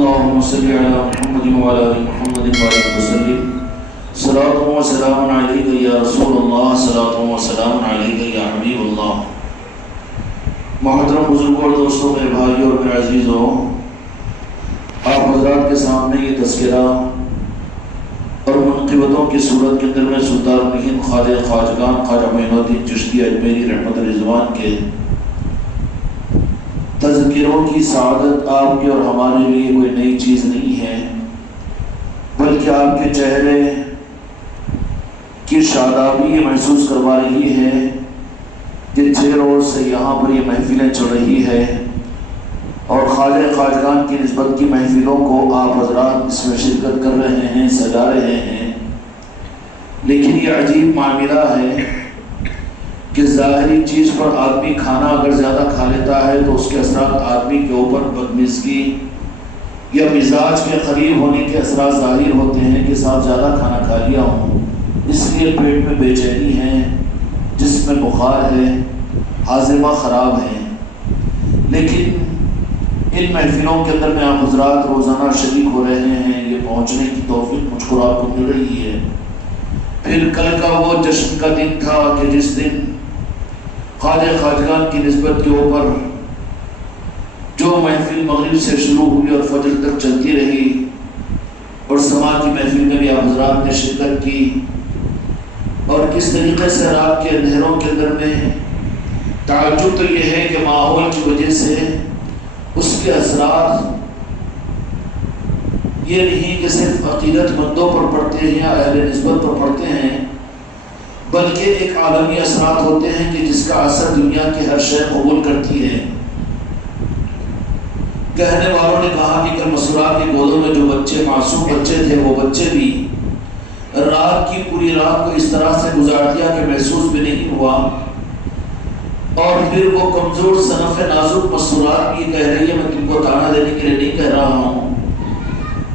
اللهم صل على محمد وعلى آل محمد وبارك وسلم صلاۃ و سلام علیک یا رسول اللہ صلاۃ و سلام علیک یا حبیب اللہ۔ محترم بزرگوں اور دوستوں، میرے بھائیوں اور میرے عزیزوں، آپ حضرات کے سامنے یہ تذکرہ اور منقبتوں کی صورت کے اندر میں سلطان ہند خواجہ خواجگان خواجہ معین الدین چشتی اجمیری رحمت رضوان کے تذکروں کی سعادت آپ کے اور ہمارے لیے کوئی نئی چیز نہیں ہے، بلکہ آپ کے چہرے کی شادابی یہ محسوس کروا رہی ہے کہ 6 روز سے یہاں پر یہ محفلیں چل رہی ہے اور خواجہ خواجگان کی نسبت کی محفلوں کو آپ حضرات اس میں شرکت کر رہے ہیں، سجا رہے ہیں۔ لیکن یہ عجیب معاملہ ہے کہ ظاہری چیز پر آدمی کھانا اگر زیادہ کھا لیتا ہے تو اس کے اثرات آدمی کے اوپر بدمزگی یا مزاج کے قریب ہونے کے اثرات ظاہر ہوتے ہیں کہ صاحب زیادہ کھانا کھا لیا ہوں، اس لیے پیٹ میں بے چینی ہے، جسم میں بخار ہے، ہاضمہ خراب ہے۔ لیکن ان محفلوں کے اندر میں آپ حضرات روزانہ شریک ہو رہے ہیں، یہ پہنچنے کی توفیق مجھ کو آپ کو مل رہی ہے۔ پھر کل کا وہ جشن کا دن تھا کہ جس دن خواجہ خواجگان کی نسبت کے اوپر جو محفل مغرب سے شروع ہوئی اور فجر تک چلتی رہی، اور سماعت کی محفل میں بھی آپ حضرات نے شرکت کی، اور کس طریقے سے رات کے اندھیروں کے اندر میں تعجب تو یہ ہے کہ ماحول کی وجہ سے اس کے اثرات یہ نہیں کہ صرف عقیدت مندوں پر پڑتے ہیں یا اہل نسبت پر پڑتے ہیں، بلکہ ایک عالمی اثرات ہوتے ہیں کہ جس کا اثر دنیا کی ہر شے قبول کرتی ہے۔ کہنے والوں نے کہا کہ کل مسورات کی گودوں میں جو بچے معصوم بچے تھے، وہ بچے بھی رات کی پوری رات کو اس طرح سے گزار دیا کہ محسوس بھی نہیں ہوا، اور پھر وہ کمزور صنف نازک مسورات بھی کہہ رہی ہے، میں تم کو تانا دینے کے لیے نہیں کہہ رہا ہوں،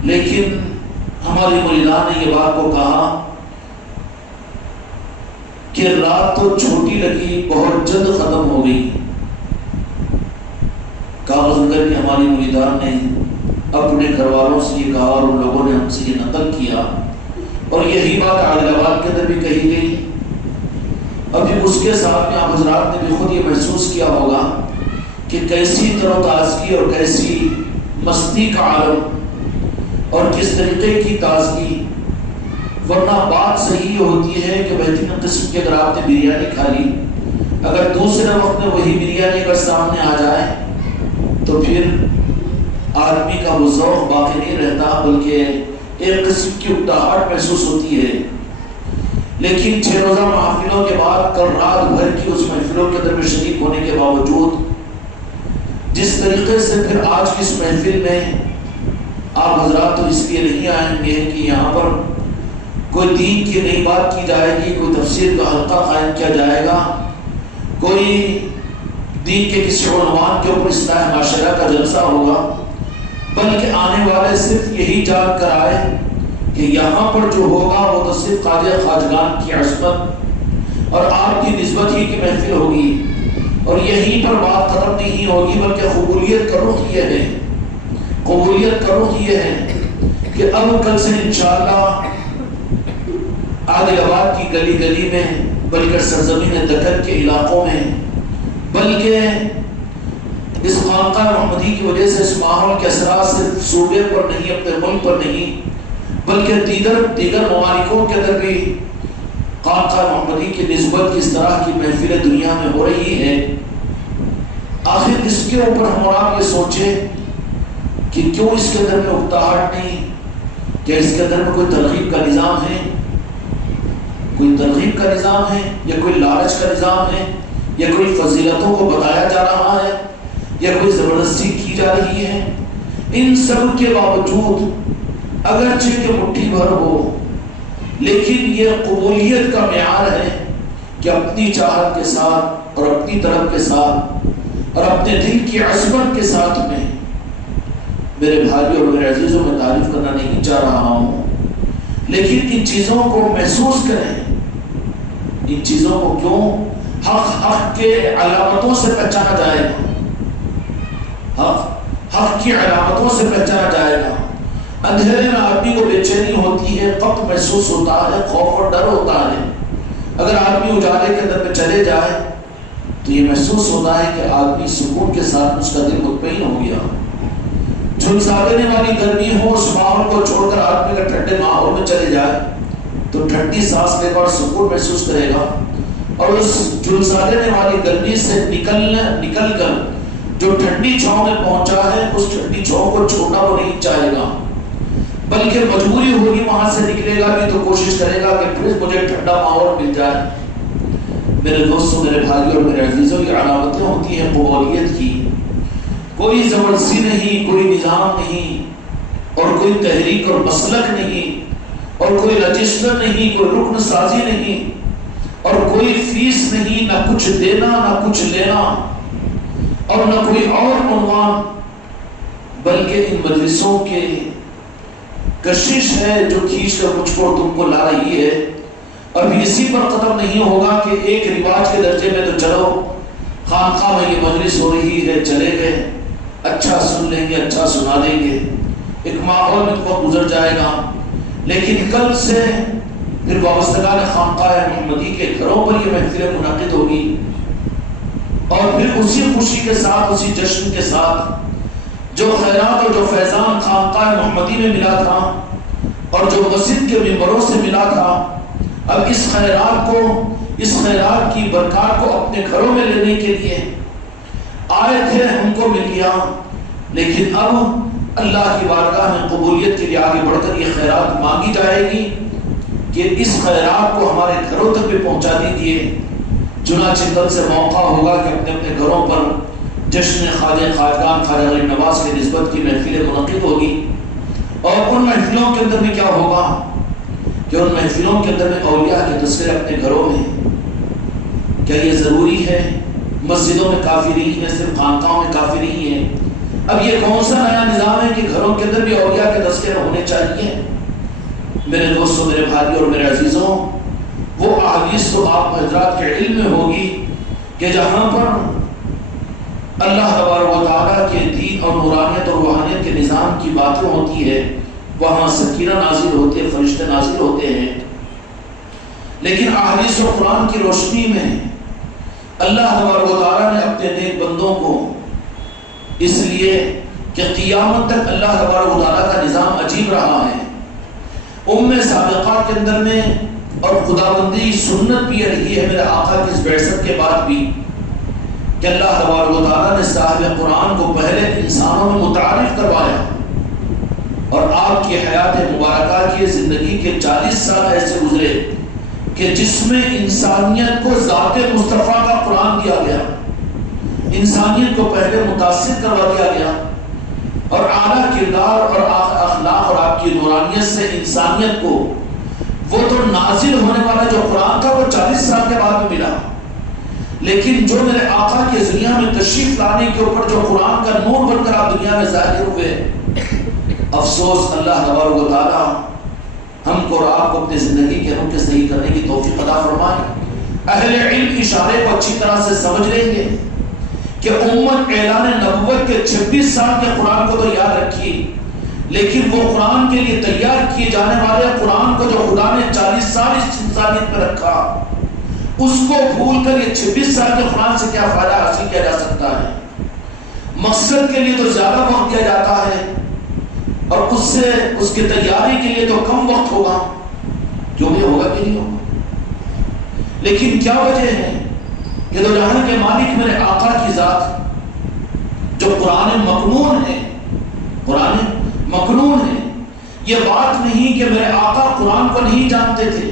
لیکن ہماری مریدان نے یہ بات کو کہا کہ رات تو چھوٹی لگی، بہت جلد ختم ہو گئی۔ کاغذ نگر کی ہماری مریدان نے اپنے گھر والوں سے یہ کہا اور ان لوگوں نے ہم سے یہ نقل کیا، اور یہی بات عادل آباد کے اندر بھی کہی گئی۔ ابھی اس کے ساتھ میں آپ حضرات نے بھی خود یہ محسوس کیا ہوگا کہ کیسی تر و تازگی اور کیسی مستی کا عالم اور کس طریقے کی تازگی، ورنہ بات صحیح ہوتی ہے کہ بہترین قسم کی اگر آپ نے بریانی کھا لی، اگر دوسرے وقت میں وہی بریانی اگر سامنے آ جائے تو پھر آدمی کا وہ ذوق باقی نہیں رہتا، بلکہ ایک قسم کی اکتاہٹ محسوس ہوتی ہے۔ لیکن 6 روزہ محفلوں کے بعد کل رات بھر کی اس محفلوں کے اندر میں شریک ہونے کے باوجود جس طریقے سے پھر آج کی اس محفل میں آپ حضرات تو اس لیے نہیں آئیں گے کہ یہاں پر کوئی دین کی نئی بات کی جائے گی، کوئی تفسیر کا حلقہ قائم کیا جائے گا، کوئی دین کے کسی عنوان کے اوپر اصلاح معاشرہ کا جلسہ ہوگا، بلکہ آنے والے صرف یہی جان کر آئے کہ یہاں پر جو ہوگا وہ تو صرف خواجہ خواجگان کی عصمت اور آپ کی نسبت ہی کی محفل ہوگی، اور یہیں پر بات ختم نہیں ہوگی، بلکہ قبولیت کا رخ یہ ہے، قبولیت کا رخ یہ ہے کہ اب کل سے انشاءاللہ عادل آباد کی گلی گلی میں، بلکہ سرزمین دکن کے علاقوں میں، بلکہ اس خانقاہ محمدی کی وجہ سے اس ماحول کے اثرات صرف صوبے پر نہیں، اپنے ملک پر نہیں، بلکہ دیگر ممالکوں کے اندر بھی خانقاہ محمدی کی نسبت اس طرح کی محفلیں دنیا میں ہو رہی ہے۔ آخر اس کے اوپر ہم اور آپ یہ سوچیں کہ کیوں اس کے اندر میں اکتاہٹ نہیں، کیا اس کے اندر میں کوئی ترغیب کا نظام ہے، کوئی ترغیب کا نظام ہے، یا کوئی لالچ کا نظام ہے، یا کوئی فضیلتوں کو بتایا جا رہا ہے، یا کوئی زبردستی کی جا رہی ہے؟ ان سب کے باوجود اگرچہ کہ مٹھی بھر ہو، لیکن یہ قبولیت کا معیار ہے کہ اپنی چاہت کے ساتھ اور اپنی طلب کے ساتھ اور اپنے دل کی عصمت کے ساتھ میں، میرے بھائیوں اور میرے عزیزوں میں تعریف کرنا نہیں چاہ رہا ہوں، لیکن ان چیزوں کو محسوس کریں، ان چیزوں کو کیوں حق کے علامتوں سے پہچانا جائے گا، حق کی علامتوں سے پہچانا جائے گا۔ اندھیرے میں آدمی کو بے چینی ہوتی ہے، قبض محسوس ہوتا ہے، خوف اور ڈر ہوتا ہے۔ اگر آدمی اجالے کے اندر میں چلے جائے تو یہ محسوس ہوتا ہے کہ آدمی سکون کے ساتھ اس کا دل مطمئن ہو گیا۔ جھلسا دینے والی گرمی ہو، اس ماحول کو چھوڑ کر آدمی کا ٹھنڈے ماحول میں چلے جائے تو ٹھنڈی سانس لے کر سکون محسوس کرے گا، اور اس جھلسا دینے والی گرمی سے نکل کر جو ٹھنڈی چھاؤں میں پہنچا ہے، اس ٹھنڈی چھاؤں کو چھوڑنا وہ نہیں چاہے گا، بلکہ مجبوری ہوگی وہاں سے نکلے گا بھی تو کوشش کرے گا کہ پھر مجھے ٹھنڈا ماحول مل جائے۔ میرے دوستوں، میرے بھائیوں اور میرے عزیزوں، یہ علامتیں ہوتی ہیں قبولیت کی۔ کوئی زبردستی نہیں، کوئی نظام نہیں، اور کوئی تحریک اور مسلک نہیں، اور کوئی رجسٹر نہیں، کوئی رکن سازی نہیں، اور کوئی فیس نہیں، نہ کچھ دینا نہ کچھ لینا، اور نہ کوئی اور عنوان، بلکہ ان مجلسوں کے کشش ہے جو کھینچ کر مجھ کو تم کو لا رہی ہے۔ ابھی اسی پر ختم نہیں ہوگا کہ ایک رواج کے درجے میں تو چلو خانقاہ میں یہ مجلس ہو رہی ہے، چلے گئے، اچھا سن لیں گے، اچھا سنا دیں گے، ایک ماحول میں تو گزر جائے گا، لیکن کل سے پھر وابستگان خانقاہ محمدی کے گھروں پر یہ محفلیں منعقد ہوگی، اور پھر اسی خوشی کے ساتھ، اسی جشن کے ساتھ جو خیرات اور جو فیضان خانقاہ محمدی میں ملا تھا اور جو مسجد کے ممبروں سے ملا تھا، اب اس خیرات کو، اس خیرات کی برکات کو اپنے گھروں میں لینے کے لیے آئے تھے، ہم کو مل گیا، لیکن اب اللہ کی بارگاہ میں قبولیت کے لیے آگے بڑھ کر یہ خیرات مانگی جائے گی کہ اس خیرات کو ہمارے گھروں تک بھی پہنچا دیجیے۔ چنانچہ کل سے موقع ہوگا کہ اپنے اپنے گھروں پر جشن خواجہ خواجگان خواجہ غریب نواز کی نسبت کی محفلیں منعقد ہوگی، اور ان محفلوں کے اندر میں کیا ہوگا کہ ان محفلوں کے اندر میں اولیاء کے تذکرے اپنے گھروں میں۔ کیا یہ ضروری ہے؟ مسجدوں میں کافی نہیں ہے، صرف خانقاہوں میں کافی نہیں ہے۔ اب یہ کون سا نیا نظام ہے کہ گھروں کے اندر بھی اولیاء کے تذکرے ہونے چاہیے؟ میرے دوستوں، میرے بھائیوں اور میرے عزیزوں، وہ احادیث تو آپ حضرات کے علم میں ہوگی کہ جہاں پر اللہ تبارک و تعالیٰ کے دین اور نورانیت اور روحانیت کے نظام کی باتیں ہوتی ہے، وہاں سکینہ نازل ہوتے ہیں، فرشتے نازل ہوتے ہیں، لیکن احادیث و قرآن کی روشنی میں اللہ تبارک و تعالیٰ نے اپنے نیک بندوں کو، اس لیے کہ قیامت تک اللہ تبارک و تعالیٰ کا نظام عجیب رہا ہے۔ سابقہ کے اندر میں اور خداوندی سنت بھی رہی ہے میرے آقا کی اس بعثت کے بعد بھی کہ اللہ تبارک و تعالیٰ نے صاحب قرآن کو پہلے انسانوں میں متعارف کروایا، اور آپ کی حیات مبارکہ کی زندگی کے 40 سال ایسے گزرے کہ جس میں انسانیت کو ذات مصطفیٰ کا قرآن دیا گیا، انسانیت کو پہلے متاثر کروا دیا گیا، اور اعلیٰ کردار اور اخلاق اور آپ کی نورانیت سے انسانیت کو وہ تو نازل ہونے والا جو قرآن تھا وہ 40 سال کے بعد میں ملا، لیکن جو میرے آقا کے دنیا میں تشریف لانے کے اوپر جو قرآن کا نور بن کر آپ دنیا میں ظاہر ہوئے، افسوس اللہ تبارک و تعالیٰ ہم کو اور آپ کو اپنی زندگی کے رخ کے صحیح کرنے کی توفیق عطا فرمائے۔ اہل علم اشارے کو اچھی طرح سے سمجھ لیں گے کہ امت اعلان نبوت کے 26 سال کے قرآن کو تو یاد رکھی، لیکن وہ قرآن کے لیے تیار کیے جانے والے قرآن کو جو خدا نے 40 سال اس انسانیت میں رکھا، اس کو بھول کر یہ 26 سال کے قرآن سے کیا فائدہ حاصل کیا جا سکتا ہے؟ مقصد کے لیے تو زیادہ وقت دیا جاتا ہے، اور اس سے اس کی تیاری کے لیے تو کم وقت ہوگا، کیوں یہ ہوگا کہ نہیں ہوگا؟ لیکن کیا وجہ ہے کہ دو جہان کے مالک میرے آقا کی ذات جو قرآن مکنون ہے، قرآن مکنون ہے، یہ بات نہیں کہ میرے آقا قرآن کو نہیں جانتے تھے،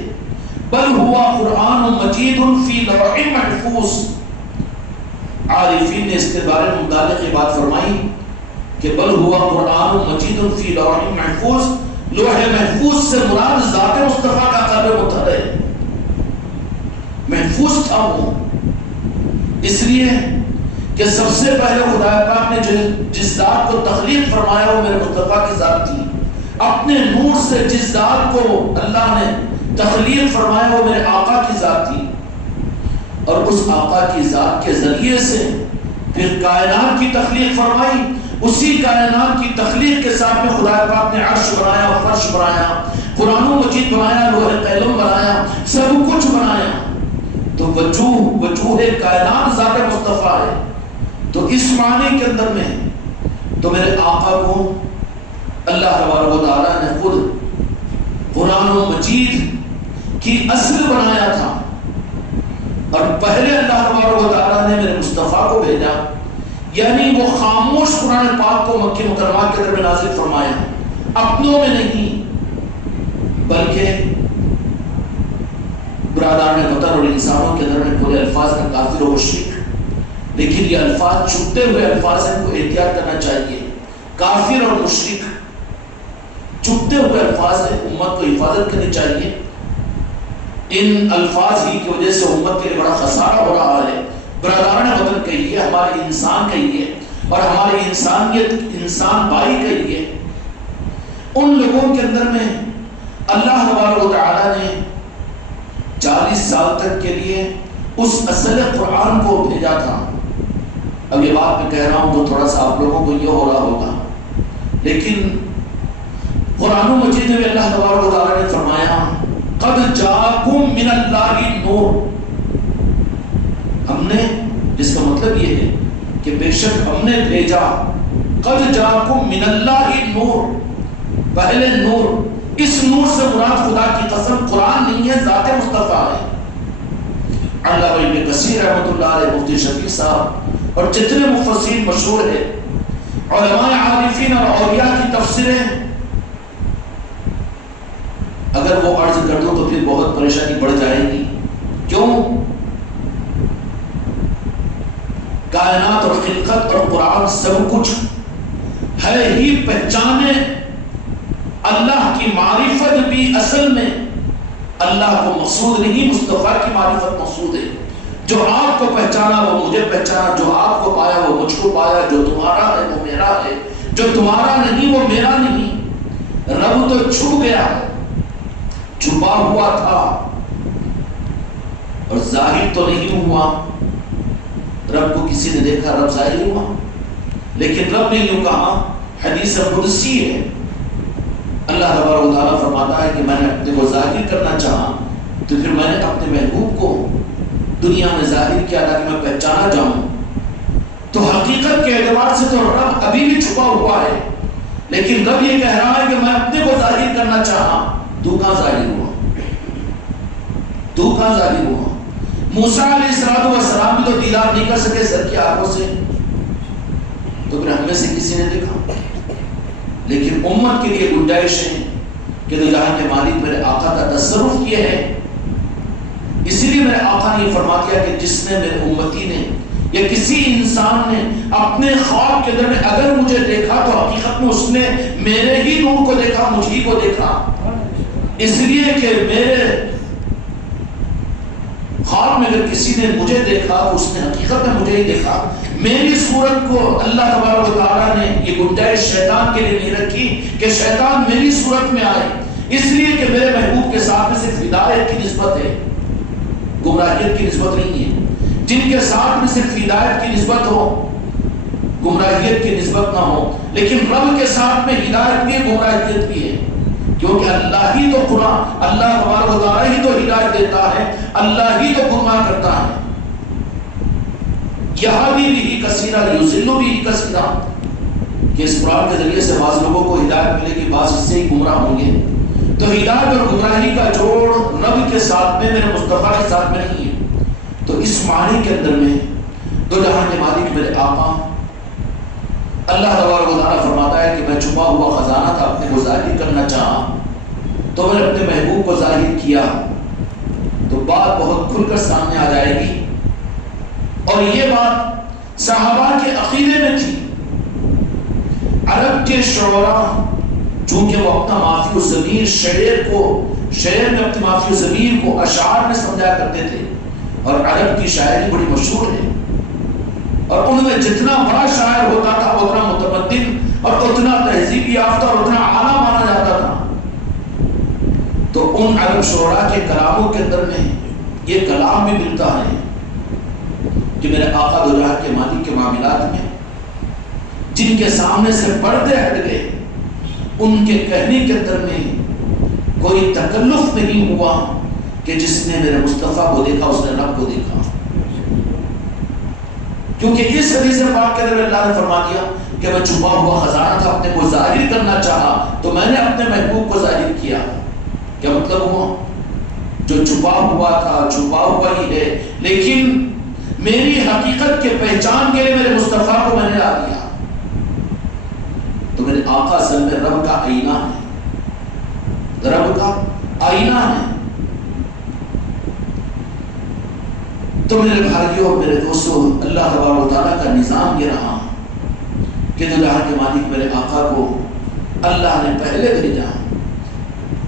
بل ہوا قرآن مجید فی لوح محفوظ۔ عارفین نے اس کے بارے میں متعلق یہ بات فرمائی کہ بل ہوا قرآن مجید فی لوح محفوظ، لوح محفوظ سے مراد ذات مصطفیٰ کا قلب مطہر ہے، محفوظ تھا وہ، اس لیے کہ سب سے پہلے خدا پاک نے جس ذات کو تخلیق فرمایا وہ میرے مصطفیٰ کی ذات تھی، اپنے نور سے جس ذات کو اللہ نے تخلیق فرمایا وہ میرے آقا کی ذات تھی، اور اس آقا کی ذات کے ذریعے سے پھر کائنات کی تخلیق فرمائی، اسی کائنات کی تخلیق کے ساتھ میں خدا پاک نے عرش بنایا، فرش بنایا، قرآن مجید بنایا، لوح قلم بنایا، سب کچھ بنایا. تو وجوہ کائنات ذات مصطفیٰ ہے. تو اس معنی کے اندر میں تو میرے آقا کو اللہ تبارک و تعالیٰ نے خود قرآن مجید کی اصل بنایا تھا. اور پہلے اللہ تبارک و تعالیٰ نے میرے مصطفیٰ کو بھیجا، یعنی وہ خاموش قرآن پاک کو مکہ مکرمہ کے اندر نازل فرمایا، اپنوں میں نہیں بلکہ برادران وطن اور انسانوں کے اندر میں پورے الفاظ میں کافر و مشرک، لیکن یہ الفاظ چھپتے ہوئے الفاظ ہیں، ان کو احتیاط کرنا چاہیے. کافر اور مشرک چھپتے ہوئے الفاظ ہیں، امت کو حفاظت کرنی چاہیے. ان الفاظ ہی کی وجہ سے امت کے لیے بڑا خسارہ ہو رہا ہے. برادران وطن کہیے، ہمارے انسان کہیے، اور ہماری انسانیت انسان بھائی کہیے، ان لوگوں کے اندر میں اللہ تبارک و تعالیٰ نے 40 سال تک کے لیے اس اصل قرآن کو بھیجا تھا. اب یہ بات میں کہہ رہا ہوں تو تھوڑا سا آپ لوگوں کو یہ ہو رہا ہوگا، لیکن قرآن مجید میں اللہ تبارک و تعالیٰ نے فرمایا قد جاءکم من اللہ نور. ہم نے، جس کا مطلب یہ ہے کہ بے شک ہم نے بھیجا، قد جاءکم من اللہ نور، پہلے نور. اس نور سے مراد خدا کی قسم قرآن نہیں ہے، ذات مصطفیٰ ہے. علامہ ابن کثیر رحمۃ اللہ علیہ، مفتی شفیع صاحب اور جتنے مفسرین مشہور ہیں، علماء عارفین اور اولیاء کی تفسیریں اگر وہ عرض کر دوں تو پھر بہت پریشانی بڑھ جائے گی. کیوں؟ کائنات اور خلقت اور قرآن سب کچھ ہے ہی پہچانے اللہ کی معرفت بھی اصل میں اللہ کو مقصود نہیں، مصطفیٰ کی معرفت مقصود ہے. جو آپ کو پہچانا وہ مجھے پہچانا، جو آپ کو پایا وہ مجھ کو پایا، جو تمہارا ہے وہ میرا ہے، جو تمہارا نہیں وہ میرا نہیں. رب تو چھپ گیا، چھپا ہوا تھا اور ظاہر تو نہیں ہوا. رب کو کسی نے دیکھا، رب ظاہر ہوا، لیکن رب نے یوں کہا، حدیث قدسی ہے، اللہ تبارک و تعالیٰ فرماتا ہے کہ میں نے اپنے کو ظاہر کرنا چاہا تو پھر میں نے اپنے محبوب کو دنیا میں ظاہر کیا تاکہ میں پہچانا جاؤں. تو حقیقت کے اعتبار سے تو رب ابھی بھی چھپا ہوا ہے، لیکن رب یہ کہہ رہا ہے کہ میں اپنے کو ظاہر کرنا چاہا، تو کہاں ظاہر ہوا؟ تو کہاں ظاہر ہوا؟ موسیٰ علیہ السلام بھی تو دیدار نہیں کر سکے سر کی آنکھوں سے، تو پھر ہم میں سے کسی نے دیکھا. لیکن امت کے لیے گنجائش ہے کہ تو جہاں کے مالک میرے آقا کا تصرف یہ ہے. اسی لیے میرے آقا نے یہ فرما دیا کہ جس نے میرے امتی نے یا کسی انسان نے اپنے خواب کے اندر میں اگر مجھے دیکھا تو حقیقت میں اس نے میرے ہی نور کو دیکھا، مجھ ہی کو دیکھا. اس لیے کہ میرے خواب میں اگر کسی نے مجھے دیکھا تو اس نے حقیقت میں مجھے ہی دیکھا. میری صورت کو اللہ تبارک و تعالیٰ نے یہ گنجائش شیطان کے لیے نہیں رکھی کہ شیطان میری صورت میں آئے، اس لیے کہ میرے محبوب کے ساتھ میں صرف ہدایت کی نسبت ہے، گمراہیت کی نسبت نہیں ہے. جن کے ساتھ میں صرف ہدایت کی نسبت ہو، گمراہیت کی نسبت نہ ہو، لیکن رب کے ساتھ میں ہدایت بھی ہے، گمراہیت بھی ہے، کیونکہ اللہ ہی تو قرآن، اللہ تبارک و تعالیٰ ہی تو ہدایت دیتا ہے، اللہ ہی تو گمراہ کرتا ہے. یہادی بھی کثیرہ لیضلوا بھی کثیرہ، کہ اس قرآن کے ذریعے سے بعض لوگوں کو ہدایت ملے گی، بعض اس سے ہی گمراہ ہوں گے. تو ہدایت اور گمراہی کا جوڑ رب کے ساتھ میں، میرے مصطفیٰ کے ساتھ میں نہیں ہے. تو اس معنی کے اندر میں دو جہاں کے مالک میرے آقا اللہ تبارک و تعالیٰ فرماتا ہے کہ میں چھپا ہوا خزانہ تھا، اپنے کو ظاہر کرنا چاہا تو میں نے اپنے محبوب کو ظاہر کیا. تو بات بہت کھل کر سامنے آ جائے گی، اور یہ بات صحابہ کے عقیدے میں تھی. عرب کے شعراء چونکہ وہ اپنا مافی الضمیر شعر میں اپنی مافی الضمیر کو اشعار میں سمجھا کرتے تھے، اور عرب کی شاعری بڑی مشہور ہے، اور ان میں جتنا بڑا شاعر ہوتا تھا اتنا متمدن اور اتنا تہذیب یافتہ اور اتنا اعلیٰ مانا جاتا تھا. تو ان عرب شعراء کے کلاموں کے اندر میں یہ کلام بھی ملتا ہے کہ میرے آقا دو جہاں کے مالک کے معاملات میں جن کے سامنے سے پردے ہٹ گئے، ان کے کہنے کے اندر میں کوئی تکلف نہیں ہوا کہ جس نے میرے مصطفیٰ کو دیکھا اس نے رب کو دیکھا. کیونکہ اس حدیث پاک کے اندر اللہ نے فرما دیا کہ میں چھپا ہوا خزانہ تھا، اپنے کو ظاہر کرنا چاہا تو میں نے اپنے محبوب کو ظاہر کیا. کیا مطلب ہوا؟ جو چھپا ہوا تھا چھپا ہوا ہی ہے، لیکن میری حقیقت کے پہچان کے لیے میرے مصطفیٰ کو میں نے لا دیا. تو میرے آقا اصل میں رب کا آئینہ ہے، رب کا آئینہ ہے. تو میرے بھائیوں، میرے دوستوں، اللہ تبارک و تعالیٰ کا نظام یہ رہا کہ دنیا کے مالک میرے آقا کو اللہ نے پہلے بھیجا.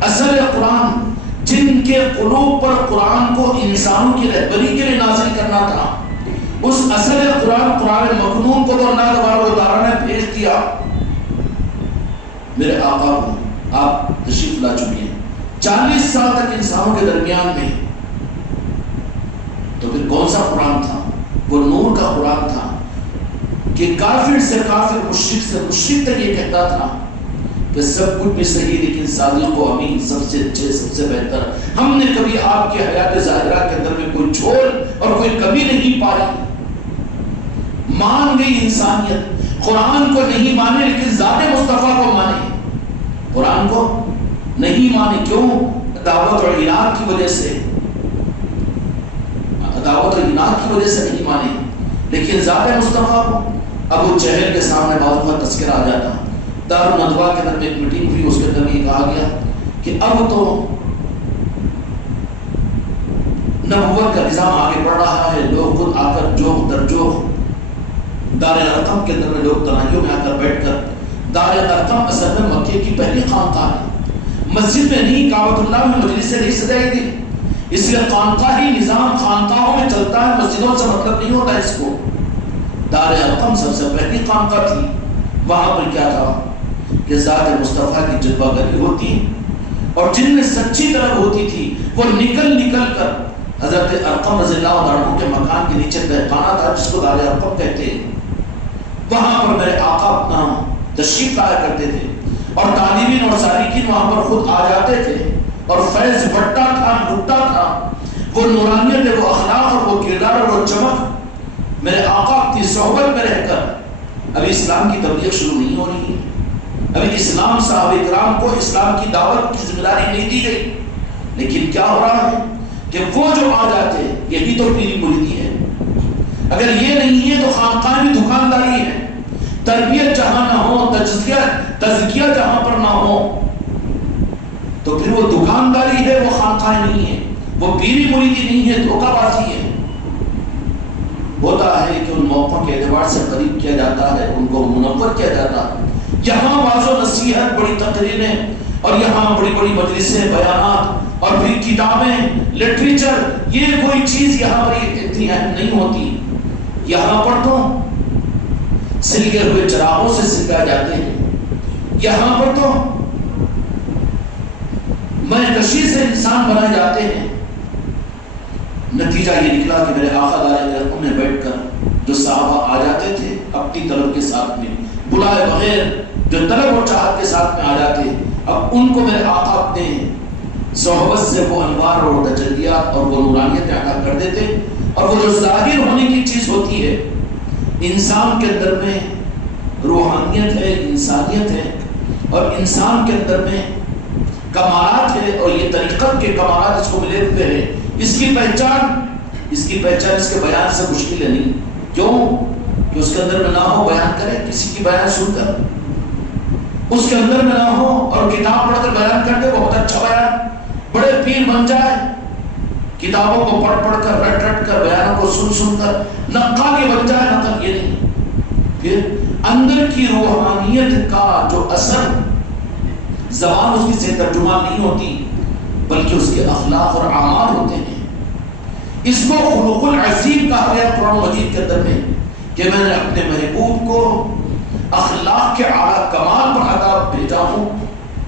اصل قرآن جن کے قلوب پر قرآن کو انسانوں کی رہبری کے لیے نازل کرنا تھا، اس اصل قرآن مکنون کو تو اللہ تبارک و تعالیٰ نے بھیج دیا میرے آقا کو. آپ تشریف لا چکے ہیں 40 سال تک انسانوں کے درمیان میں. تو پھر کون سا قرآن تھا؟ وہ نور کا قرآن تھا کہ کافر سے کافر، مشرک سے مشرک تک یہ کہتا تھا کہ سب کچھ بھی صحیح لیکن صادق و امین سب سے اچھے، سب سے بہتر. ہم نے کبھی آپ کے حیات ظاہرہ کے اندر میں کوئی جھول اور کوئی کمی نہیں پائی. مان گئی انسانیت، قرآن کو نہیں مانے لیکن ذات مصطفیٰ کو مانے. قرآن کو نہیں مانے، کیوں؟ دعوت اور عناد کی وجہ سے، دعوت اور عناد کی وجہ سے نہیں مانے. لیکن ذات مصطفیٰ کو ابو جہل کے سامنے بعض کا تذکرہ آ جاتا. دار الندوہ کے اندر ایک میٹنگ ہوئی، اس کے اندر یہ کہا گیا کہ اب تو نبوت کا نظام آگے بڑھ رہا ہے. لوگ خود آ کر جوخ در جوخ دار ارقم کے اندر میں لوگ تنہائیوں میں آ کر بیٹھ کر، دار ارقم اصل میں مکے کی پہلی خانقاہ ہے، مسجد میں نہیں، کعبۃ اللہ میں مجلس سے نہیں سجائی گئی. اس لیے خانقاہی نظام خانقاہوں میں چلتا ہے، مسجدوں سے مطلب نہیں ہوتا اس کو. دار ارقم سب سے پہلی خانقاہ تھی. وہاں پر کیا تھا کہ ذات مصطفیٰ کی جلوہ گری ہوتی، اور جن میں سچی طلب ہوتی تھی وہ نکل کر حضرت ارقم رضی اللہ عنہ کے مکان کے نیچے تہخانہ تھا جس کو دار ارقم کہتے ہیں. وہاں پر میرے آقا اپنا تشریف لایا کرتے تھے، اور طالبین اور سالکین وہاں پر خود آ جاتے تھے، اور فیض بٹا تھا، لٹا تھا. وہ نورانیت، وہ اخلاق اور وہ کردار اور وہ چمک میرے آقا کی صحبت میں رہ کر. ابھی اسلام کی تبلیغ شروع نہیں ہو رہی ہے، ابھی اسلام صحابہ کرام کو اسلام کی دعوت کی ذمہ داری نہیں دی گئی. لیکن کیا ہو رہا ہے کہ وہ جو آ جاتے ہیں، یہی تو پیری مریدی ہے. اگر یہ نہیں ہے تو خانقاہ بھی دکانداری ہے. تربیت جہاں نہ ہو، تزکیہ جہاں پر نہ ہو، تو پھر وہ دکانداری ہے، وہ خانقاہ نہیں ہے، وہ پیری مریدی نہیں ہے، دھوکہ بازی ہے. ہوتا ہے کہ ان موقعوں کے اعتبار سے قریب کیا جاتا ہے، ان کو منور کیا جاتا ہے. یہاں واضح و نصیحت، بڑی تقریریں، اور یہاں بڑی بڑی مجلسیں، بیانات، اور پھر کتابیں، لٹریچر، یہ کوئی چیز یہاں پر اتنی اہم نہیں ہوتی. یہاں پر تو سلگے ہوئے چراغوں سے سلگائے جاتے ہیں. یہاں پر تو میں کشی سے انسان بنائے جاتے ہیں. نتیجہ یہ نکلا کہ میرے آقا دار ارقم میں بیٹھ کر جو صحابہ آ جاتے تھے اپنی طلب کے ساتھ میں، بلائے بغیر جو طلب اور چاہت کے ساتھ میں آ جاتے، اب ان کو میرے آقا اپنے صحبت سے وہ انوار اور تجلیات اور وہ نورانیت عطا کر دیتے. اور وہ جو ظاہر ہونے کی چیز ہوتی ہے، انسان کے اندر میں روحانیت ہے، انسانیت ہے، اور انسان کے اندر میں کمالات ہے، اور یہ طریقت کے کمالات اس کو ملے ہوئے ہیں. اس کی پہچان اس کے بیان سے مشکل ہے نہیں. کیوں؟ کہ اس کے اندر میں نہ ہو بیان کرے، کسی کی بیان سن کر اس کے اندر میں نہ ہو اور کتاب پڑھ کر بیان کر دے، بہت اچھا بیان، بڑے پیر بن جائے، کتابوں کو پڑھ کر رٹ کر بیانوں کو سن کر نقالی بن جائے. نقل یہ نہیں. پھر اندر کی روحانیت کا جو اثر زبان اس کی سے ترجمہ نہیں ہوتی، بلکہ اس کے اخلاق اور اعمال ہوتے ہیں. اس کو خلق العظیم کہا گیا قرآن مجید کے اندر میں، کہ میں نے اپنے محبوب کو اخلاق کے اعلیٰ کمال پر عطا بھیجا ہوں.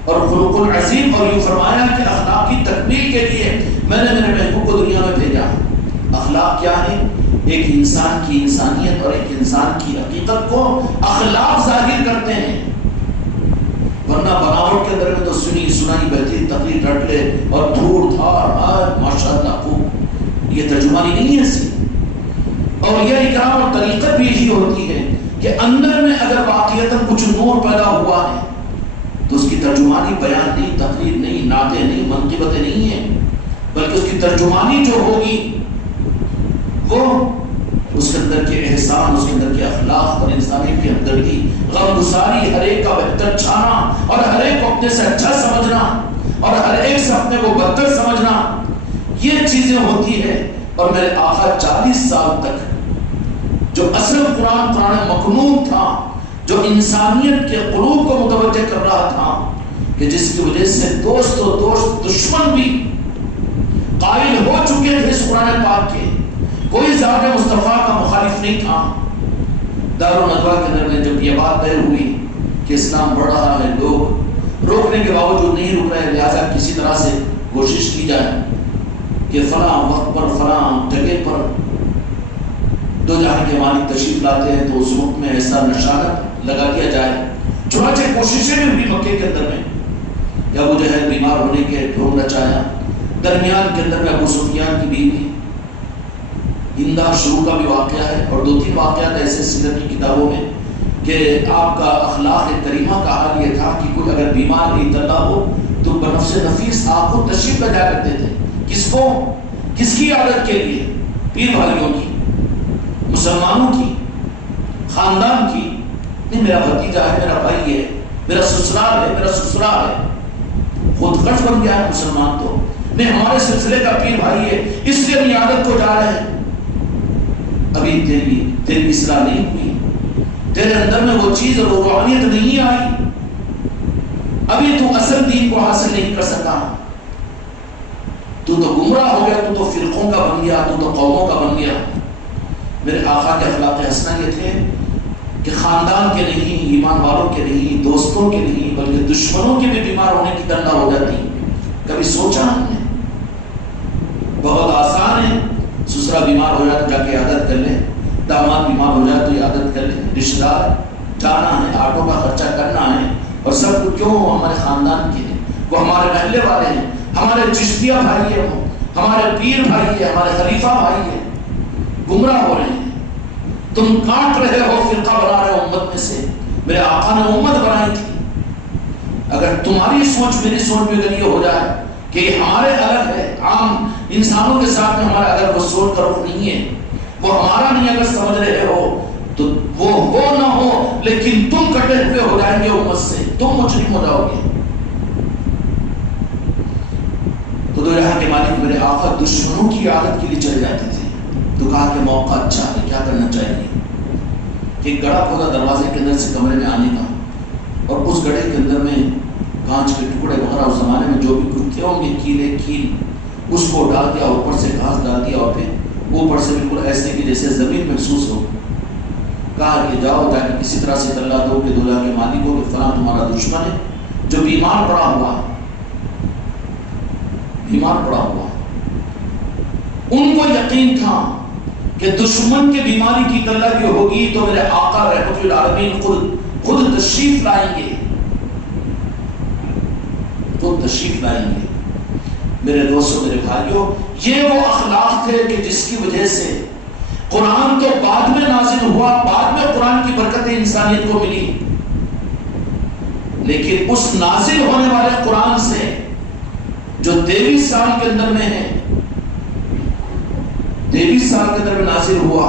اور خلق العظیم، اور یوں فرمایا کہ اخلاق کی تکمیل کے لیے میں نے میرے محبوب کو دنیا میں بھیجا. اخلاق کیا ہے؟ ایک انسان کی انسانیت اور ایک انسان کی حقیقت کو اخلاق ظاہر کرتے ہیں، ورنہ بناوٹ کے اندر میں تو سنی سنائی بہترین تقریر رٹ لے اور دھوڑ دھاڑ ماشاءاللہ خوب، یہ ترجمانی نہیں ہے سی۔ اور یہ اکرام اور طریقت بھی یہی ہوتی ہے کہ اندر میں اگر واقعیتاً کچھ نور پیدا ہوا ہے تو اس کی ترجمانی بیان نہیں، تقریر نہیں، نعتیں نہیں، منقبتیں نہیں ہیں، بلکہ اس کی ترجمانی جو ہوگی وہ اس کے اندر کے احسان، اس کے اندر کے اخلاق اور انسانیت کی ہمدردی، غم گساری، ہر ایک کا بہتر چاہنا اور ہر ایک کو اپنے سے اچھا سمجھنا اور ہر ایک سے اپنے کو بدتر سمجھنا، یہ چیزیں ہوتی ہیں۔ اور میرے آقا 40 سال تک جو اصل قرآن مکنون تھا، جو انسانیت کے قلوب کو متوجہ کر رہا تھا، کہ جس کی وجہ سے دوست و دوست دشمن بھی قائل ہو چکے تھے اس قرآن پاک کے، کوئی ذات مصطفیٰ کا مخالف نہیں تھا۔ دارالندوہ کے اندر میں جب یہ بات طے ہوئی کہ اسلام بڑھ رہا ہے، لوگ روکنے کے باوجود نہیں رک رہے، لہٰذا کسی طرح سے کوشش کی جائے کہ فلاں وقت پر فلاں جگہ پر دو جہاں کے مالک تشریف لاتے ہیں تو اس وقت میں ایسا نشانت لگا دیا جائے۔ چنانچہ کوششیں بھی ہوئی مکے کے اندر میں، کہ ابو جہل بیمار ہونے کے ڈھونگ رچایا، درمیان کے اندر میں ابو سفیان کی بیوی ہندا شروع کا بھی واقعہ ہے، اور 2-3 واقعات ایسے سیرت کی کتابوں میں کہ آپ کا اخلاق کریمہ کا حال یہ تھا کہ کوئی اگر بیمار مبتلا ہو تو بنفس نفیس آپ کو تشریف لے جا کرتے تھے۔ کس کو؟ کس کی عادت کے لیے؟ پیر بھائیوں کی، مسلمانوں کی، خاندان کی۔ نہیں میرا بھتیجا ہے، میرا بھائی ہے، میرا سسرال ہے، میرا سسرال ہے، خود غرض بن گیا ہے مسلمان تو نہیں، ہمارے سلسلے کا پیر بھائی ہے، اس لیے ہم عادت کو جا رہے ہیں۔ ابھی تیری اصلاح نہیں ہوئی، تیرے اندر میں وہ چیز اور وہ روحانیت نہیں آئی، ابھی تو اصل دین کو حاصل نہیں کر سکا، تو گمراہ ہو گیا، تو فرقوں کا بن گیا، تو قوموں کا بن گیا۔ میرے آقا کے اخلاق حسنہ یہ تھے کہ خاندان کے نہیں، ایمان والوں کے نہیں، دوستوں کے نہیں، بلکہ دشمنوں کے بھی بیمار ہونے کی تمنا ہو جاتی۔ کبھی سوچا ہم نے؟ بہت آسان ہے، سسرا بیمار ہو جائے تو جا کے عادت کر لیں، داماد بیمار ہو جائے تو یہ عادت کر لیں، رشتہ دار جانا ہے، آٹو کا خرچہ کرنا ہے، اور سب کچھ کیوں؟ ہمارے خاندان کے ہیں، وہ ہمارے محلے والے ہیں، ہمارے چشتیہ بھائی ہیں، ہمارے پیر بھائی ہیں، ہمارے خلیفہ بھائی ہیں، گمراہ ہو رہے ہیں۔ تم کاٹ رہے ہو، فرقہ بنا رہے ہو امت میں سے۔ میرے آقا نے امت بنائی تھی، اگر تمہاری سوچ میری سوچ میں اگر یہ ہو جائے کہ یہ ہمارے الگ ہے، عام انسانوں کے ساتھ میں ہمارا اگر وہ سوچ کا رخ نہیں ہے، وہ ہمارا نہیں اگر سمجھ رہے ہو، تو وہ ہو نہ ہو لیکن تم کٹے ہوئے ہو جائیں گے امت سے، تم مجرم ہو جاؤ گے۔ تو دو جہاں کے مالک میرے آقا دشمنوں کی عادت کے لیے چلے جاتے تھے، تو کہا کہ موقع اچھا ہے، کیا کرنا چاہیے کہ گڑھا کھودا دروازے کے اندر سے کمرے میں آنے کا، اور اس گڑھے کے اندر میں کانچ کے ٹکڑے وغیرہ اس زمانے میں جو بھی کچھ تھے ہوں گے، کیلے کیل، اس کو ڈال دیا، اوپر سے گھاس ڈال دیا، اور پھر اوپر سے بالکل ایسے کہ جیسے زمین محسوس ہو۔ کہا کہ جاؤ جا کے کسی طرح سے اطلاع دو کہ دولہا کے مالک کو کہ فلاں تمہارا دشمن ہے جو بیمار پڑا ہوا ہے، بیمار پڑا ہوا ہے۔ ان کو یقین تھا کہ دشمن کے بیماری کی اطلاع بھی ہوگی تو میرے آقا رحمت للعالمین خود تشریف لائیں گے، خود تشریف لائیں گے۔ میرے دوستوں، میرے بھائیوں، یہ وہ اخلاق تھے کہ جس کی وجہ سے قرآن تو بعد میں نازل ہوا، بعد میں قرآن کی برکتیں انسانیت کو ملی، لیکن اس نازل ہونے والے قرآن سے جو 23 سال کے اندر میں ہے، 23 سال کے اندر میں نازل ہوا،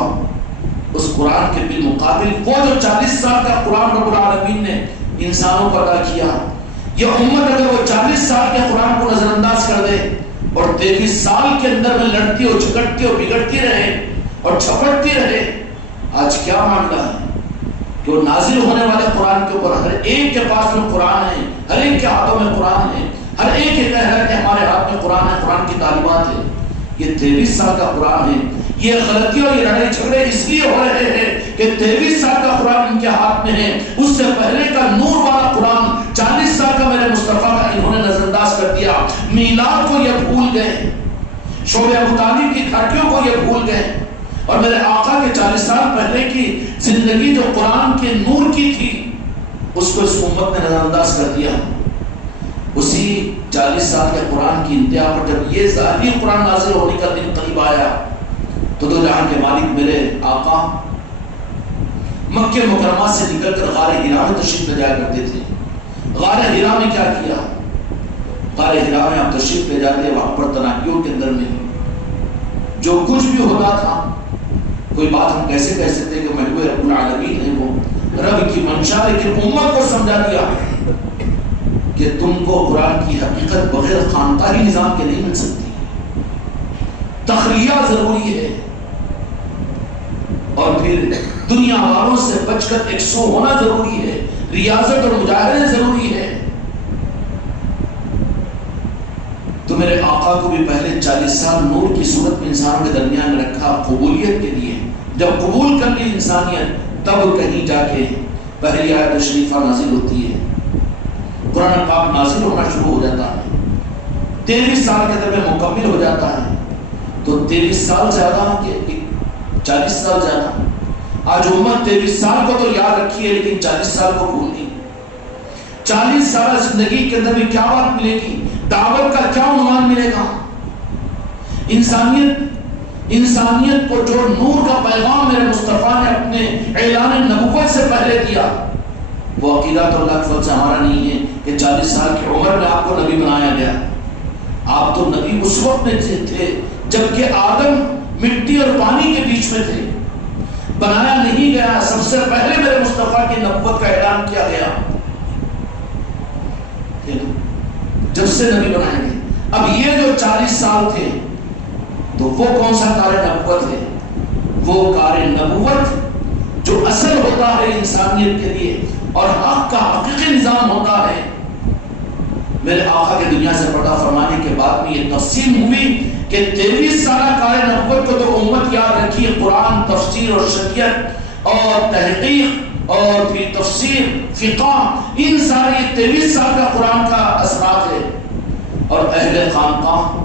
اس قرآن کے بالمقابل وہ جو 40 سال کا قرآن رب العالمین نے انسانوں کو عطا کیا، یہ امت اگر وہ 40 سال کے قرآن کو نظر انداز کر دے اور 23 سال کے اندر میں لڑتی اور جھگڑتی اور بگڑتی رہے اور چھپڑتی رہے، آج کیا معاملہ ہے کہ وہ نازل ہونے والے قرآن کے اوپر ہر ایک کے پاس میں قرآن ہے، ہر ایک کے ہاتھوں میں قرآن ہے، ہر ایک کہہ رہا ہے کہ ہمارے ہاتھ میں قرآن ہے، قرآن کی تعلیمات ہے۔ یہ 23 سال کا قرآن ہے۔ یہ غلطی اور یہ لڑائی جھگڑے اس لیے ہو رہے ہیں کہ 23 سال کا قرآن ان کے ہاتھ میں ہے، اس سے پہلے کا نور والا قرآن 40 سال کا میرے مصطفیٰ کا انہوں نے نظر انداز کر دیا۔ میلاد کو یہ بھول گئے، شعب ابو طالب کی گھاٹیوں کو یہ بھول گئے، اور میرے آقا کے 40 سال پہلے کی زندگی جو قرآن کے نور کی تھی اس کو اس امت نے نظر انداز کر دیا. اسی 40 سال کے قرآن کی انتہا پر جب یہ ظاہری قرآن نازل ہونے کا دن قریب آیا تو دو جہاں کے مالک میرے آقا مکہ مکرمہ سے نکل کر غار حرا میں تشریف لے جایا کرتے تھے. غار حرا میں کیا کیا؟ غار حرا میں آپ تشریف لے جاتے، وہاں پر تناکیوں کے اندر میں جو کچھ بھی ہوتا تھا، کوئی بات ہم کیسے کہہ سکتے کہ محبوب رب العالمین ہے، وہ رب کی منشا، لیکن امت کو سمجھا دیا کہ تم کو قرآن کی حقیقت بغیر خانقاہی نظام کے نہیں مل سکتی، تخلیہ ضروری ہے، اور پھر دنیا والوں سے بچ کر 100 ہونا ضروری ہے، ریاضت اور مجاہدے ضروری ہے. تو میرے آقا کو بھی پہلے 40 سال نور کی صورت میں انسانوں کے درمیان رکھا قبولیت کے لیے. جب قبول کر لی انسانیت تب کہیں جا کے پہلی آیت شریفہ نازل ہوتی ہے، قرآن پاک نازل ہونا شروع ہو جاتا ہے. 23 سال کے اندر میں مکمل ہو جاتا ہے. تو 23 سال زیادہ کہ 40 سال زیادہ. آج امت 23 سال کو تو یاد رکھی ہے لیکن 40 سال کو بھول گئی. 40 سال زندگی کے اندر بھی کیا بات ملے گی؟ دعوت کا کیا عنوان ملے گا؟ انسانیت کو جو نور کا پیغام میرے مصطفیٰ نے اپنے اعلان نبوت سے پہلے دیا، وہ عقیدت اللہ کے فضل سے ہمارا نہیں ہے کہ 40 سال کی عمر میں آپ کو نبی بنایا گیا. آپ تو نبی اس وقت میں تھے جبکہ آدم مٹی اور پانی کے بیچ میں تھے، بنایا نہیں گیا. سب سے پہلے میرے مصطفیٰ کی نبوت کا اعلان کیا گیا جب سے نبی بنائے گئے. اب یہ جو 40 سال تھے تو وہ کون سا کار نبوت ہے؟ وہ کار نبوت جو اصل ہوتا ہے انسانیت کے لیے اور حق کا حقیقی نظام ہوتا ہے. میرے آقا کے دنیا سے پردہ فرمانے کے بعد میں یہ تقسیم ہوئی کہ 23 سالہ کار نبوت کو تو امت یاد رکھی ہے، قرآن، تفسیر اور شریعت اور تحقیق اور پھر تفسیر، فقہ، ان ساری 23 سال کا قرآن کا اثرات ہے. اور اہل خانقاہ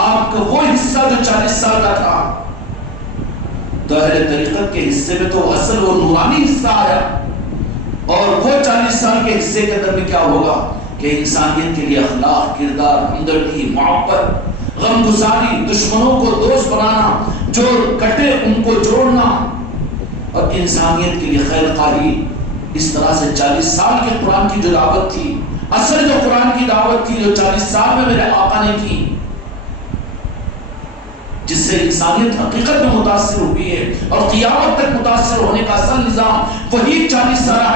آپ کا وہ حصہ جو 40 سال کا تھا، تو اہل طریقت کے حصے میں تو اصل وہ نورانی حصہ آیا. اور وہ 40 سال کے حصے کے اندر میں کیا ہوگا کہ انسانیت کے لیے اخلاق، کردار، ہمدردی، محبت، غم گساری، دشمنوں کو دوست بنانا، جو کٹے ان کو جوڑنا، اور انسانیت کے لیے خیر خواہی. اس طرح سے 40 سال کے قرآن کی جو دعوت تھی، اصل جو قرآن کی دعوت تھی جو 40 سال میں میرے آقا نے کی، جس سے انسانیت حقیقت میں متاثر ہوئی ہے اور قیامت تک متاثر ہونے کا اصل نظام وہی 40 سالہ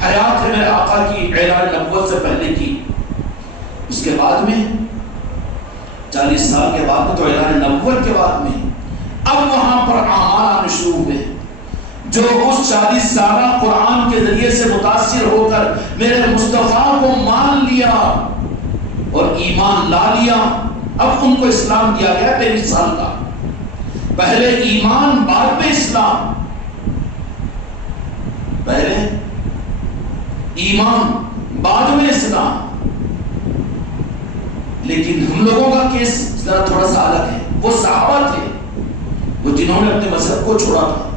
حیات ہے میرے آقا کی اعلان نبوت سے پہلے کی. اس کے بعد میں 40 سال کے بعد میں تو اعلان نبوت کے بعد میں اب وہاں پر اعمال آنے شروع ہوئے. جو اس 40 سالہ قرآن کے ذریعے سے متاثر ہو کر میرے مصطفیٰ کو مان لیا اور ایمان لا لیا، اب ان کو اسلام دیا گیا 23 سال کا. پہلے ایمان بعد میں اسلام، پہلے ایمان بعد میں اسلام. لیکن ہم لوگوں کا کیس ذرا تھوڑا سا الگ ہے. وہ صحابہ تھے وہ جنہوں نے اپنے مذہب کو چھوڑا تھا،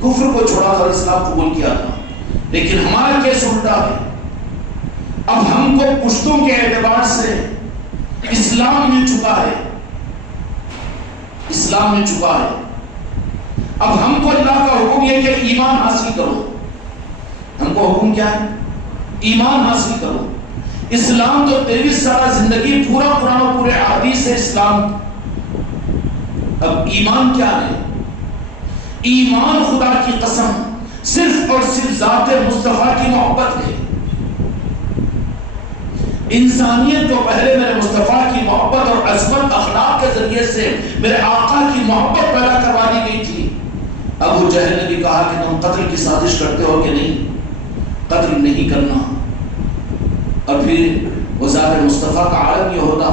کفر کو چھوڑا تھا اور اسلام قبول کیا تھا. لیکن ہمارا کیس الٹا ہے. اب ہم کو پشتوں کے اعتبار سے اسلام مل چکا ہے، اسلام مل چکا ہے. اب ہم کو اللہ کا حکم یہ کہ ایمان حاصل کرو. ہم کو حکم کیا ہے؟ ایمان حاصل کرو. اسلام تو 23 سالہ زندگی پورا قرآن اور پورے احادیث ہے اسلام. اب ایمان کیا ہے؟ ایمان خدا کی قسم صرف اور صرف ذات مصطفیٰ کی محبت ہے. انسانیت کو پہلے میرے مصطفیٰ کی محبت اور عظمت اخلاق کے ذریعے سے میرے آقا کی محبت پیدا کروا دی گئی تھی. ابو جہل نے بھی کہا کہ تم قتل کی سازش کرتے ہو کہ نہیں؟ قتل نہیں کرنا. اور پھر وہ ذات مصطفیٰ کا عالم یہ ہوتا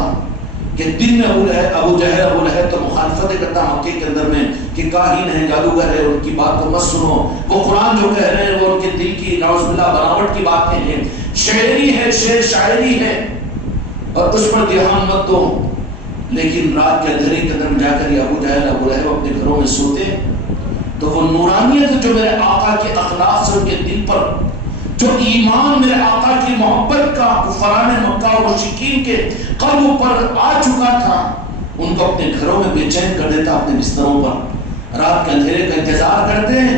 کہ دن میں ابو لہب تو مخالفت کرتا مکے کے اندر میں کہ کاہن ہے، جادوگر ہے، ان کی بات کو مت سنو. وہ قرآن جو کہہ رہے ہیں وہ ان کے دل کی نعوذ باللہ بناوٹ کی باتیں ہیں، شعری ہے، شعر شاعری ہے، اور اس پر دھیان مت دو. لیکن رات کے اندھیرے کے اندر جا کر ابو جہل ابو لہب اپنے گھروں میں سوتے تو وہ نورانیت جو میرے آقا کے اخلاق سے ان کے دل پر، جو ایمان میرے آقا کی محبت کا کفاران مکہ و مشرکین کے قلب پر آ چکا تھا، ان کو اپنے گھروں میں بے چین کر دیتا، اپنے بستروں پر رات کے اندھیرے کا انتظار کرتے ہیں۔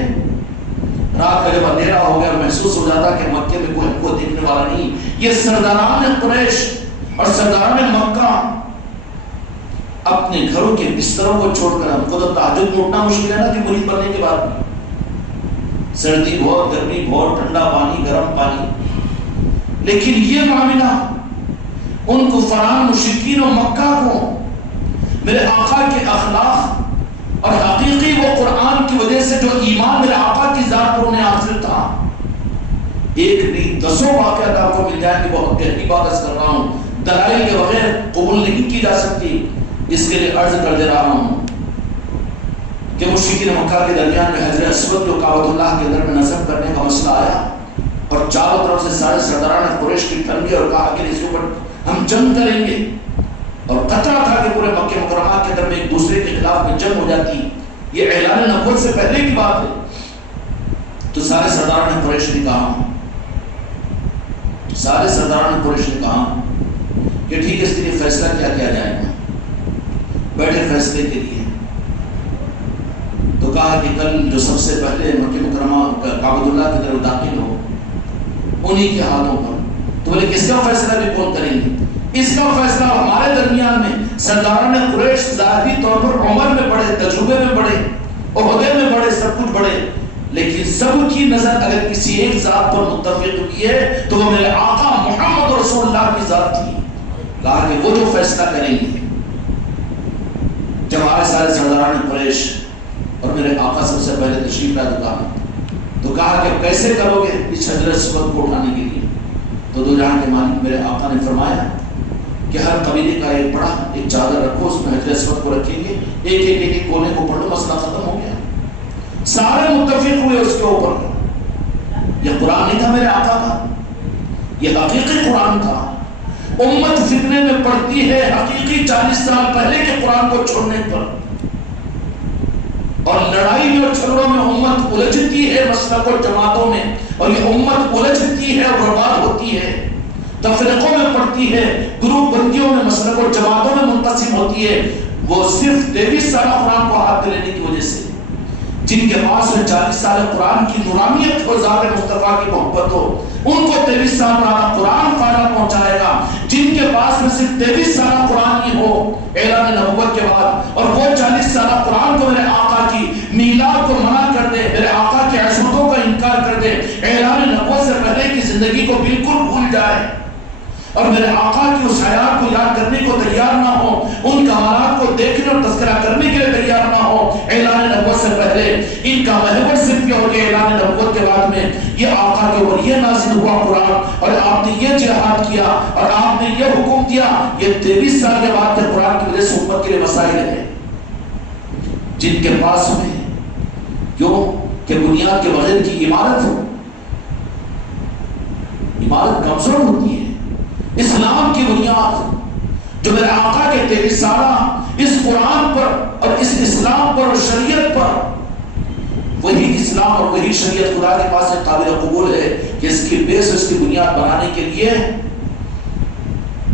رات کا جب اندھیرا ہو گیا محسوس ہو جاتا کہ مکے میں کوئی ہم کو دیکھنے والا نہیں، یہ سرداران قریش اور سرداران مکہ اپنے گھروں کے بستروں کو چھوڑ کر، ہم کو تو تہجد میں اٹھنا مشکل ہے نا کہ مرید بننے کے بعد، سردی بہت، گرمی بہت، ٹھنڈا پانی، گرم پانی، لیکن یہ معاملہ ان کفار مشرکین و مکہ کو میرے آقا کے اخلاق اور حقیقی وہ قرآن کی وجہ سے جو ایمان میرے آقا کی ذات پر انہیں حاصل تھا، ایک نہیں دسوں واقعات آپ کو مل جائیں گے، بہت گہری بات کر رہا ہوں، دلائل کے بغیر قبول نہیں کی جا سکتی، اس کے لیے عرض کر دے رہا ہوں کہ مشرکین مکہ کے درمیان میں حجر اسود جو کعبۃ اللہ کے اندر میں نصب کرنے کا مسئلہ آیا اور چاروں طرف سے سارے سرداران قریش کی ٹھن گئے اور کہا کہ اس کے اوپر ہم جنگ کریں گے، اور خطرہ تھا کہ پورے مکہ مکرمہ کے اندر میں ایک دوسرے کے خلاف میں جنگ ہو جاتی، یہ اعلان نبوت سے پہلے کی بات ہے۔ تو سارے سرداران قریش نے کہا، سارے سرداران قریش نے کہا کہ ٹھیک ہے، اس کے لیے فیصلہ کیا کیا جائے گا، بیٹھے فیصلے کے لیے۔ تو کہا کہ کل جو سب سے پہلے مکہ مکرمہ کعبۃ اللہ کی طرف داخل ہو انہی کے ہاتھوں پر، تو بولے کس کا فیصلہ بھی کون کریں گے؟ اس کا فیصلہ ہمارے درمیان میں سرداران قریش ظاہری طور پر عمر میں بڑے، تجربے میں بڑے، عہدے میں بڑے، سب کچھ بڑے، لیکن سب کی نظر اگر کسی ایک ذات پر متفق ہوئی ہے تو وہ میرے آقا محمد رسول اللہ کی ذات تھی۔ کہا کہ وہ جو فیصلہ کریں گے۔ جب آئے سارے سرداران قریش اور میرے آقا سب سے پہلے تشریف لائے تو کہا کہ کیسے کرو گے اس حجر اسود کو اٹھانے کے لیے؟ تو دو جہاں کے مالک میرے آقا نے فرمایا کہ ہر قبیلے کا ایک بڑا ایک چادر رکھو، اس میں حجر اسود کو رکھیں گے، ایک ایک ایک کونے کو پڑھ لو، مسئلہ ختم ہو گیا۔ سارے متفق ہوئے اس کے اوپر۔ یہ قرآن نہیں تھا میرے آقا کا، یہ حقیقی قرآن تھا۔ امت فتنے میں پڑتی ہے حقیقی 40 سال پہلے کے قرآن کو چھوڑنے پر، اور لڑائی میں اور جھگڑوں میں امت الجھتی ہے مسلک و جماعتوں میں، اور یہ امت الجھتی ہے اور برباد ہوتی ہے، تفریقوں میں پڑتی ہے، گروپ بندیوں میں، مسلک و جماعتوں میں منقسم ہوتی ہے، وہ صرف 23 سالہ قرآن کو ہاتھ میں لینے کی وجہ سے۔ جن کے پاس میں 40 سال قرآن کی نورانیت اور ذات مصطفیٰ کی محبت ہو، ان کو 23 سال پرانا قرآن فائدہ پہنچائے گا۔ جن کے پاس میں صرف 23 سالہ قرآن ہی ہو اعلان نبوت کے بعد، اور وہ 40 سالہ قرآن کو میرے آقا کی میلاد کو منع کر دے، میرے آقا کی عصمتوں کا انکار کر دے، اعلان نبوت سے پہلے کی زندگی کو بالکل بھول جائے، اور میرے آقا کی اس حیات کو یاد کرنے کو تیار نہ ہو، ان کمالات کو دیکھنے اور تذکرہ کرنے کے لیے تیار نہ ہو اعلان نبوت سے پہلے، ان کا محور صرف یہ ہو کہ اعلان نبوت کے بعد میں یہ آقا کے اوپر یہ نازل ہوا قرآن، اور آپ نے یہ جہاد کیا اور آپ نے یہ حکم دیا، یہ 23 سال کے بعد کے قرآن کی وجہ سے امت کے لیے مسائل ہیں جن کے پاس میں کیوں کہ بنیاد کے بغیر کی عمارت کمزور ہوتی ہے۔ اسلام کی بنیاد جو میرے آقا کے 23 سالہ اس قرآن پر اور اس اسلام پر اور شریعت پر، وہی اسلام اور وہی شریعت خدا کے پاس قابل قبول ہے کہ اس کی بیس اس کی بنیاد بنانے کے لیے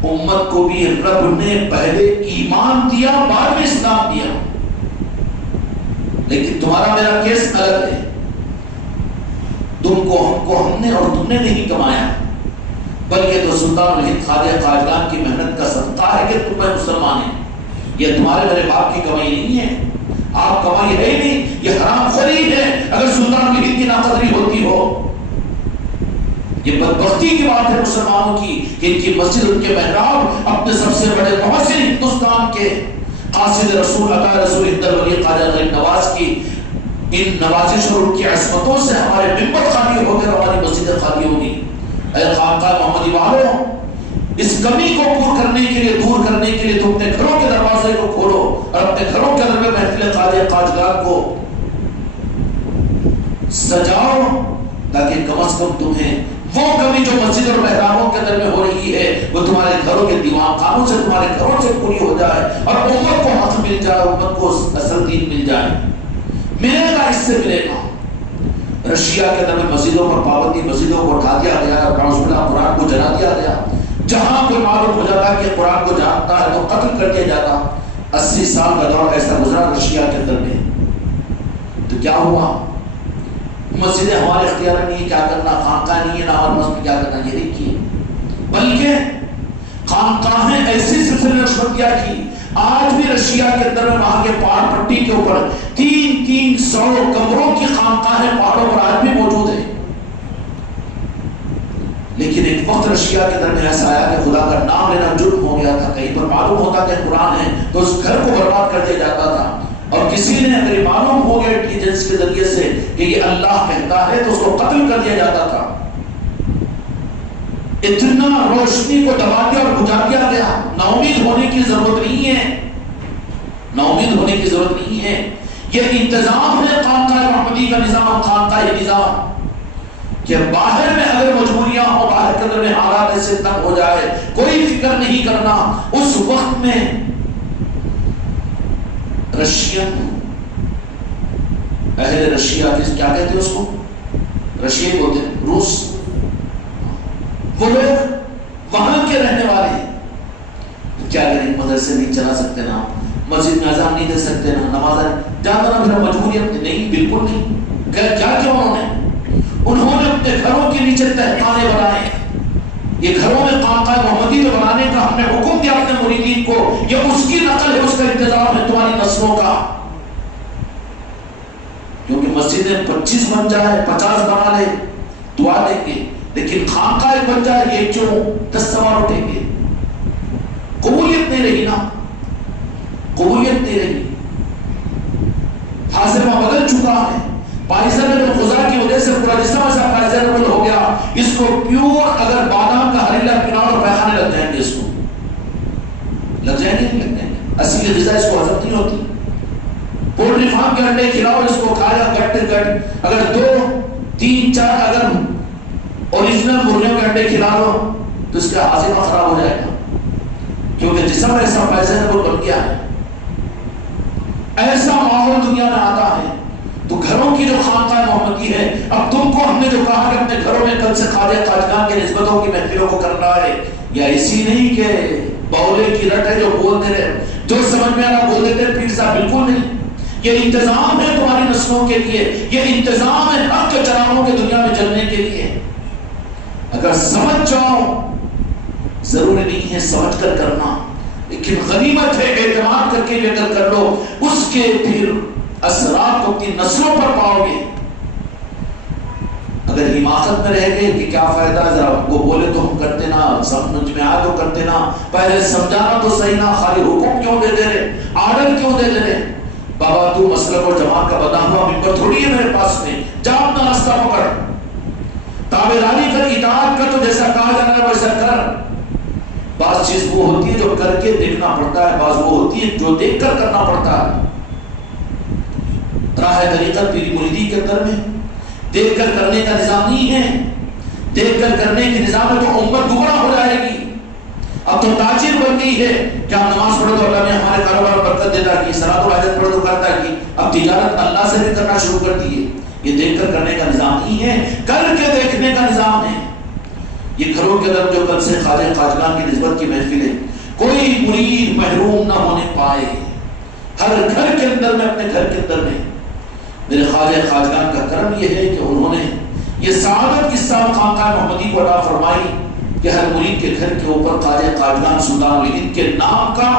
امت کو بھی رب نے پہلے ایمان دیا، بعد میں اسلام دیا۔ لیکن تمہارا میرا کیس الگ ہے، تم کو ہم کو ہم نے اور تم نے نہیں کمایا، بلکہ تو سلطان الہند خواجہ قاجگان کی محنت کا صدقہ ہے کہ تم مسلمان ہیں۔ یہ تمہارے میرے باپ کی کمائی نہیں ہے، آپ کمائی ہے ہی نہیں، یہ حرام خوری ہے۔ اگر سلطان الہند کی ناقدری ہوتی ہو، یہ بدبختی کی بات ہے مسلمانوں کی کہ ان کی مسجد، ان کے محراب اپنے سب سے بڑے محسن ہندوستان کے قاصد رسول عطا رسول ولی خواجہ غریب نواز کی ان نوازش اور ان کی عصمتوں سے ہمارے ممبر خالی ہو گئے، ہماری مسجدیں خالی ہوگی۔ اے خانقاہ محمدی والوں، اس کمی کو پور کرنے کے لیے، دور کرنے کے لیے تم اپنے گھروں کے دروازے کو کھولو اور اپنے گھروں کے اندر میں محفل خواجہ قاجگان کو سجاؤ، تاکہ کم از کم تمہیں وہ کمی جو مسجد اور محرابوں کے اندر میں ہو رہی ہے وہ تمہارے گھروں کے دیوان خانوں سے تمہارے گھروں سے پوری ہو جائے اور امت کو حق مل جائے, امت کو اصل دین مل جائے. ملے گا, اس سے ملے گا. رشیا کے اندر میں مسجدوں پر پابندی, مسجدوں کو اٹھا دیا گیا, قرآن کو جلا دیا گیا. جہاں کوئی معلوم ہو جاتا ہے کہ قرآن کو جانتا ہے تو قتل کر دیا جاتا. 80 سال کا دور ایسا گزرا رشیا کے اندر میں. تو کیا ہوا؟ مسجدیں ہمارے اختیار میں نہیں, کیا کرنا, خانقاہ نہیں ہے نا ہمارے پاس میں کیا کرنا, یہ نہیں کیے. بلکہ خانقاہیں ایسی سلسلے رشوتیاں کی. آج بھی رشیا کے اندر میں وہاں کے پہاڑ پٹی کے اوپر 300 کمروں کی خانقاہیں پہاڑوں پر آج بھی موجود ہیں. لیکن ایک وقت رشیا کے اندر میں ایسا آیا کہ خدا کا نام لینا جرم ہو گیا تھا. کہیں پر معلوم ہوتا کہ قرآن ہے تو اس گھر کو برباد کر دیا جاتا تھا. اور کسی نے اگر معلوم ہو گیا انٹیلیجنس کے ذریعے سے کہ یہ اللہ کہتا ہے تو اس کو قتل کر دیا جاتا تھا. اتنا روشنی کو دبا دیا اور بجھا دیا گیا. نا امید ہونے کی ضرورت نہیں ہے, نا امید ہونے کی ضرورت نہیں ہے. یہ انتظام ہے خانقاہ محمدی کا نظام, خانقاہ نظام, کہ باہر میں اگر مجبوریاں ہو, باہر کے اندر میں حالات ایسے تنگ ہو جائے, کوئی فکر نہیں کرنا. اس وقت میں رشین, اہل رشیا کیا کہتے ہیں اس کو, رشین بولتے ہیں, روس, وہ لوگ وہاں کے رہنے والے کیا کریں, مدرسے نہیں چلا سکتے نا, مسجد میں اذان نہیں دے سکتے نا, نماز جانا نا پھر مجبوریت نہیں, بالکل نہیں. کیا کیا انہوں نے اپنے گھروں کے نیچے تہخانے بنائے. یہ گھروں میں خانقاہ محمدی کو بنانے کا ہم نے حکم دیا اپنے مریدین کو, یہ اس کی نقل ہے, اس کا انتظام ہے تمہاری نسلوں کا. کیونکہ مسجدیں 25 بن جائے, 50 بنا لے, دعا دیں گے, لیکن خانقاہ بن جائے یہ کیوں 10 سوال اٹھیں گے. قبولیت نہیں رہی نا, قبولیت نہیں رہی. حاضرہ بدل چکا ہے. پائزن خدا کی وجہ سے پورا جسم ایسا پائزن ہو گیا. اس کو پیور اگر بادام کا ہریلا پلاؤ اور پیخانے لگ جائیں گے, اس کو لگ جائیں گے, نہیں لگ جائیں گے. اصلی غذا اس کو ہضم نہیں ہوتی. پولٹری فارم کے انڈے کھلاؤ, اس کو کھایا گٹ گٹ, اگر 2 3 4 اگر اوریجنل مرغیوں کے انڈے کھلا لو تو اس کا ہاضمہ خراب ہو جائے گا, کیونکہ جسم ایسا پائزن بن گیا ہے. ایسا ماحول دنیا میں آتا ہے. تو گھروں کی جو خانقاہ محمدی ہے, اب تم کو ہم نے جو کہا کہ اپنے گھروں میں کل سے خواجہ خواجگان کے نسبتوں کی محفلوں کو کرنا ہے, یا اسی نہیں کہ بولے کی رٹ ہے جو بولتے رہے, جو سمجھ میں آنا بول دیتے پیر صاحب, بالکل نہیں. یہ انتظام ہے تمہاری نسلوں کے لیے, یہ انتظام ہے حق کے چراغوں کے دنیا میں جلنے کے لیے. اگر سمجھ جاؤ, ضروری نہیں ہے سمجھ کر کرنا, لیکن غنیمت ہے اعتماد کر کے اگر کر لو, اس کے پھر اثرات کو اپنی نسلوں پر پاؤ گے. اگر حماقت میں رہ گئے کہ کیا فائدہ, ذرا وہ بولے تو ہم کرتے نا, سمجھ میں آئے تو کرتے نا, پہلے سمجھانا تو صحیح نا, خالی حکم کیوں دے دے رہے, آرڈر کیوں دے دے رہے. بابا تو مسلک اور جماعت کا بنا ہوا ممبر تھوڑی ہے میرے پاس میں, جا اپنا راستہ پکڑ, تابعداری کر, اطاعت کر, تو جیسا کہا جانا ہے ویسا کر. بعض چیز وہ ہوتی ہے جو کر کے دیکھنا پڑتا ہے, بعض وہ ہوتی ہے جو دیکھ کر کرنا پڑتا ہے. راہ طریقت پیری مریدی کے اندر میں دیکھ کر کرنے کا نظام نہیں ہے. دیکھ کر کرنے کے نظام میں تو امت گمراہ ہو جائے گی. اب تو تاجر بن گئی ہے کہ ہم نماز پڑھو تو اللہ نے ہمارے کاروبار برکت دیتا کی, صلاۃ و حاجت پڑھو تو کرتا کی. اب تجارت اللہ سے بھی کرنا شروع کر دی ہے. یہ دیکھ کر کرنے کا نظام نہیں ہے, کر کے دیکھنے کا نظام ہے. یہ گھروں کے اندر جو کل سے خواجہ خواجگان کی نسبت کی محفلیں, کوئی مرید محروم نہ ہونے پائے. ہر گھر کے اندر میں, اپنے گھر کے اندر میں میرے خواجہ خواجگان کا کرم یہ ہے کہ انہوں نے یہ سعادت کی سب خانقاہ محمدی کو عطا فرمائی کہ ہر مرید کے گھر کے اوپر خواجہ خواجگان سلطان الہند کے نام کا,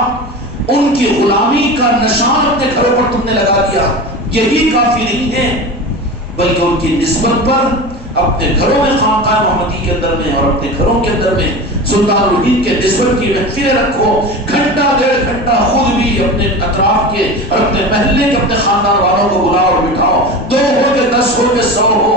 ان کی غلامی کا نشان اپنے گھروں پر تم نے لگا دیا. یہی کافی نہیں ہے, بلکہ ان کی نسبت پر اپنے گھروں میں خانقاہ محمدی کے اندر میں اور اپنے گھروں کے اندر میں سلطان الہند کے نسبت کی محفلیں رکھو. گھنٹہ 1.5 گھنٹہ خود بھی اپنے اطراف کے اور اپنے محلے کے اپنے خاندان والوں کو بلاؤ اور بٹھاؤ. 2 ہو کے 10 ہو کے 100 ہو,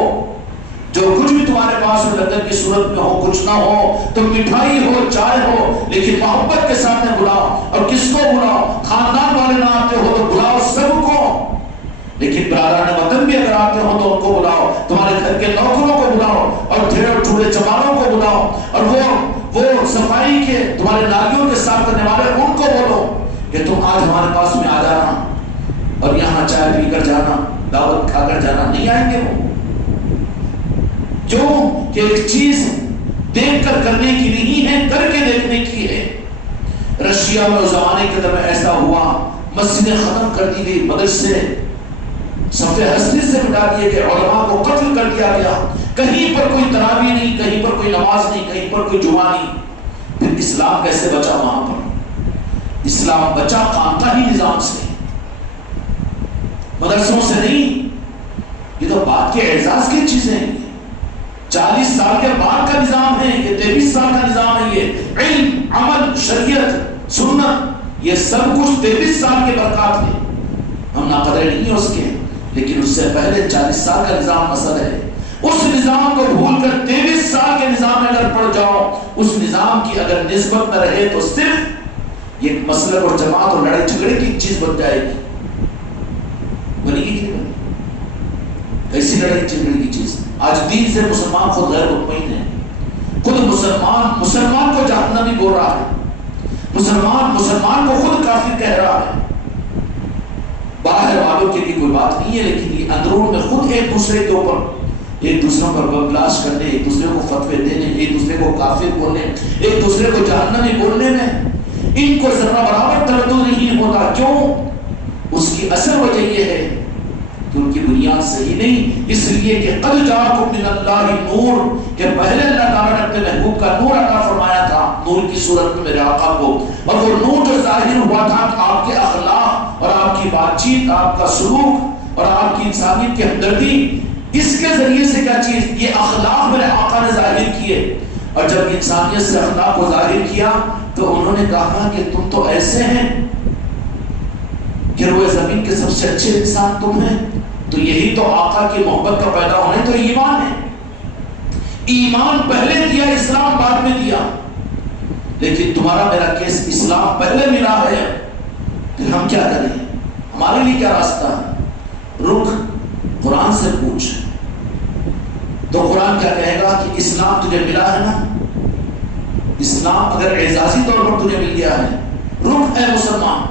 جو کچھ بھی تمہارے پاس میں لنگر کی صورت میں ہو, کچھ نہ ہو تو مٹھائی ہو, چائے ہو, لیکن محبت کے ساتھ میں بلاؤ. اور کس کو بلاؤ, خاندان والے نہ آتے ہو تو بلاؤ سب کو, لیکن برادران وطن بھی اگر آتے ہو تو ان کو بلاؤ. تمہارے گھر کے نوکروں کو بلاؤ, اور ٹھیڑے ٹھوڑے چماروں کو بلاؤ, اور وہ صفائی کے تمہارے نالیوں کے صاف کرنے والے ان کو بولو کہ تم آج ہمارے پاس میں آ جانا اور یہاں چائے پی کر جانا، دعوت کھا کر جانا. نہیں آئیں گے وہ، کیوں کہ ایک چیز دیکھ کر کرنے کی نہیں ہے، کر کے دیکھنے کی ہے. رشیا میں اس زمانے کے اندر ایسا ہوا، مسجدیں ختم کر دی گئی، مدرسے صفحہ ہستی سے مٹا دیے گئے، علماء کو قتل کر دیا گیا. کہیں پر کوئی تراویح نہیں، کہیں پر کوئی نماز نہیں، کہیں پر کوئی جمعہ نہیں. پھر اسلام کیسے بچا وہاں پر؟ اسلام بچا خانقاہی نظام سے، مدرسوں سے نہیں. یہ تو بعد کے اعزاز کی چیزیں ہیں، 40 سال کے بعد کا نظام ہے، یہ 23 سال کا نظام ہے. یہ علم، عمل، شریعت، سنت، یہ سب کچھ 23 سال کے برکات ہیں. ہم ناقدر نہیں ہیں اس کے، لیکن اس سے پہلے 40 سال کا نظام اصل ہے. اس نظام کو بھول کر 23 سال کے نظام میں اگر پڑ جاؤ، اس نظام کی اگر نسبت نہ رہے تو صرف یہ مسلک اور جماعت اور لڑائی جھگڑے کی چیز بن جائے گی. بنے گی کہ نہیں؟ ایسی لڑائی جھگڑے کی چیز. آج دین سے مسلمان خود غیر مطمئن ہے. خود مسلمان کو جہنمی بول رہا ہے، مسلمان کو خود کافر کہہ رہا ہے. باہر والوں کے لیے کوئی بات نہیں ہے، لیکن یہ اندرون میں خود ایک دوسرے کے اوپر، ایک دوسروں پر بکواس کرنے، ایک دوسرے کو فتوے دینے، ایک دوسرے کو کافر بولنے، ایک دوسرے کو جہنمی بولنے میں ان کو ذرا برابر تردد نہیں ہوتا. کیوں؟ اس کی اصل وجہ یہ ہے کہ ان کی بنیاد صحیح نہیں. اس لیے کہ قد جاءکم من اللہ نور، کہ پہلے اللہ تعالیٰ نے اپنے محبوب کا نور عطا فرمایا تھا، نور کی صورت میں میرے آقا کو. اور وہ نور جو ظاہر ہوا تھا آپ کے اخلاق اور آپ کی بات چیت، آپ کا سلوک اور آپ کی انسانیت کی ہمدردی، اس کے ذریعے سے کیا چیز؟ یہ اخلاق میرے آقا نے ظاہر کیے. اور جب انسانیت سے اخلاق کو ظاہر کیا تو انہوں نے کہا کہ تم تو ایسے ہیں کہ روئے زمین کے سب سے اچھے انسان تم ہیں. تو یہی تو آقا کی محبت کا پیدا ہونے تو ایمان ہے. ایمان پہلے دیا، اسلام بعد میں دیا. لیکن تمہارا میرا کیس اسلام پہلے ملا ہے. پھر ہم کیا کریں؟ ہمارے لیے کیا راستہ ہے؟ رک قرآن سے پوچھ. تو قرآن کیا کہے گا کہ اسلام تجھے ملا ہے نا، اسلام اگر اعزازی طور پر تجھے مل گیا ہے، رک اے مسلمان،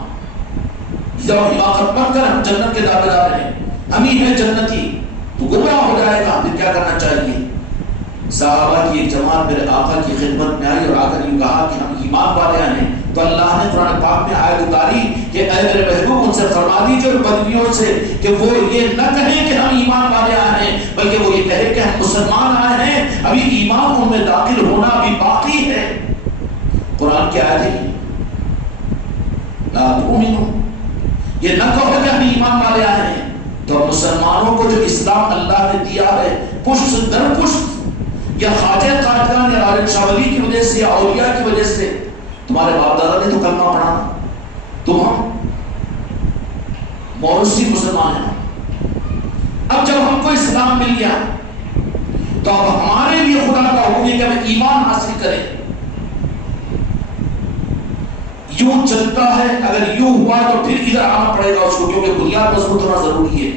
جب حماقت مت کر، ہم جنت کے دعوے دار ہیں، ہم ہی ہیں جنتی. تو گمراہ ہو جائے گا. پھر کیا کرنا چاہیے؟ صحابہ کی ایک جماعت میرے آقا کی خدمت میں آئی اور آ کر یہ کہا کہ ہم ایمان والے ہیں. تو اللہ نے قرآن پاک میں آیت اتاری کہ اے میرے محبوب ان سے فرما دیجیے بدویوں سے کہ وہ یہ نہ کہیں کہ ہم ایمان والے آئے ہیں، بلکہ وہ یہ کہے کہ ہم مسلمان آئے ہیں، ابھی ایمان ان میں داخل ہونا ابھی باقی ہے. قرآن کی آیت ہے لا تؤمنوا، یہ نہ کہو کہ ہم ایمان والے آئے ہیں. تو مسلمانوں کو جو اسلام اللہ نے دیا ہے پشت در پشت، یا خواجہ قادیان یا عالم شاہ ولی کی وجہ سے یا اولیاء کی وجہ سے، تمہارے باپ دادا نے تو کلمہ پڑھا، تم ہم موروثی مسلمان ہیں. اب جب ہم کو اسلام مل گیا تو اب ہمارے لیے خدا کا حکم ہے کہ ہمیں ایمان حاصل کریں. یوں چلتا ہے، اگر یوں ہوا تو پھر ادھر آنا پڑے گا اس کو، کیونکہ بنیاد مضبوط ہونا ضروری ہے.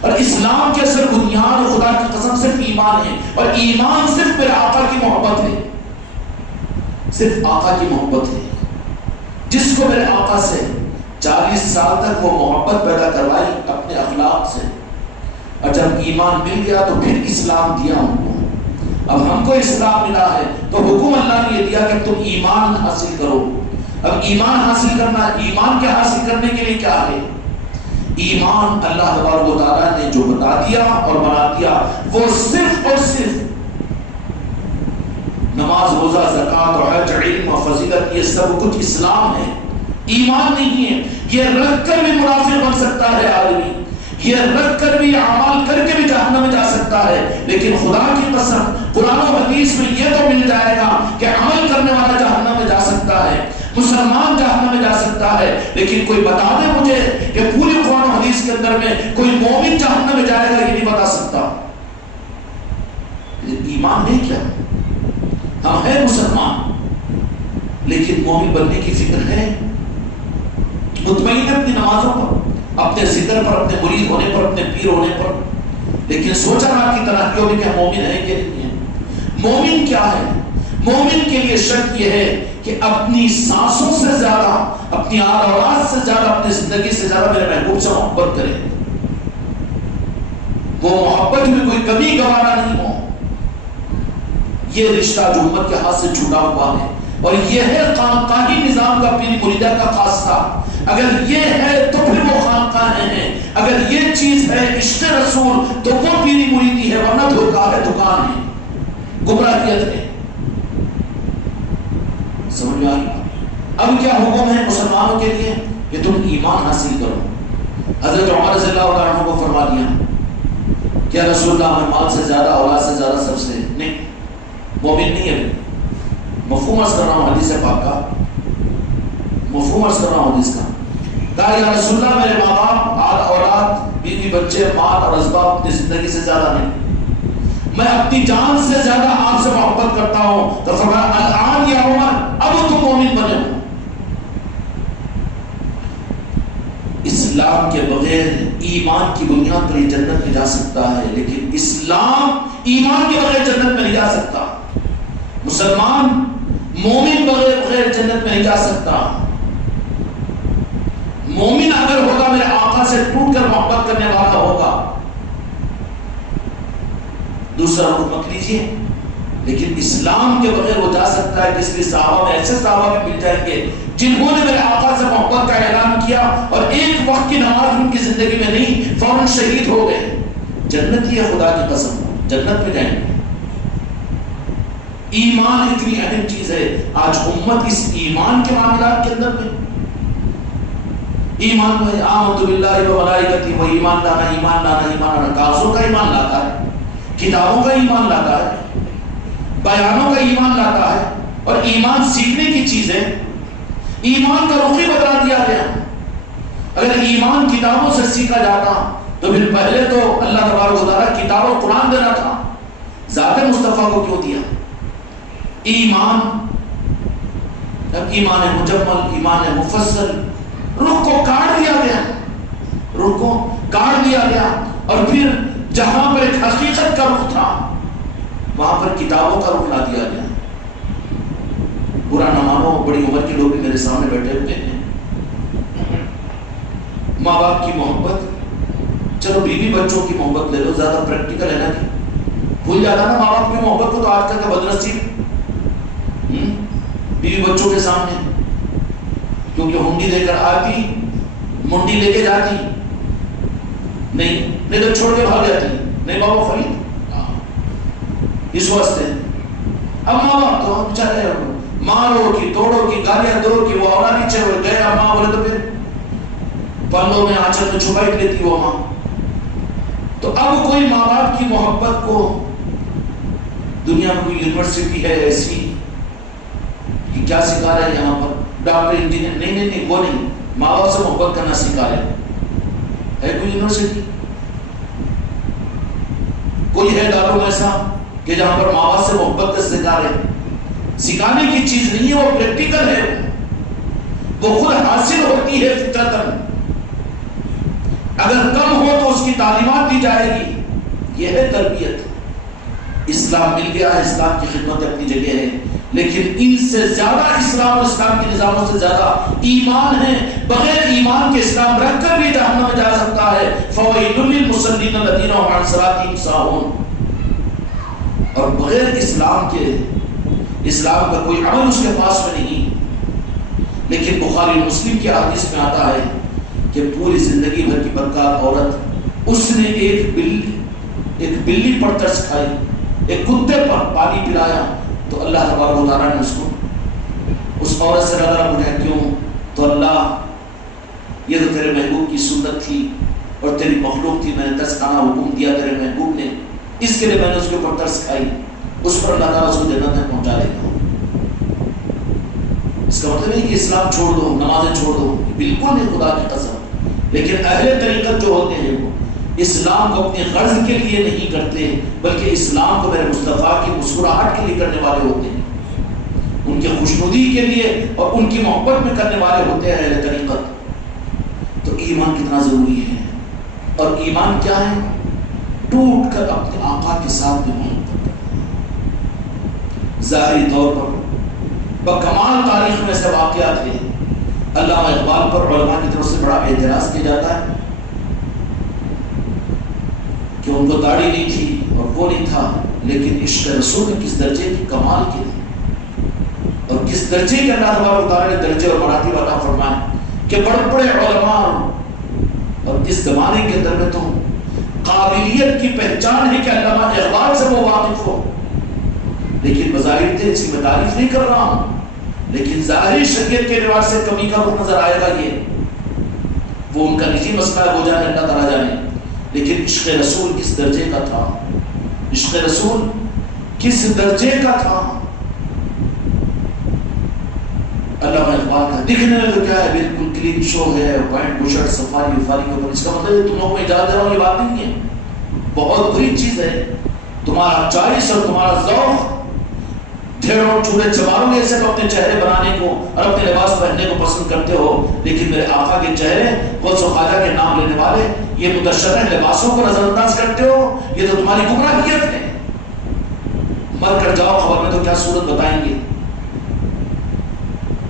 اور اسلام کے اصل بنیاد خدا کی قسم صرف ایمان ہے، اور ایمان صرف میرے آقا کی محبت ہے، صرف آقا کی محبت ہے. جس کو میرے آقا سے 40 سال تک وہ محبت پیدا کروائی اپنے اخلاق سے، اور جب ایمان مل گیا تو پھر اسلام دیا ان کو. اب ہم کو اسلام ملا ہے تو حکم اللہ نے یہ دیا کہ تم ایمان حاصل کرو. اب ایمان حاصل کرنا، ایمان کے حاصل کرنے کے لیے کیا ہے؟ ایمان اللہ تبارک و تعالیٰ نے جو بتا دیا اور بنا دیا وہ صرف اور صرف نماز، روزہ، زکات اور حج، علم و فضیلت، یہ سب کچھ اسلام ہے، ایمان نہیں ہے. یہ رکھ کر بھی منافق بن سکتا ہے آدمی، یہ رکھ کر بھی اعمال کر کے بھی جہنم میں جا سکتا ہے، لیکن خدا کی قسم قرآن و حدیث میں یہ تو مل جائے گا کہ عمل کرنے والا جہنم میں جا سکتا ہے، مسلمان جہنم میں جا سکتا ہے. لیکن کوئی بتا دے مجھے کہ پوری قرآن و حدیث کے اندر میں کوئی مومن جہنم میں جائے گا، یہ نہیں بتا سکتا. ایمان نہیں کیا؟ ہم ہیں مسلمان لیکن مومن بننے کی فکر ہے، مطمئن اپنی نمازوں پر، اپنے ذکر پر، اپنے مرید ہونے پر، اپنے پیر ہونے پر، لیکن سوچا آپ کی تنقیوں میں کہ مومن ہے کہ نہیں ہے. مومن کیا ہے؟ مومن کے لیے شرط یہ ہے کہ اپنی سانسوں سے زیادہ، اپنی آل اولاد سے زیادہ، اپنی زندگی سے زیادہ میرے محبوب سے محبت کرے، وہ محبت میں کوئی کمی گوارا نہیں ہو۔ یہ رشتہ جو امت کے ہاتھ سے چھوٹا ہوا ہے، اور یہ ہے خانقاہی نظام کا پیری مریدہ کا خاصہ۔ اگر یہ ہے تو پھر وہ خانقاہیں ہیں، اگر یہ چیز ہے عشق رسول تو وہ پیری مریدی ہے، ورنہ دھوکہ ہے، دکان ہے، گمراہیت ہے۔ سمجھ میں آئی؟ اب کیا حکم ہے مسلمانوں کے لیے کہ تم ایمان حاصل کرو۔ حضرت عمر رضی اللہ عنہ کو فرما دیا کیا رسول اللہ ہمیں مال سے زیادہ، اولاد سے زیادہ، سب سے نہیں، مومن نہیں ہے۔ مفہوم عرض کر رہا ہوں حدیث پاک کا، مفہوم عرض کر رہا ہوں حدیث کا۔ کہا یا رسول اللہ میرے ماں باپ، اولاد، بیوی بچے، مال اور اسباب اپنی زندگی سے زیادہ نہیں، میں اپنی جان سے زیادہ آپ سے محبت کرتا ہوں۔ تو فرمایا الآن یا عمر، اب تم مومن بنے ہو۔ اسلام کے بغیر ایمان کی بنیاد پر یہ جنت میں جا سکتا ہے، لیکن اسلام ایمان کے بغیر جنت میں نہیں جا سکتا۔ مسلمان مومن بغیر جنت میں نہیں جا سکتا۔ مومن اگر ہوگا میرے آقا سے ٹوٹ کر محبت کرنے والا ہوگا۔ دوسرا رخ مت لیجیے، لیکن اسلام کے بغیر وہ جا سکتا ہے، اس لیے صحابہ میں ایسے صحابہ بھی مل جائیں گے جنہوں نے میرے آقا سے محبت کا اعلان کیا اور ایک وقت کی نماز ان کی زندگی میں نہیں، فوراً شہید ہو گئے۔ جنت ہی ہے، خدا کی قسم، جنت میں جائیں گے۔ ایمان اتنی اہم چیز ہے، آج امت اس ایمان کے معاملات کے اندر میں ایمان میں آمنت باللہ و ملائکتہ، وہ ایمان لانا کاغذوں کا ایمان لاتا ہے، کتابوں کا ایمان لاتا ہے، بیانوں کا ایمان لاتا ہے، اور ایمان سیکھنے کی چیز ہے۔ ایمان کا رخ ہی بتا دیا گیا۔ اگر ایمان کتابوں سے سیکھا جاتا تو پھر پہلے تو اللہ تبارک و تعالیٰ کتاب و قرآن دینا تھا، ذات مصطفیٰ کو کیوں دیا؟ ایمان، ایمان مجمل، ایمان مفصل، رخ کو کاٹ دیا گیا، رخ کو کاٹ دیا گیا، اور پھر جہاں پر ایک حقیقت کا رخ تھا وہاں پر کتابوں کا رخ لا دیا گیا۔ برا نہ مانو، بڑی عمر کے لوگ بھی میرے سامنے بیٹھے ہوتے ہیں۔ ماں باپ کی محبت، چلو بیوی بچوں کی محبت لے لو، زیادہ پریکٹیکل ہے نا، کہ بھول جاتا نا ماں باپ کی محبت کو، تو آج کل کا بدنصیب بیوی بچوں کے سامنے، کیونکہ ہنڈی دے کر آتی، منڈی لے کے جاتی نہیں تو چھوڑ کے بھاگ جاتی، نہیں بابا فرید، اس واسطے اب ماں باپ تو بیچارے مارو کی، توڑو کی، گالیاں دو کی، وہ اولا نیچے ہو گیا ماں بولے تو پھر پلوں میں آنچل میں چھپائی لیتی وہ ماں۔ تو اب کوئی ماں باپ کی محبت کو، دنیا میں کوئی یونیورسٹی ہے ایسی کہ کیا سکھا رہے ہیں یہاں پر ڈاکٹر انجینئر، نہیں وہ نہیں، ماں باپ سے محبت کرنا سکھا رہے ہے کوئی یونیورسٹی؟ کوئی ہے دارالعلوم ایسا کہ جہاں پر ماں باپ سے محبت کا سکھا رہے؟ سکھانے کی چیز نہیں ہے، وہ پریکٹیکل ہے، وہ خود حاصل ہوتی ہے فطرتاً۔ اگر کم ہو تو اس کی تعلیمات دی جائے گی، یہ ہے تربیت۔ اسلام مل گیا ہے، اسلام کی خدمت اپنی جگہ ہے، لیکن ان سے زیادہ اسلام اور اسلام کے نظاموں سے زیادہ ایمان ہے۔ بغیر ایمان کے اسلام رکھ کر بھی جہنم میں جا سکتا ہے۔ فویل للمصلین الذین هم عن صلاتهم ساہون۔ اور بغیر اسلام کے، اسلام کا کوئی عمل اس کے پاس میں نہیں۔ لیکن بخاری مسلم کی حدیث میں آتا ہے کہ پوری زندگی بھر کی بدکار عورت، اس نے ایک بلی پر ترس کھائی، ایک کتے پر پانی پلایا، تو اللہ تبارک و تعالیٰ نے اس کو، اس عورت سے رضا پوچھا کیوں؟ تو اللہ، یہ تو تیرے محبوب کی سنت تھی اور تیری مخلوق تھی، میں نے ترس کھانا حکم دیا تیرے محبوب نے، اس کے لیے میں نے اس کے اوپر ترس کھائی، اس پر اللہ تعالیٰ اس کو جنت میں پہنچا دے گا۔ اس کا مطلب نہیں کہ اسلام چھوڑ دو، نمازیں چھوڑ دو، بالکل نہیں، خدا کی قسم۔ لیکن اہل طریقت جو ہوتے ہیں وہ اسلام کو اپنی غرض کے لیے نہیں کرتے، بلکہ اسلام کو میرے مصطفیٰ کی مسکراہٹ کے لیے کرنے والے ہوتے ہیں، ان کی خوشنودی کے لیے اور ان کی محبت میں کرنے والے ہوتے ہیں اہل طریقت۔ تو ایمان کتنا ضروری ہے، اور ایمان کیا ہے؟ ٹوٹ کر اپنے آقا کے ساتھ میں محبت، ظاہری طور پر بکمال تاریخ میں سے واقعات ہیں۔ علامہ اقبال پر علماء کی طرف سے بڑا اعتراض کیا جاتا ہے کہ ان کو داڑھی نہیں تھی اور وہ نہیں تھا، لیکن عشق رسول نے کس درجے کی کمال کی تھی اور کس درجے کے اللہ تبارک و تعالیٰ نے درجے اور مراتب عطا فرمائے کہ بڑے بڑے علماء اور اس زمانے کے اندر میں تو قابلیت کی پہچان ہے کہ علامہ اقبال سے وہ واقف ہو، لیکن بظاہر تھے اس کی میں تعریف نہیں کر رہا ہوں، لیکن ظاہری شریعت کے رواج سے کمی کا رخ نظر آئے گا۔ یہ وہ ان کا نجی مسئلہ ہے، وہ جانے اللہ تعالیٰ جانے، لیکن عشق رسول کس درجے کا تھا، عشق رسول کس درجے کا تھا۔ علامہ اقبال کا دکھنے میں تو کیا ہے، بالکل کلین شو ہے، پینٹ بشرٹ سفاری وفاری کے اوپر، اس کا مطلب تم لوگوں کو اجازت دے رہا ہوں یہ بات نہیں ہے، بہت بری چیز ہے۔ تمہارا چوائس اور تمہارا ذوق ڈھیروں چورے چماروں ایسے تو اپنے چہرے بنانے کو اور اپنے لباس پہننے کو پسند کرتے ہو، لیکن میرے آقا کے چہرے غوث و خواجہ کے نام لینے والے یہ متشرح لباسوں کو نظر انداز کرتے ہو، یہ تو تمہاری گمراہیت ہے۔ مر کر جاؤ خبر میں تو کیا صورت بتائیں گے،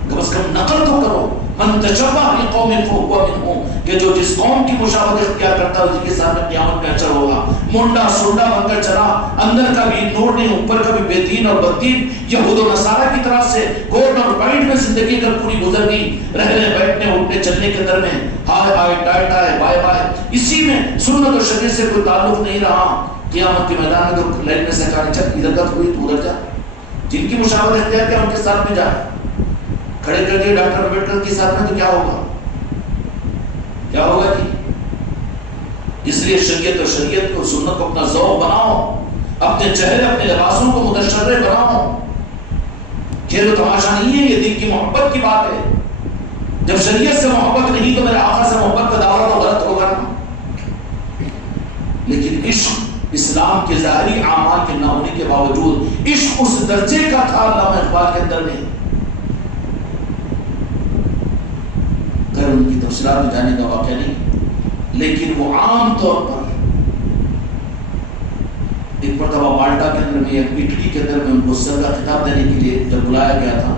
کم از کم نقل تو کرو، من تشبہ بقوم فہو منہم، کہ جو جس قوم کی مشابہت اختیار کرتا ہے اس کے سامنے قیامت میں اچر ہوگا۔ منڈا سنڈا بن کر چلا، اندر کا بھی نور نہیں، اوپر کا بھی بے دین اور بددین، یہود و نصارہ کی طرف سے کوٹ اور پینٹ میں زندگی اگر پوری گزر گئی، رہنے بیٹھنے اٹھنے چلنے کے اندر میں ہائے ہائے ٹائٹ ہائے بائے بائے، اسی میں سنت و شریعت سے کوئی تعلق نہیں رہا، قیامت کے میدان میں تو لائن میں سے کہانی چل ادھر کا ہوئی تو ادھر جا، جن کی مشابہت اختیار کیا ان کے ساتھ میں جا، کھڑے کر کے ڈاکٹر امبیڈکر کے ساتھ میں تو کیا ہوگا، کیا ہوگا جی۔ اس لیے شریعت اور شریعت کو سنت کو اپنا ذوق بناؤ، اپنے چہرے اپنے لباسوں کو متشرح بناؤ، کھیل و تماشا نہیں ہے، یہ دل کی محبت کی بات ہے۔ جب شریعت سے محبت نہیں تو میرے آقا سے محبت کا دعویٰ تو غلط ہوگا نا۔ لیکن عشق اسلام کے ظاہری اعمال کے نہ ہونے کے باوجود عشق اس درجے کا تھا علامہ اقبال کے اندر میں، ان کی تفصیلات میں جانے کا واقعہ نہیں، لیکن وہ عام طور پر ایک مرتبہ مالٹا کے اندر میں اٹلی کے اندر میں ان کو سر کا خطاب دینے کے لیے جب بلایا گیا تھا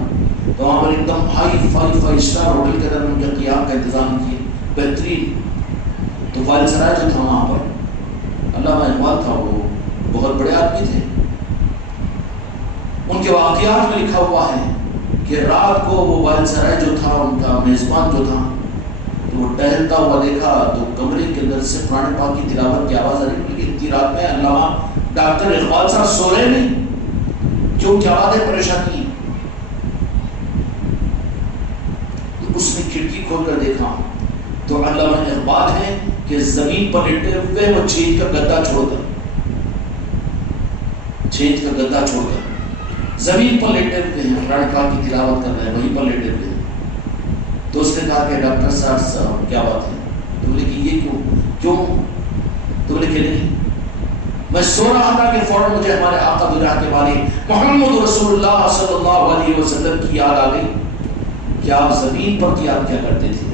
تو وہاں پر ایک دم فائیو اسٹار ہوٹل کے اندر ان کے قیام کا انتظام کیے بہترین۔ تو والد سرائے جو تھا وہاں پر علامہ اقبال تھا، وہ بہت بڑے آدمی تھے، ان کے واقعات میں لکھا ہوا ہے کہ رات کو وہ والد سرائے جو تھا ان کا میزبان جو تھا تو وہ ٹہلتا ہوا دیکھا تو کمرے کے اندر سے قرآن پاک کی تلاوت کی آواز آ رہی، لیکن اتنی رات میں علامہ ڈاکٹر اقبال صاحب سو رہے نہیں، کیوں کیا بات ہے، پریشانی۔ اس نے کھڑکی کھول کر دیکھا تو علامہ اقبال ہے کہ زمین پر لیٹے ہوئے وہ چھینچ کا گدا چھوڑ کر زمین پر لیٹے ہوئے ہیں، قرآن پاک کی تلاوت کر رہے ہیں، وہیں پر لیٹے ہوئے ہیں۔ تو اس نے کہا کہ ڈاکٹر صاحب کیا بات ہے، تو بولے کہ یہ کیوں، تو بولے کہ نہیں میں سو رہا تھا کہ فوراً مجھے ہمارے آقا برات والی محمد رسول اللہ صلی اللہ علیہ وسلم کی یاد آ گئی کہ آپ زمین پر کی آپ کیا کرتے تھے،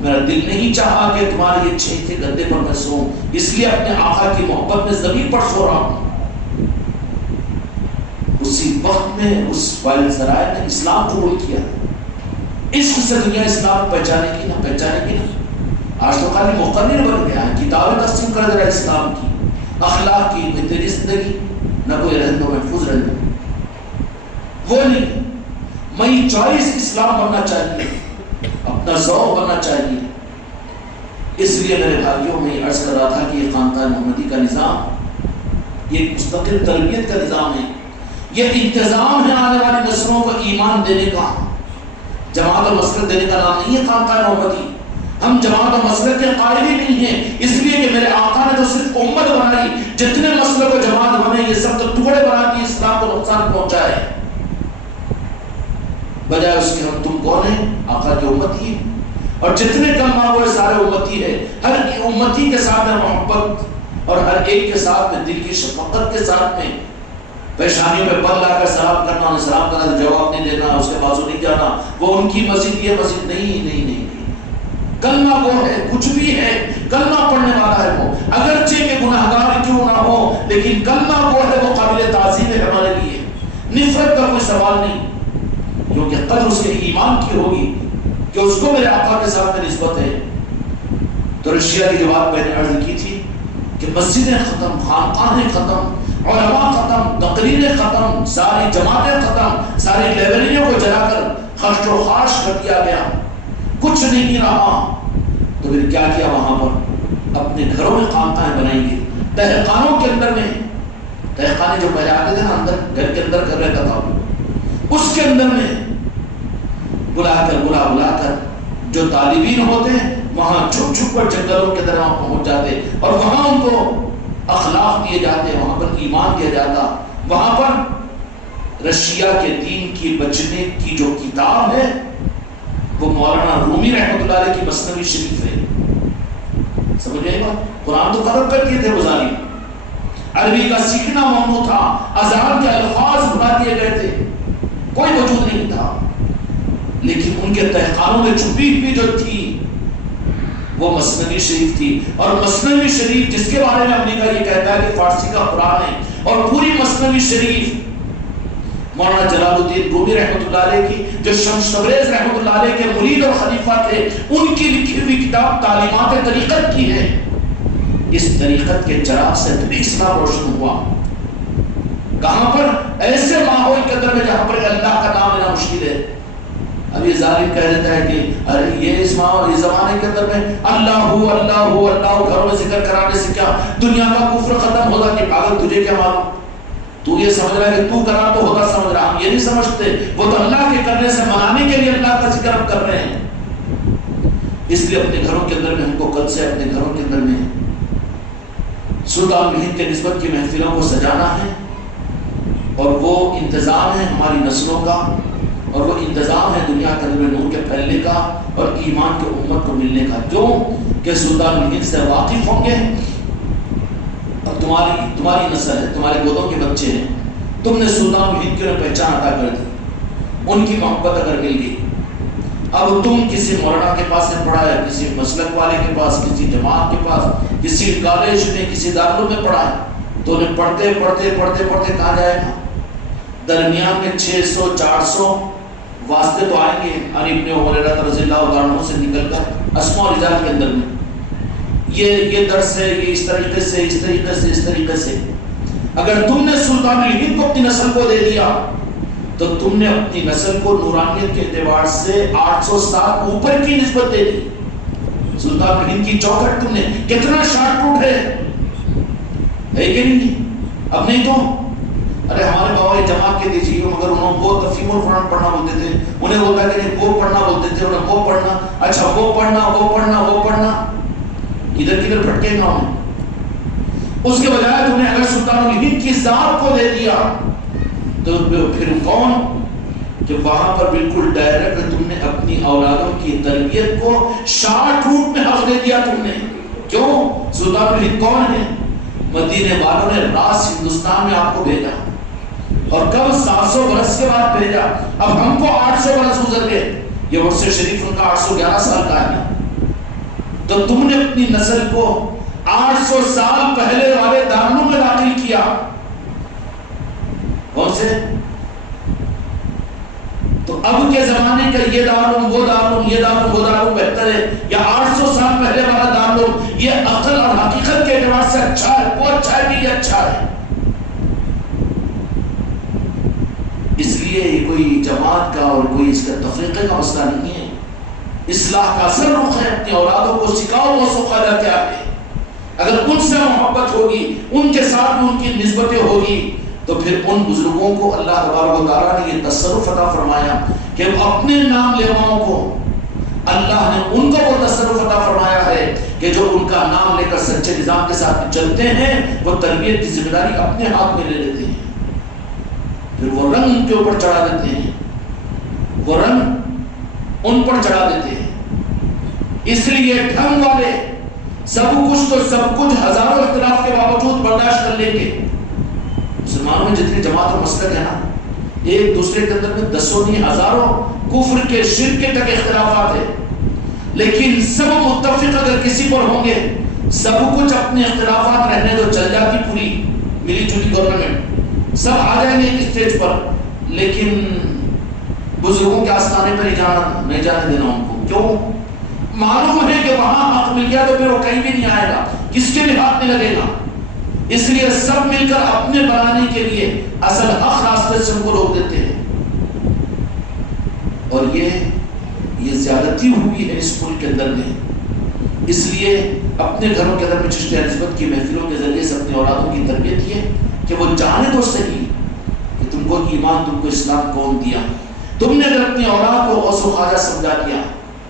میرا دل نہیں چاہا کہ تمہارے یہ چھینچے گدے پر میں سوؤں، اس لیے اپنے آقا کی محبت میں زمین پر سو رہا ہوں۔ اسی وقت میں اس والد سرائے نے اسلام قبول کیا، عشق سے دنیا اسلام پہچانے کی نا، آج تو خالی مقرر بن گیا ہے، کتابیں تقسیم کر دے رہا ہے اسلام کی، اخلاق کی، میں تیری زندگی نہ کوئی رہن دو محفوظ رہن دو، وہ نہیں، میں چوائس اسلام بننا چاہیے، اپنا ذوق بننا چاہیے۔ اس لیے میرے بھائیوں میں عرض کر رہا تھا کہ یہ خانقاہ محمدی کا نظام یہ مستقل تربیت کا نظام ہے، یہ انتظام ہے آنے والی نسلوں کو ایمان دینے کا، جماعت اور مسلک دینے کا نام نہیں ہے خانقاہ محمدی۔ ہم جماعت اور مسلک کے قائل ہی نہیں ہیں، اس لیے کہ میرے آقا نے تو صرف امت بنائی، جتنے مسلک و جماعت بنے یہ سب تو ٹکڑے بنا کے اسلام کو نقصان پہنچائے، بجائے اس کے ہم تم کون ہیں، آقا کی امتی ہے، اور جتنے کلمہ وہ سارے امتی ہے، ہر امتی کے ساتھ میں محبت اور ہر ایک کے ساتھ میں دل کی شفقت کے ساتھ میں پیشانیوں میں پر لا کر سلام کرنا، انہیں سلام کرنا جواب نہیں دینا، اس کے بازو نہیں جانا، وہ ان کی مسجد یہ مسجد نہیں، کلمہ وہ ہے، کچھ بھی ہے، کلمہ پڑھنے والا ہے وہ، اگرچہ کہ گناہگار کیوں نہ ہو، لیکن کلمہ وہ ہے، وہ قابل تعظیم ہے ہمارے لیے۔ نفرت کا کوئی سوال نہیں، کیونکہ قدر اس کے ایمان کی ہوگی کہ اس کو میرے آقا کے ساتھ نسبت ہے۔ تو رشیا کی جو بات میں نے عرض کی تھی کہ مسجدیں ختم، خانقاہیں ختم، علماء ختم، تقریریں ختم، ساری جماعتیں ختم، ساری لائبریریوں کو جلا کر خرچ و خاش کر دیا گیا، کچھ نہیں رہا، تو پھر کیا کیا؟ وہاں پر اپنے گھروں میں خانقاہیں بنائیں گے، تہخانوں کے اندر میں، تہخانے جو پہلے آتے تھے نا اندر گھر کے اندر گھر رہتا تھا، اس کے اندر میں بلا کر جو طالبین ہوتے ہیں وہاں چھپ چھپ کر جنگلوں کے طرح پہنچ جاتے اور وہاں ان کو اخلاق دیے جاتے، وہاں پر ایمان دیا جاتا۔ وہاں پر رشیا کے دین کی بچنے کی جو کتاب ہے وہ مولانا رومی رحمۃ اللہ علیہ کی مثنوی شریف ہے۔ سمجھ گئے بات؟ قرآن تو ختم کر دیے تھے وہ ظالم، عربی کا سیکھنا ممنوع تھا، اذان کے الفاظ بنا دیے گئے تھے، کوئی وجود نہیں تھا، لیکن ان کے تہخانوں میں چھپی ہوئی جو تھی وہ مثنوی شریف تھی۔ اور مثنوی شریف جس کے بارے میں امریکہ یہ کہتا ہے کہ فارسی کا قرآن ہے، اور پوری مثنوی شریف مولانا جلال الدین رومی رحمۃ اللہ علیہ کی جو شمس تبریز رحمۃ اللہ علیہ کے مرید اور خلیفہ تھے، ان کی لکھی ہوئی کتاب تعلیمات طریقت کی ہے۔ اس طریقت کے چراغ سے اسلام روشن ہوا۔ کہاں پر؟ ایسے ماحول کے اندر میں جہاں پر اللہ کا نام لینا مشکل ہے۔ اب یہ ظالم کہہ دیتا ہے کہ ارے یہ اس زمانے کے اندر میں اللہ ہو اللہ ہو اللہ ہو، گھروں میں ذکر کرانے سے کیا دنیا کا کفر ختم ہوگا؟ کہ پاگل تجھے کیا معلوم؟ تو یہ سمجھ رہا ہے کہ تو کرا تو ہوتا سمجھ رہا، ہم یہ نہیں سمجھتے، وہ تو اللہ کے کرنے سے منانے کے لیے اللہ کا ذکر ہم کر رہے ہیں۔ اس لیے اپنے گھروں کے اندر میں ہم کو کل سے اپنے گھروں کے اندر میں سلطان ہند کے نسبت کی محفلوں کو سجانا ہے، اور وہ انتظام ہے ہماری نسلوں کا، اور وہ انتظام ہے دنیا کے اندر نور کے پھیلنے کا اور ایمان کے امت کو ملنے کا، جو کہ سلطان ہند سے واقف ہوں گے۔ اب تمہاری نسل ہے، تمہارے گودوں کے بچے ہیں، تم نے سلطان ہند کی پہچان عطا کر دی، ان کی محبت اگر مل گئی، اب تم کسی مولانا کے پاس سے پڑھا ہے، کسی مسلک والے کے پاس، کسی جماعت کے پاس، کسی کالج میں، کسی دارالعلوم میں پڑھا ہے، تو انہیں پڑھتے پڑھتے پڑھتے پڑھتے کہاں جائے گا؟ درمیان میں 600 400 واسطے تو آئیں گے، علی ابن ہریرہ رضی اللہ عنہ سے نکل کر اسماء و رجال کے اندر میں یہ درس ہے، یہ اس طریقے سے اس طریقے سے اس طریقے سے۔ اگر تم نے سلطان ہند کو اپنی نسل کو دے دیا تو تم نے اپنی نسل کو نورانیت کے اعتبار سے 800 سال اوپر کی نسبت دے دی۔ سلطان ہند کی چوکھٹ تم نے کتنا شارٹ روٹ ہے کہ نہیں؟ اب نہیں تو ارے ہمارے بابا جماعت کے دیجیے، مگر انہوں وہ تفہیم القرآن پڑھنا بولتے تھے، انہیں بولتا ہے کہ وہ پڑھنا بولتے تھے، انہیں وہ پڑھنا، اچھا وہ پڑھنا وہ پڑھنا وہ پڑھنا، ادھر کدھر بھٹکے گا انہیں۔ اس کے بجائے تم نے اگر سلطان الہند کی ذات کو دے دیا تو پھر کون کہ وہاں پر بالکل ڈائریکٹ تم نے اپنی اولادوں کی تربیت کو شارٹ روٹ میں حق دے دیا تم نے۔ کیوں؟ سلطان الہند کون ہے؟ مدینے والوں نے راس ہندوستان میں آپ کو بھیجا، اور کب 700 برس کے بعد بھیجا، اب ہم کو 800 برس گزر گئے، یہ عرص شریف ان کا 811 سال کا ہے، تو تم نے اپنی نسل کو 800 سال پہلے والے دارالعلوم میں داخل کیا۔ کون سے؟ تو اب کے زمانے کا یہ دارالعلوم وہ دارالعلوم یہ دارالعلوم وہ دارالعلوم بہتر ہے، یا 800 سال پہلے والا دارالعلوم یہ عقل اور حقیقت کے اعتبار سے اچھا ہے، وہ اچھا ہے کہ یہ اچھا ہے؟ اس لیے یہ کوئی جماعت کا اور کوئی اس کا تفریقے کا مسئلہ نہیں ہے، اصلاح کا اثر رخ ہے۔ اپنی اولادوں کو سکھاؤ وہ سوقادہ کیا ہے، اگر ان سے محبت ہوگی، ان کے ساتھ ان کی نسبتیں ہوگی، تو پھر ان بزرگوں کو اللہ تبارک و تعالیٰ نے یہ تصرف عطا فرمایا کہ اپنے نام لیواؤں کو اللہ نے ان کو وہ تصرف عطا فرمایا ہے کہ جو ان کا نام لے کر سچے نظام کے ساتھ چلتے ہیں وہ تربیت کی ذمہ داری اپنے ہاتھ میں لے لیتے ہیں، پھر وہ رنگ ان کے اوپر چڑھا دیتے ہیں، وہ رنگ ان پر چڑھا دیتے ہیں۔ اس لیے ڈھنگ والے سب کچھ تو سب کچھ ہزاروں اختلاف کے باوجود برداشت کر لیں گے۔ مسلمانوں میں جتنی جماعت اور مسلک ہے نا، ایک دوسرے کے اندر میں دسوں نہیں ہزاروں کفر کے شرک کے تک اختلافات ہیں، لیکن سب متفق اگر کسی پر ہوں گے، سب کچھ اپنے اختلافات رہنے دو، چل جاتی پوری ملی جلی گورنمنٹ، سب آ جائیں گے ایک اسٹیج پر، لیکن بزرگوں کے آستانے پر نہیں جانے دینا ان کو. کیوں؟ معلوم ہے کہ وہاں حق مل گیا تو پھر وہ کہیں بھی نہیں آئے گا, کس کے بھی ہاتھ نہیں لگے گا. اس لیے سب مل کر اپنے بنانے کے لیے اصل حق راستے سے ان کو روک دیتے ہیں. اور یہ زیادتی ہوئی ہے اس ملک کے اندر میں. اس لیے اپنے گھروں کے اندر میں چشتیہ نسبت کی محفلوں کے ذریعے سے اپنے اولادوں کی تربیت یہ کہ وہ جانے تو صحیح کہ تم کو ایمان, تم کو اسلام کون دیا. تم نے اگر اپنی اولاد کو غوث و خواجہ سمجھا دیا,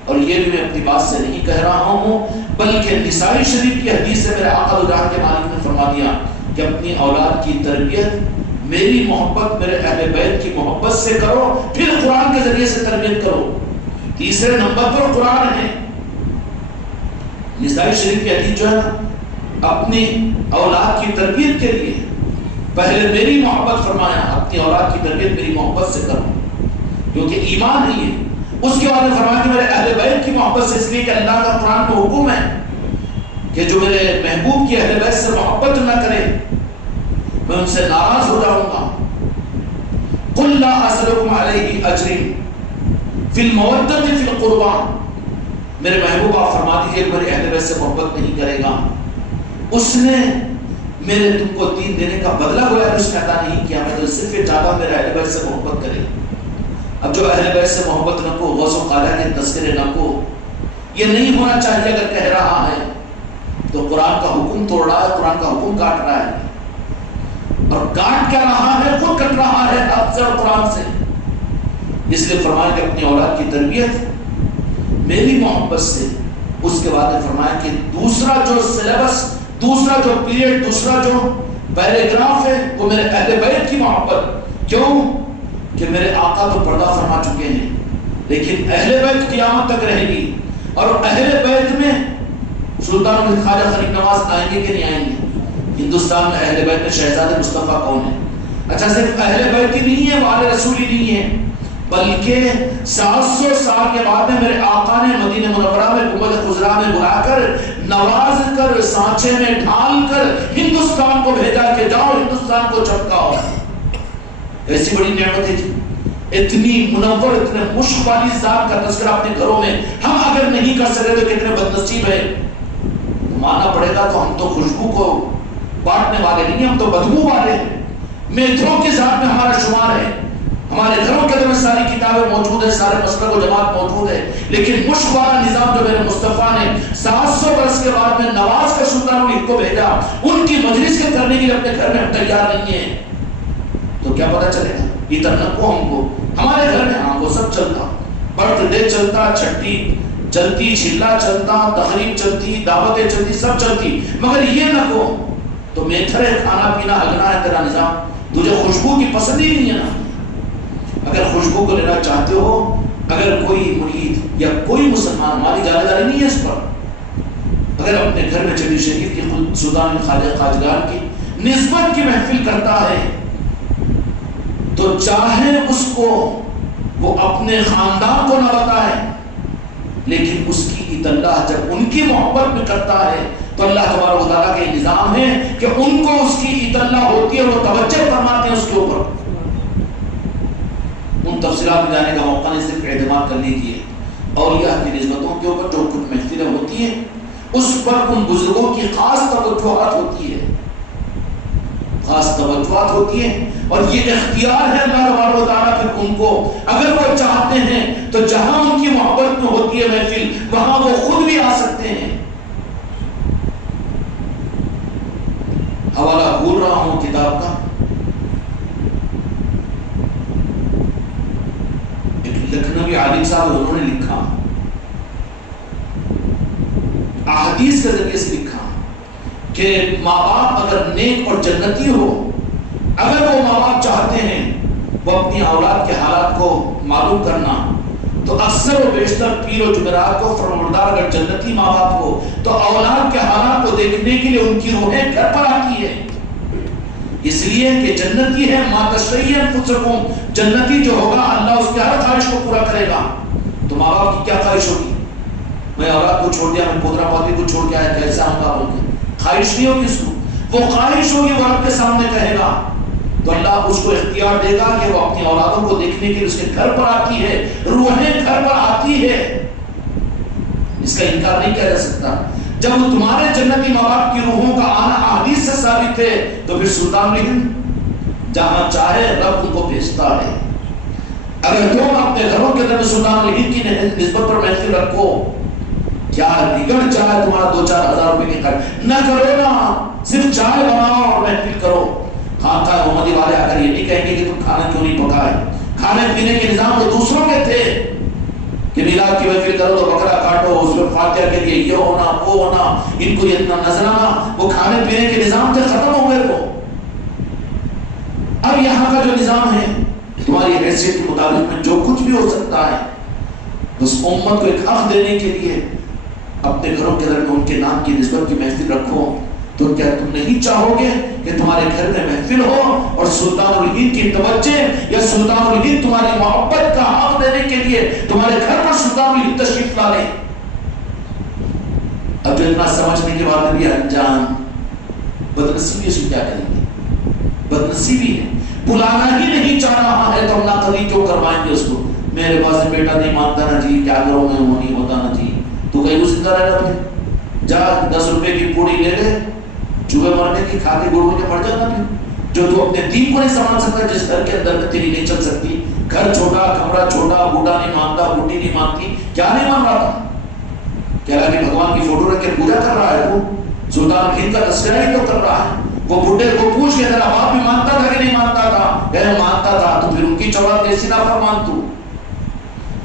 اور یہ بھی میں اپنی بات سے نہیں کہہ رہا ہوں بلکہ نسائی شریف کی حدیث سے میرے آقا جہاں کے مالک نے فرما دیا کہ اپنی اولاد کی تربیت میری محبت, میرے اہل بیت کی محبت سے کرو, پھر قرآن کے ذریعے سے تربیت کرو. تیسرے نمبر پر قرآن ہے. نسائی شریف کی حدیث جو ہے اپنی اولاد کی تربیت کے لیے پہلے میری محبت فرمایا, اپنی اولاد کی تربیت میری محبت سے کرو کیونکہ ایمان ہی ہے. اس کے بعد نے فرمایا کہ میرے اہل بیت کی محبت سے, اس لیے کہ اللہ کا قرآن میں حکم ہے کہ جو میرے محبوب کی اہل بیت سے محبت نہ کرے میں ان سے ناراض ہو جاؤں گا. قل لا اسألکم علیہ اجر فی المودۃ فی القربى. میرے محبوب آپ فرما دیجیے کہ میرے اہل بیت سے محبت نہیں کرے گا, اس نے میرے تم کو دین دینے کا بدلہ گویا اس نے عطا نہیں کیا, میں تو صرف یہ چاہتا میرے اہل بیت سے محبت کرے. اب جو اہل بیت سے محبت نہ کو, غوث و خواجہ کے تذکرے نہ کو, یہ نہیں ہونا چاہیے. اگر کہہ رہا ہے تو قرآن کا حکم توڑ رہا ہے, قرآن کا حکم کاٹ رہا ہے, اور کاٹ کیا رہا ہے, خود کٹ رہا ہے افضل قرآن سے. اس لیے فرمایا کہ اپنی اولاد کی تربیت میری محبت سے. اس کے بعد فرمایا کہ دوسرا جو سلیبس, دوسرا جو پیریڈ, دوسرا جو پیراگراف ہے وہ میرے اہل بیت کی محبت. کیوں کہ میرے آقا تو پردہ فرما چکے ہیں, لیکن اہل بیت قیامت تک رہے گی. اور اہل بیت میں سلطان خواجہ غریب نواز آئیں گے کہ نہیں آئیں گے؟ ہندوستان میں اہل بیت میں شہزاد مصطفیٰ کون ہے؟ اچھا صرف اہل بیت ہی نہیں ہے, وہ آل رسول ہی نہیں ہے, بلکہ 700 سال کے بعد میں میرے آقا نے مدینہ منورہ میں گنبد خضرا میں بلا کر, نواز کر, سانچے میں ڈھال کر ہندوستان کو بھیجا کہ جاؤ ہندوستان کو چمکاؤ. ایسی بڑی نعمت ہے جی. اتنی منور, اتنے مشک والی ذات کا تذکرہ اپنے گھروں میں ہم اگر نہیں کر سکے تو کتنے بد نصیب ہے. ماننا پڑے گا تو ہم تو خوشبو کو بانٹنے والے نہیں, ہم تو بدبو والے ہیں. میتھوں کی ذات میں ہمارا شمار ہے. ہمارے گھروں کے اندر میں ساری کتابیں موجود ہیں, سارے مسلک و جماعت موجود ہے, لیکن مشک والا نظام جو میرے مصطفیٰ نے 700 برس کے بعد میں نواز کا سلطان علی کو بھیجا, ان کی مجلس کے کرنے کے لیے اپنے گھر میں ہم تیار نہیں ہیں, تو کیا پتہ چلے گا؟ اتنا کو ہم کو ہمارے گھر میں ہم کو سب چلتا, برتھ ڈے چلتا, چھٹی چلتی, چلا چلتا, تقریب چلتی, دعوتیں چلتی, سب چلتی, مگر یہ نہ کو تو میتھر ہے, کھانا پینا ہگنا ہے تیرا نظام, تجھے خوشبو کی پسند ہی نہیں ہے نا. اگر خوشبو کو لینا چاہتے ہو, اگر کوئی مرید یا کوئی مسلمان, ہماری جانبداری نہیں ہے اس پر, اگر اپنے گھر میں چلی شریف کی خود سلطان خواجہ خواجگان کی نسبت کی محفل کرتا ہے تو چاہے اس کو وہ اپنے خاندان کو نہ بتائے, لیکن اس کی اطلاع جب ان کی محبت میں کرتا ہے تو اللہ تبارک و تعالیٰ کا نظام ہے کہ ان کو اس کی اطلاع ہوتی ہے, وہ توجہ فرماتے ہیں اس کے اوپر. ان تفصیلات میں جانے کا موقع نہیں, صرف اعتماد کر لیجیے. اولیاء کی نسبتوں کے اوپر جو کچھ محفلیں ہوتی ہیں اس پر ان بزرگوں کی خاص توجہات ہوتی ہے, خاص توجہات ہوتی ہیں, اور یہ اختیار ہے اللہ تبارک و تعالیٰ پھر ان کو, اگر وہ چاہتے ہیں تو جہاں ان کی محبت میں ہوتی ہے محفل وہاں وہ خود بھی آ سکتے ہیں. حوالہ بھول رہا ہوں کتاب کا, لکھنوی عالم صاحب انہوں نے لکھا, احادیث کے ذریعے سے لکھا کہ ماں باپ اگر نیک اور جنتی ہو, اگر وہ ماں باپ چاہتے ہیں وہ اپنی اولاد کے حالات کو معلوم کرنا, تو اکثر و بیشتر پیر و جمعرات کو فرمانبردار اگر جنتی ماں باپ ہو تو اولاد کے حالات کو دیکھنے کے لیے ان کی روحیں گھر پر آتی ہے. اس لیے کہ جنتی ہے, ما تشتہی انفسکم, جنتی جو ہوگا اللہ اس کی ہر خواہش کو پورا کرے گا. تو ماں باپ کی کیا خواہش ہوگی؟ میں اولاد کو چھوڑ دیا, میں پوترا پوتری کو چھوڑ کے آیا, کیسا ہوں گا بول کے خواہش نہیں ہوگی اس کو, وہ خواہش ہوگی وہ آپ کے سامنے کہے گا. تو اللہ اس کو اختیار دے گا کہ وہ اپنی اولادوں کو دیکھنے کے لیے اس کے گھر پر آتی ہے، روحیں گھر پر آتی ہے، اس کا انکار نہیں کیا جا سکتا۔ جب تمہارے جنتی ماں باپ کی روحوں کا آنا احادیث سے ثابت ہے تو پھر سلطان الہند جہاں چاہے رب ان کو بھیجتا ہے۔ اگر تم اپنے گھروں کے اندر سلطان الہند کی نسبت پر محفل رکھو، کیا بگڑ جائے تمہارا 2-4 ہزار روپے کے خرچ نہ کرو نا، صرف چائے بناؤ اور محفل کرو۔ خانقاہ محمدی والے آ کر یہ نہیں کہیں گے کہ تم کھانا کیوں نہیں پکائے، کھانے پینے کے نظام تو دوسروں کے تھے کہ میلاد کی محفل کرو تو بکرا کاٹو، اس میں فاتحہ کے لیے یہ ہونا وہ ہونا، ان کو اتنا نذرانہ، وہ کھانے پینے کے نظام تھے، ختم ہو گئے وہ۔ اب یہاں کا جو نظام ہے تمہاری حیثیت کے مطابق میں جو کچھ بھی ہو سکتا ہے، بس امت کو ایک حق دینے کے لیے اپنے گھروں کے اندر ان کے نام کی نسبت کی محفل رکھو۔ تو کیا تم نہیں چاہو گے کہ تمہارے گھر میں محفل ہو اور سلطان الہند کی توجہ یا سلطان الہند تمہاری محبت کا حق دینے کے لیے تمہارے گھر پر سلطان الہند تشریف لا لے؟ اب جو اتنا سمجھنے کے بعد بھی انجان، بدنصیبی سے کیا کریں گے؟ بدنصیبی ہے، بلانا ہی نہیں چاہ رہا ہے تو ہم ناقدی کیوں کروائیں گے اس کو؟ میرے پاس بیٹا نہیں مانتا نا جی، کیا کروں میں، وہ نہیں ہوتا نا جی، تو کہیں وہ زندہ رہنا پھر جا 10 روپے کی پوڑی لے لے، چوہے مرنے کی کھا کے گڑ کے مر جانا پھر۔ جو تو اپنے دین کو نہیں سنبھال سکتا، جس گھر کے اندر میں تیری نہیں چل سکتی، گھر چھوٹا، کمرہ چھوٹا، بوڑھا نہیں مانتا، بوڑھی نہیں مانتی، کیا نہیں مان رہا تھا؟ کہہ رہا کہ بھگوان کی فوٹو رکھ کے پوجا کر رہا ہے، وہ سلطان الہند کا تذکرہ ہی تو کر رہا ہے۔ وہ بڈھے کو پوچھ کے تیرا باپ بھی مانتا تھا کہ نہیں مانتا تھا؟ کہہ رہے مانتا تھا، تو پھر ان کی چوڑا کیسی نافرمان تو؟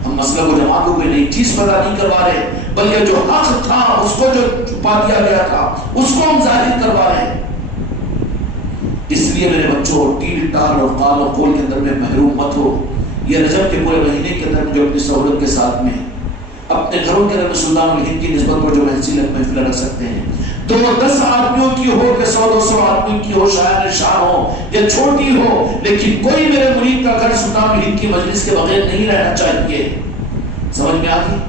ہم مسئلہ کو جماعت کو کوئی نئی چیز پتا نہیں کروا رہے، بلکہ جو حق تھا اس کو جو چھپا دیا گیا تھا اس کو ہم ظاہر کروا رہے ہیں۔ اس لیے میرے بچوں، ٹیل ٹال اور قال و قول کے اندر میں محروم مت ہو۔ یہ رجب کے پورے مہینے کے اندر جو اپنی سہولت کے ساتھ میں اپنے گھروں کے اندر سلطان الہند کی نسبت پر جو محفل رکھ سکتے ہیں، 2-10 آدمیوں کی ہو کہ 100-200 آدمیوں کی ہو، شاعر شاہ ہو یا چھوٹی ہو، لیکن کوئی میرے مرید کا گھر سلطان الہند کی مجلس کے بغیر نہیں رہنا چاہیے۔ سمجھ میں آ گئی؟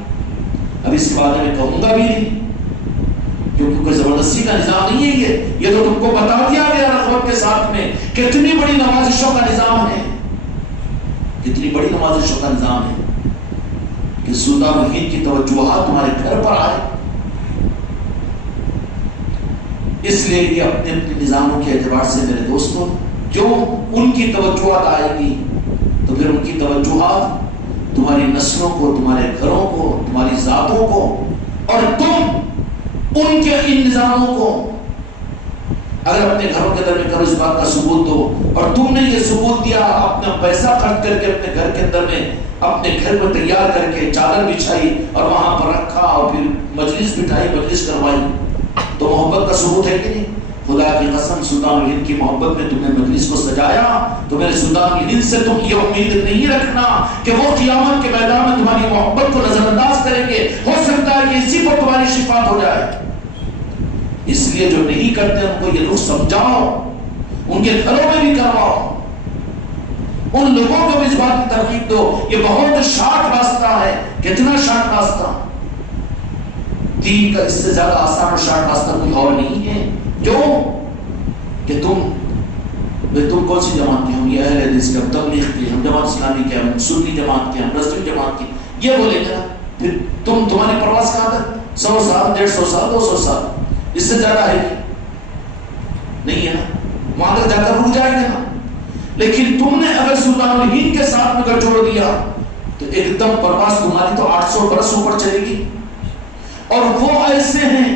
اب اس کے بارے میں کہوں گا بھی نہیں، کیونکہ کوئی زبردستی کا نظام نہیں ہے یہ تو تم کو بتا دیا گیا رغبت کے ساتھ میں، کتنی بڑی نوازشوں کا نظام ہے، کتنی بڑی نوازشوں کا نظام ہے کہ سلطان الہند کی توجہات تمہارے گھر پر آئے۔ اس لیے یہ اپنے اپنے نظاموں کے اعتبار سے میرے دوستوں، جو ان کی توجہات آئے گی تو پھر ان کی توجہات تمہاری نسلوں کو، تمہارے گھروں کو، تمہاری ذاتوں کو، اور تم ان کے ان نظاموں کو اگر اپنے گھروں کے اندر میں کرو، اس بات کا ثبوت دو۔ اور تم نے یہ ثبوت دیا، اپنا پیسہ خرچ کر کے اپنے گھر کے اندر میں اپنے گھر کو تیار کر کے چادر بچھائی اور وہاں پر رکھا اور پھر مجلس بٹھائی، مجلس کروائی، تو محبت کا ثبوت ہے کہ نہیں؟ خدا کی قسم، سلطان الہند کی محبت میں تم نے مجلس کو سجایا تو میرے سلطان الہند سے تم یہ امید نہیں رکھنا کہ وہ قیامت کے میدان میں تمہاری محبت کو نظر انداز کریں گے۔ ہو سکتا ہے کہ اسی پر تمہاری شفاعت ہو جائے۔ اس لیے جو نہیں کرتے ان کو یہ رخ سمجھاؤ، ان کے گھروں میں بھی کرواؤ، ان لوگوں کو بھی اس بات کی ترغیب دو۔ یہ بہت شارٹ راستہ ہے، کتنا شارٹ راستہ، دین کا اس سے زیادہ آسان اور شارٹ راستہ کوئی اور نہیں ہے۔ جو کہ تم کون سی جماعت کے، ہم یہ اہل حدیث کے، ہم تبلیغ کے، ہم جماعت اسلامی کے، ہم سنی جماعت کے، ہم رسمی جماعت کے، یہ بولے گا پھر تمہاری پرواز کہاں تک؟ 100 سال، 150 سال، 200 سال، اس سے زیادہ ہے نہیں ہے نا، وہاں تک جا کر رک جائیں گے نا۔ لیکن تم نے اگر سلطان الہند کے ساتھ میں جوڑ دیا تو ایک دم پرواز تمہاری تو 800 برس اوپر چلے گی۔ اور وہ ایسے ہیں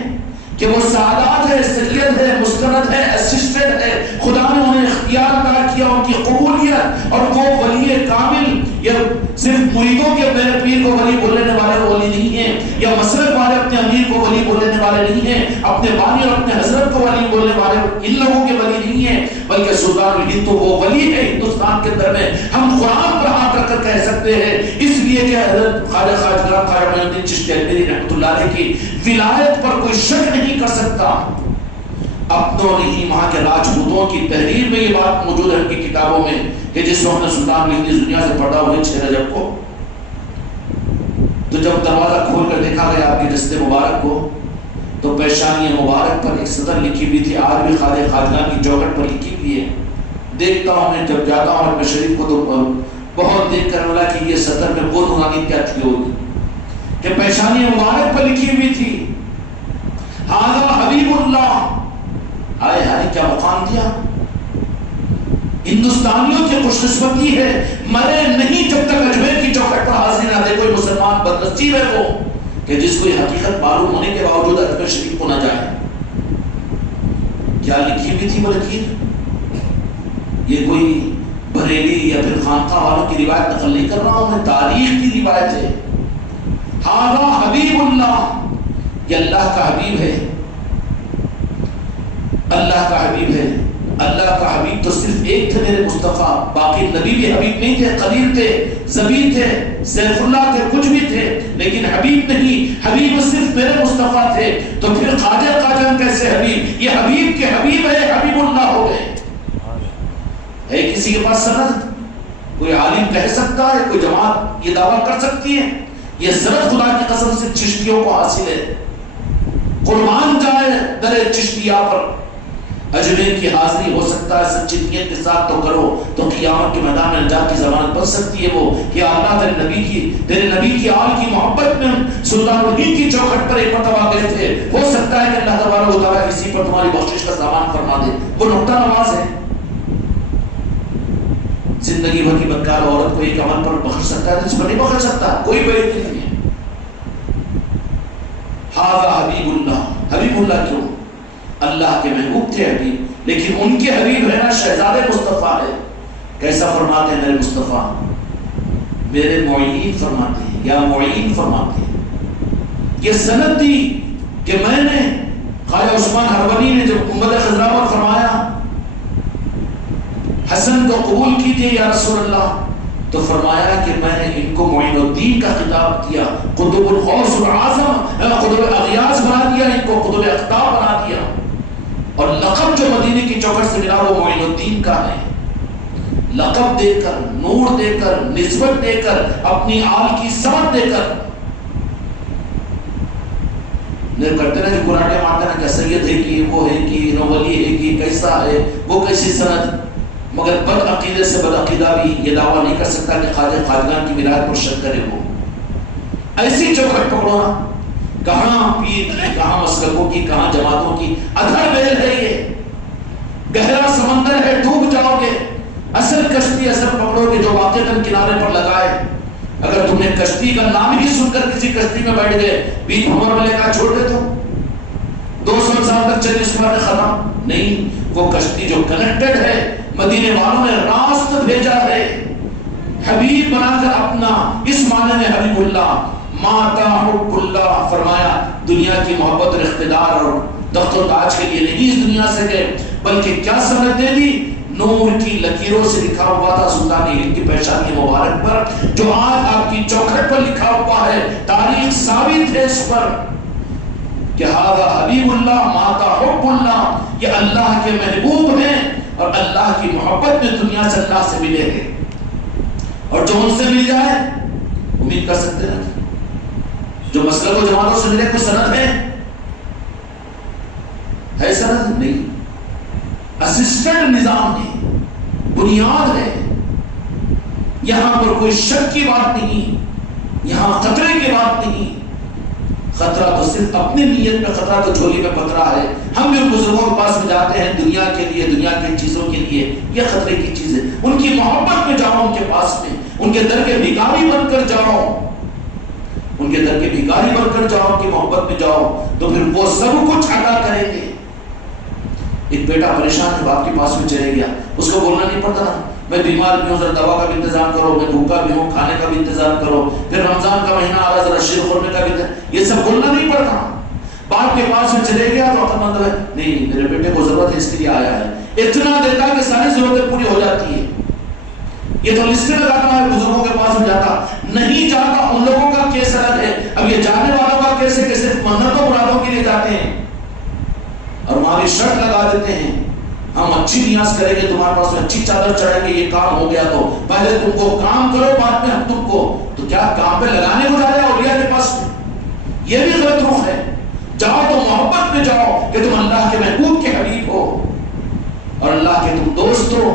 کہ وہ سعادت ہے، سید ہے، مستند ہے، اسسٹنٹ ہے، خدا نے انہیں اختیار عطا کیا، ان کی قبولیت، اور وہ ولی کامل یا صرف مریدوں کے میرے پیر کو ولی بولنے والے ولی نہیں ہیں، یا مسلک والے اپنے امیر کو ولی بولنے والے نہیں ہیں، اپنے بانی اور اپنے حضرت کو ولی بولنے والے ان لوگوں کے ولی نہیں ہیں، بلکہ سلطان الہند تو وہ ولی ہے ہندوستان کے اندر میں، ہم قرآن پر ہاتھ رکھ کر کہہ سکتے ہیں، اس لیے کہ حضرت خواجہ خواجہ معین الدین چشتی اجمیری رحمۃ اللہ علیہ کی ولایت پر کوئی شک نہیں کر سکتا۔ اپنوں نہیں، وہاں کے راجپوتوں کی تحریر میں یہ بات موجود ہے ان کی کتابوں میں کہ جس وقت نے سلطان الہند اس دنیا سے پردہ ہوئے 6 رجب کو، تو جب دروازہ کھول کر دیکھا گیا آپ کے جسد مبارک کو، تو پیشانی مبارک پر ایک سطر لکھی ہوئی تھی، آج بھی خواجہ خواجگان کی چوکھٹ پر لکھی ہوئی ہے، دیکھتا ہوں میں جب جاتا ہوں میں شریف کو تو بہت دیکھ کر بولا کہ یہ سطر میں وہ نورانی کیا تھی ہوگی کہ پیشانی مبارک پر لکھی ہوئی تھی ھذا حبیب اللہ. آئے ہائے کیا مقام دیا. ہندوستانیوں کی خوش قسمتی ہے مرے نہیں جب تک اجمیر کی چوکھٹ پر حاضری نہ دے. کوئی مسلمان بدنصیب ہے وہ کہ جس کو یہ حقیقت معلوم ہونے کے باوجود اجمیر شریف کو نہ جائے. کیا لکھی ہوئی تھی وہ لکیر. یہ کوئی بریلی یا پھر خانقاہ والوں کی روایت نقل نہیں کر رہا ہوں میں, تاریخ کی روایت ہے. ھذا حبیب اللہ, یہ اللہ کا حبیب ہے. اللہ کا حبیب ہے. اللہ کا حبیب تو صرف ایک تھے میرے مصطفیٰ, باقی نبی بھی حبیب نہیں تھے, خلیل تھے, زبی تھے, سیف اللہ تھے, کچھ بھی تھے, لیکن حبیب نہیں. حبیب صرف میرے مصطفیٰ تھے. تو پھر خواجہ قاجن کیسے حبیب؟ یہ حبیب کے حبیب ہے, حبیب اللہ ہو گئے. ہے کسی کے پاس سند؟ کوئی عالم کہہ سکتا ہے, کوئی جماعت یہ دعویٰ کر سکتی ہے؟ یہ سند خدا کی قسم سے چشتیوں کو حاصل ہے. قربان جائے در چشتیہ پر. اجمیر کی حاضری ہو سکتا ہے سچی نیت کے ساتھ تو کرو تو قیامت کے میدان میں نجات کی ضمانت بن سکتی ہے وہ کہ اللہ تیرے نبی کی آل کی محبت میں سلطان الہند کی چوکھٹ پر ایک مرتبہ گئے تھے. ہو سکتا ہے کہ اللہ تبارک و تعالیٰ اسی پر تمہاری بخشش کا سامان فرما دے. وہ نقطہ نماز ہے. زندگی بھر کی بدکار عورت کو ایک عمل پر بخش سکتا ہے, اس پر نہیں بخش سکتا. کوئی بیعت نہیں ہے. ھذا حبیب اللہ. حبیب اللہ کیوں؟ اللہ کے محبوب تھے حبیب, لیکن ان کے حبیب ہے نا شہزادے مصطفیٰ ہے. کیسا فرماتے ہیں میرے مصطفیٰ؟ میرے معین فرماتے ہیں, یا معین فرماتے ہیں. یہ سند دی کہ میں نے خواجہ عثمان ہرونی نے جب گنبد خضرا پر فرمایا حسن کو قبول کیجئے یا رسول اللہ, تو فرمایا کہ میں نے ان کو معین الدین کا خطاب دیا, قطب الغوث العظم, قطب الاغیاث بنا دیا, ان کو قطب اقطاب بنا دیا. اور لقب جو مدینے کی چوکھٹ سے ملا وہ معین الدین کا ہے. لقب دے کر, نور دے کر, نسبت دے کر, اپنی آل کی سمت دے کر کرتے رہے گراٹے مارتے نا کہ سید ہے کہ وہ ہے کہ نولی ہے کہ کیسا ہے وہ کیسی سند. مگر بد عقیدے سے بد عقیدہ بھی یہ دعویٰ نہیں کر سکتا کہ خواجہ خواجگان کی ولایت پر شک کرے. وہ ایسی چوکھٹ پکڑو نا, کہاں پیر کی, کہاں مسلکوں کی, کہاں جماعتوں کی, ادھر بیل ہے. یہ گہرا سمندر ہے, ڈوب جاؤ گے. اصل کشتی اصل پکڑو گے جو واقعتاً کنارے پر لگائے. اگر تم نے کشتی کا نام ہی سن کر کسی کشتی میں بیٹھ گئے, بیچ بھمر میں لے کر چھوڑ دے تو 200 سال تک چلی, اس پر ختم نہیں. وہ کشتی جو کنیکٹڈ ہے, مدینے والوں نے راست بھیجا ہے حبیب بنا کر اپنا. اس معنی میں حبیب اللہ ماتا حب اللہ فرمایا. دنیا کی محبت اور اقتدار اور تخت و تاج کے لیے نہیں اس دنیا سے گئے, بلکہ کیا سند دے دی؟ نور کی لکیروں سے لکھا ہوا تھا سلطان ہند کی پیشانی مبارک پر, جو آج آپ کی چوکھٹ پر لکھا ہوا ہے. تاریخ ثابت ہے اس پر کہ ھذا حبیب اللہ ماتا حب اللہ. یہ اللہ کے محبوب ہیں اور اللہ کی محبت میں دنیا سے اللہ سے ملے گے. اور جو ان سے مل جائے امید کر سکتے ہیں جو مسلک و جماعتوں سے ملے. کوئی سند ہے سند نہیں, اسسٹنٹ نظام ہے, بنیاد ہے. یہاں پر کوئی شک کی بات نہیں, یہاں خطرے کی بات نہیں. خطرہ تو صرف اپنی نیت میں خطرہ تو جھولی میں پتھرا ہے. ہم بھی ان بزرگوں کے پاس میں جاتے ہیں دنیا کے لیے, دنیا کی چیزوں کے لیے. یہ خطرے کی چیز ہے. ان کی محبت میں جاؤ, ان کے پاس میں, ان کے در کے بھکاری بن کر جاؤ, ان کے در کے بھکاری بن کر جاؤ, ان کی محبت میں جاؤ, تو پھر وہ سب کچھ عطا کریں گے. ایک بیٹا پریشان ہے, باپ کے پاس میں چلے گیا, اس کو بولنا نہیں پڑتا نا میں بیمار بھی ہوں, ذرا دوا کا بھی انتظام کرو, میں بھوکا بھی ہوں, کھانے کا بھی انتظام کرو, پھر رمضان کا مہینہ آ رہا, ذرا شیر خورنے کا بھی, یہ سب بولنا نہیں پڑتا. باپ کے پاس میں چلے گیا تو عقل مند ہے, نہیں میرے بیٹے کو ضرورت ہے اس کے لیے آیا ہے, اتنا دیتا کہ ساری ضرورتیں پوری ہو جاتی ہے. یہ تو لسٹیں لگاتا ہے, بزرگوں کے پاس میں جاتا نہیں جاتا. ان لوگوں کا کیس الگ ہے. اب یہ جانے والوں کا کیسے کہ صرف منتوں مرادوں کے لیے جاتے ہیں اور ہماری شرط لگا دیتے ہیں, ہم اچھی نیاز کریں گے, تمہارے پاس میں اچھی چادر چڑھیں گے, یہ کام ہو گیا تو پہلے تم کو کام کرو, بعد میں ہم تم کو. تو کیا کام پہ لگانے کو جا رہے ہیں اولیاء کے پاس میں؟ یہ بھی غلط روح ہے. جاؤ تو محبت میں جاؤ کہ تم اللہ کے محبوب کے حبیب ہو اور اللہ کے تم دوست ہو.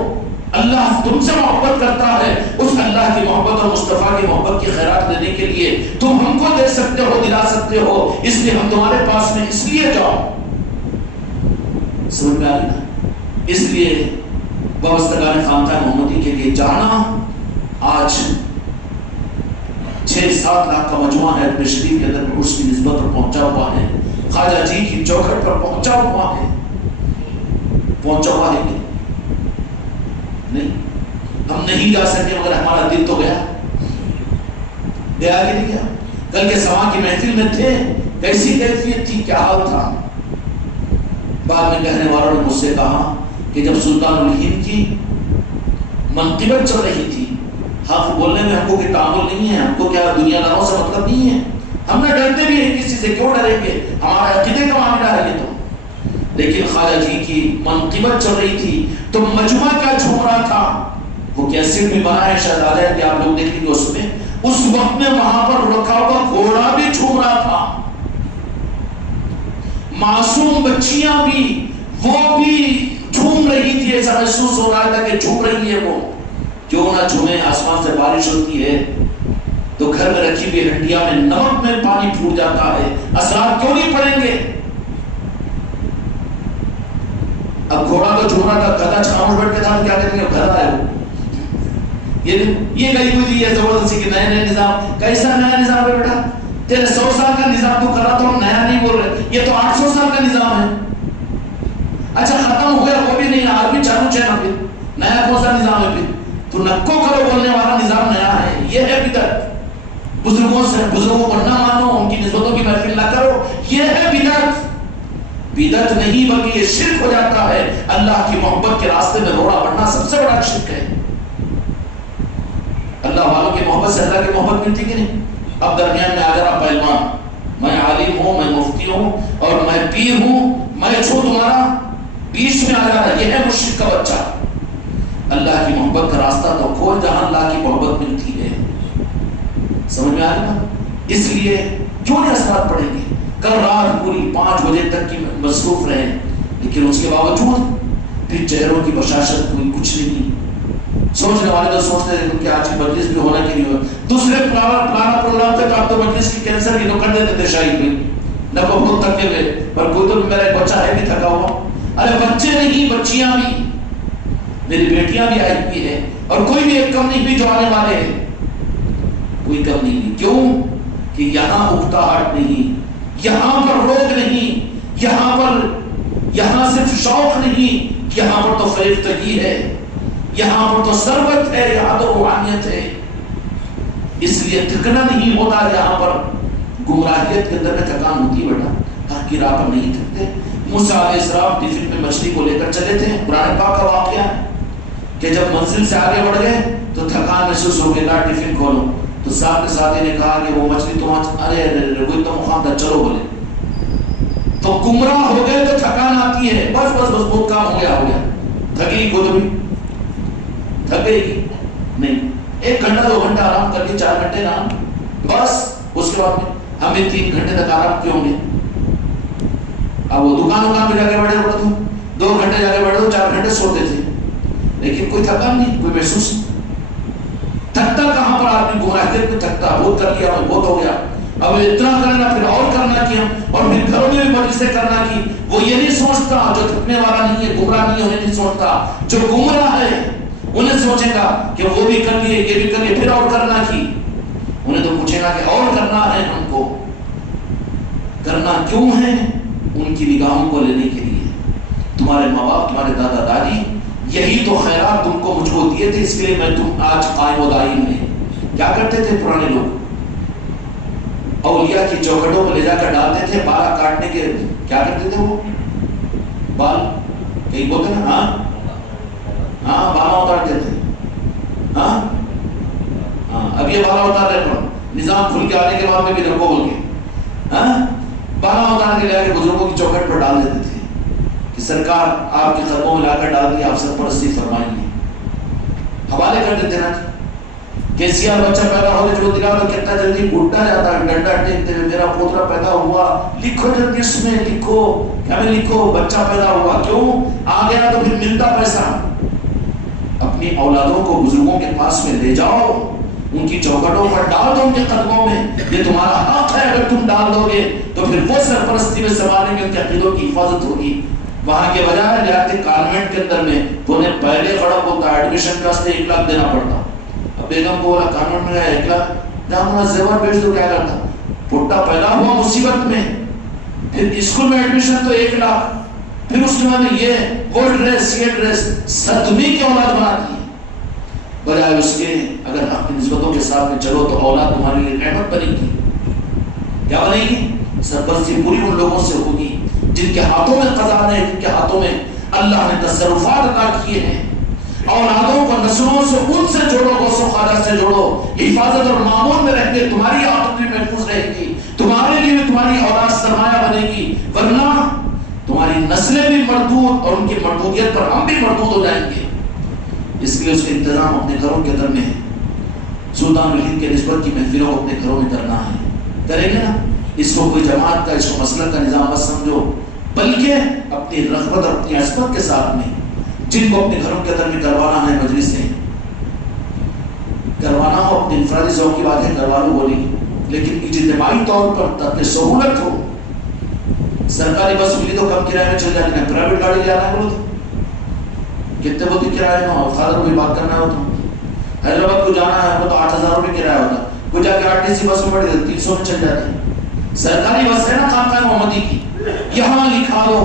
اللہ تم سے محبت کرتا ہے، اس اللہ کی محبت اور مصطفیٰ کی محبت کی خیرات دینے کے لیے تم ہم کو دے سکتے ہو، دلا سکتے ہو، اس لیے ہم تمہارے پاس میں اس لیے جاؤ. سمجھ میں آ رہی نا؟ اس لیے وابستگان خانقاہ محمدی کے لیے جانا آج 6-7 لاکھ کا مجموعہ ہے اپنے شریف کے اندر اس کی نسبت پر پہنچا ہوا ہے، خواجہ جی کی چوکھٹ پر پہنچا ہوا ہے. پہنچا ہوا ہے کہ نہیں؟ ہم نہیں جا سکے مگر ہمارا دل تو گیا کہ نہیں گیا. کل کے سما کی محفل میں تھے، کیسی کیفیت تھی، کیا حال تھا. بعد میں کہنے والوں نے مجھ سے کہا کہ جب سلطان الہند کی منقبت چل رہی تھی، حق بولنے میں ہم کو کوئی تعامل نہیں ہے، ہم کو کیا دنیا داروں سے مطلب نہیں ہے، ہم نہ ڈرتے بھی ہیں کسی سے، کیوں ڈریں گے، ہمارا عقیدے کا معاملہ ہے یہ تو. لیکن خواجہ جی کی منقبت چل رہی تھی تو مجمع کیا جھوم رہا تھا، وہ کیسے بھی بنا ہے شاید آ جائے کہ آپ لوگ دیکھیں گے اس میں، اس وقت میں وہاں پر رکھا ہوا گھوڑا بھی جھوم رہا تھا، معصوم بچیاں بھی، وہ بھی جھوم رہی تھی. ایسا محسوس ہو رہا تھا کہ جھوم رہی ہے وہ. جو نہ جھومے، آسمان سے بارش ہوتی ہے تو گھر میں رکھی ہوئی ہنڈیا میں نمک میں پانی پھوٹ جاتا ہے، اثرات کیوں نہیں پڑیں گے. اب گھوڑا تو جھوم رہا تھا، گدھا خاموش بیٹھ کے تھا، کیا کریں گے، گدھا ہے وہ. یہ گئی ہوئی ہے زبردستی کے نئے نظام. کیسا نیا نظام ہے بیٹا؟ تیرے 100 سال کا نظام تو کر رہا تو ہم نیا نہیں بول رہے، یہ تو 800 سال کا نظام ہے. اچھا ختم ہو گیا وہ بھی نہیں، آج بھی چالو چینا، پھر نیا کون سا نظام ہے؟ پھر تو نکو کرو بولنے والا نظام نیا ہے. یہ ہے بدعت. بزرگوں کو نہ مانو، ان کی نسبتوں کی محفل نہ کرو، یہ ہے بدعت. بدعت نہیں بلکہ یہ شرک ہو جاتا ہے. اللہ کی محبت کے راستے میں روڑا بڑھنا سب سے بڑا شرک ہے. اللہ والوں کی محبت سے اللہ کی محبت ملتی کہ نہیں؟ اب درمیان میں اگر آپ پہلوان، میں عالم ہوں، میں مفتی ہوں اور میں پیر ہوں، میں چھو تمہارا بیچ میں آ جا رہا، یہ ہے مشرک کا بچہ. اللہ کی محبت کا راستہ تو کھول جہاں اللہ کی محبت ملتی ہے. سمجھ میں آ رہا نا؟ اس لیے کیوں نہیں اثرات پڑیں گے. کل رات پوری 5 بجے تک کی مصروف رہے، لیکن اس کے باوجود پھر چہروں کی بشاشت کوئی کچھ نہیں. سوچنے والے تو سوچتے رہے کہ آج کی مجلس بھی ہونا کہ نہیں ہو. دوسرے پرانا پروگرام تھا تو آپ تو مجلس کی کینسر کی تو کر دیتے تھے شاہی میں نہ کو بہت تھکے ہوئے، پر کوئی تو میرا ایک بچہ ہے بھی تھکا ہوا. ارے بچے نہیں، بچیاں بھی، میری بیٹیاں بھی آئی ہوئی ہے، اور کوئی بھی ایک کم نہیں بھی جو آنے والے ہیں، کوئی کم نہیں. کیوں کہ یہاں اکتاہٹ نہیں، یہاں پر روگ نہیں، یہاں صرف شوق نہیں، یہاں پر تو فریفتگی ہے، یہاں پر تو ثروت ہے، یہاں تو روحانیت ہے. اس لیے تھکنا نہیں ہوتا. یہاں پر گمراہیت کے اندر میں تھکان ہوتی ہے بیٹا، حق کی راہ پر نہیں تھکتے. موسیٰ علیہ السلام ٹفن میں مچھلی کو لے کر چلے تھے. قرآن پاک کا واقعہ ہے کہ جب منزل سے آگے بڑھ گئے تو تھکان محسوس ہو گئی، لا ٹفن کھولو. تو صاحب کے ساتھی نے کہا کہ وہ مچھلی تو ارے کوئی تو مقام تھا، چلو بولے. تو گمراہ ہو گئے تو تھکان آتی ہے، بس بہت کام ہو گیا. تھکی کو تو بھی تھک گئی نہیں. 1 گھنٹہ 2 گھنٹہ آرام کر لی، 4 گھنٹے آرام، بس. اس کے بعد ہمیں 3 گھنٹے تک آرام کیوں ہوں گے؟ اب وہ دکان پہ جا کے بیٹھے پڑے تو 2 گھنٹے جا کے بیٹھے تو 4 گھنٹے سوتے تھے، لیکن کوئی تھکان نہیں، کوئی محسوس نہیں. تھکتا کہاں پر آدمی گمراہیت میں تھکتا، بہت کر لیا، بہت ہو گیا، اب اتنا کرنا پھر اور کرنا کیا، اور پھر گھروں میں بھی مجلسیں کرنا کی. وہ یہ نہیں سوچتا جو تھکنے والا نہیں ہے، گمراہ نہیں ہونے نہیں سوچتا. جو گمراہ ہے انہیں سوچے گا کہ وہ بھی کر لیے، یہ بھی کر لیے، پھر اور کرنا کی. انہیں تو پوچھے گا کہ اور کرنا ہے ہم کو. کرنا کیوں ہے؟ ان کی نگاہوں کو لینے کے لیے. تمہارے ماں باپ، تمہارے دادا دادی یہی تو خیرات تم کو مجھ کو دیے تھے، اس لیے میں تم آج قائم و دائم ہے. کیا کرتے تھے پرانے لوگ؟ اولیاء کی چوکھٹوں میں لے جا کر ڈالتے تھے، بالا کاٹنے کے. کیا کرتے تھے وہ؟ بال کہیں بولتے نا، ہاں بالا اتارتے تھے. ہاں اب یہ بالا اتار رہے پر نظام کھل کے آنے کے بعد میں بھی رکھو بول کے بالا اتار کے لے کے بزرگوں کی چوکھٹ پر ڈال دیتے تھے کہ سرکار آپ کے قدموں میں لا کر ڈال دیا، آپ سرپرستی فرمائیں گے. حوالے کر دیتے نا. کیسیا بچہ پیدا ہونے جو دلا تو کتنا جلدی بھٹا جاتا ہے، ڈنڈا ٹیکتے ہوئے میرا پوترا پیدا ہوا، لکھو جلدی اس میں لکھو، کیا میں لکھو بچہ پیدا ہوا. کیوں؟ آ گیا تو پھر ملتا پیسہ. اپنی اپنی اولادوں کو بزرگوں کے پاس میں لے جاؤ، ان کی چوکھٹوں پر ڈال دو، ان کے قدموں میں، یہ تمہارا حق ہے، اگر تم ڈال دو گے تو پھر وہ سرپرستی میں سنبھالیں گے، ان کے عقیدوں کی حفاظت ہوگی۔ وہاں کے بجائے ریاستی کانوینٹ کے اندر میں تو انہیں پہلے خڑک ہوتا ہے، ایڈمیشن کا سے 1 لاکھ دینا پڑتا۔ اب بیگم کو بولا کانوینٹ میں گیا 1 لاکھ، جہاں زیور بیچ دو، کیا کرتا؟ پھٹا پیدا ہوا مصیبت میں، پھر اسکول میں ایڈمیشن تو 1 لاکھ، پھر اس کے بعد یہ وہ ڈریس یہ ڈریس، صدمے کی اولاد بناتی ہے۔ بجائے اس کے اگر آپ کی نسبتوں کے ساتھ میں چلو تو اولاد تمہارے لیے نعمت بنے گی۔ کیا بنے گی؟ سرپرستی پوری ان لوگوں سے ہوگی جن کے ہاتھوں میں خزانہ ہے، جن کے ہاتھوں میں اللہ نے تصرفات عطا کیے ہیں۔ اولادوں کو نسلوں سے ان سے جوڑو، غوث و خواجہ سے جوڑو، حفاظت اور معمول میں رہتے تمہاری عاقبت بھی محفوظ رہے گی، تمہارے لیے بھی تمہاری اولاد سرمایہ بنے گی، ورنہ تمہاری نسلیں بھی مردود اور ان کی مردودیت پر ہم بھی مردود ہو جائیں گے۔ اس لیے اس کا انتظام اپنے گھروں کے اندر میں سلطان الہند کے نسبت کی محفلوں کو اپنے گھروں میں کرنا ہے، کریں گے نا؟ اس کو کوئی جماعت کا، اس کو مسلک کا نظام مت سمجھو، بلکہ اپنی رغبت اور اپنی عصمت کے ساتھ میں جن کو اپنے گھروں کے اندر میں کروانا ہے، مجلسیں کروانا ہو، اپنی انفرادی ذوق کی بات ہے کروا لو بولی، لیکن اجتماعی طور پر تاکہ سہولت ہو۔ سرکاری بس ملی تو کم کرایے میں چل جاتے ہیں، پرائیویٹ گاڑی لے آنا ہے بولو تو کتنے بولتے کرایے میں، خاطر کوئی بات کرنا ہو تو حیدرآباد کو جانا ہے وہ تو 8,000 روپے کرایہ ہوتا، کوئی جا کے RTC بس میں بیٹھ گئے 300 میں چل جاتے ہیں۔ سرکاری بس ہے نا خانقاہ محمدی کی، یہاں لکھا دو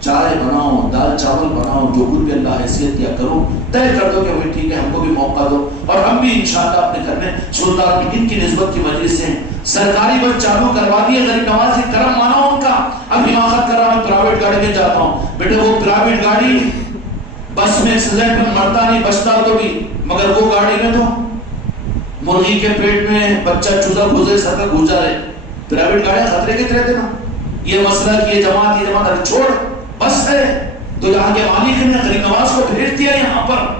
چائے بناؤ، دال چاول بناؤ، جو کچھ بھی اللہ حیثیت دیا کرو، طے کر دو کہ بھائی ٹھیک ہے، ہم کو بھی موقع دو، اور ہم بھی انشاءاللہ اپنے گھر میں سلطان الہند کی نسبت کی مجلس سے سرکاری بس چالو کروا دیے، غریب نوازی کرم مانا ان کا۔ اب حماقت کر رہا میں پرائیویٹ گاڑی میں جاتا ہوں، بیٹے وہ پرائیویٹ گاڑی بس میں ایکسیڈنٹ میں مرتا نہیں بچتا تو بھی، مگر وہ گاڑی میں تو مرغی کے پیٹ میں بچہ چوزا گھسے سکا گھسا رہے۔ پرائیویٹ گاڑیاں خطرے کے رہتے نا، یہ مسئلہ کہ یہ جماعت چھوڑ، بس ہے تو جہاں کے مالک نے غریب نواز کو بھیج دیا، یہاں پر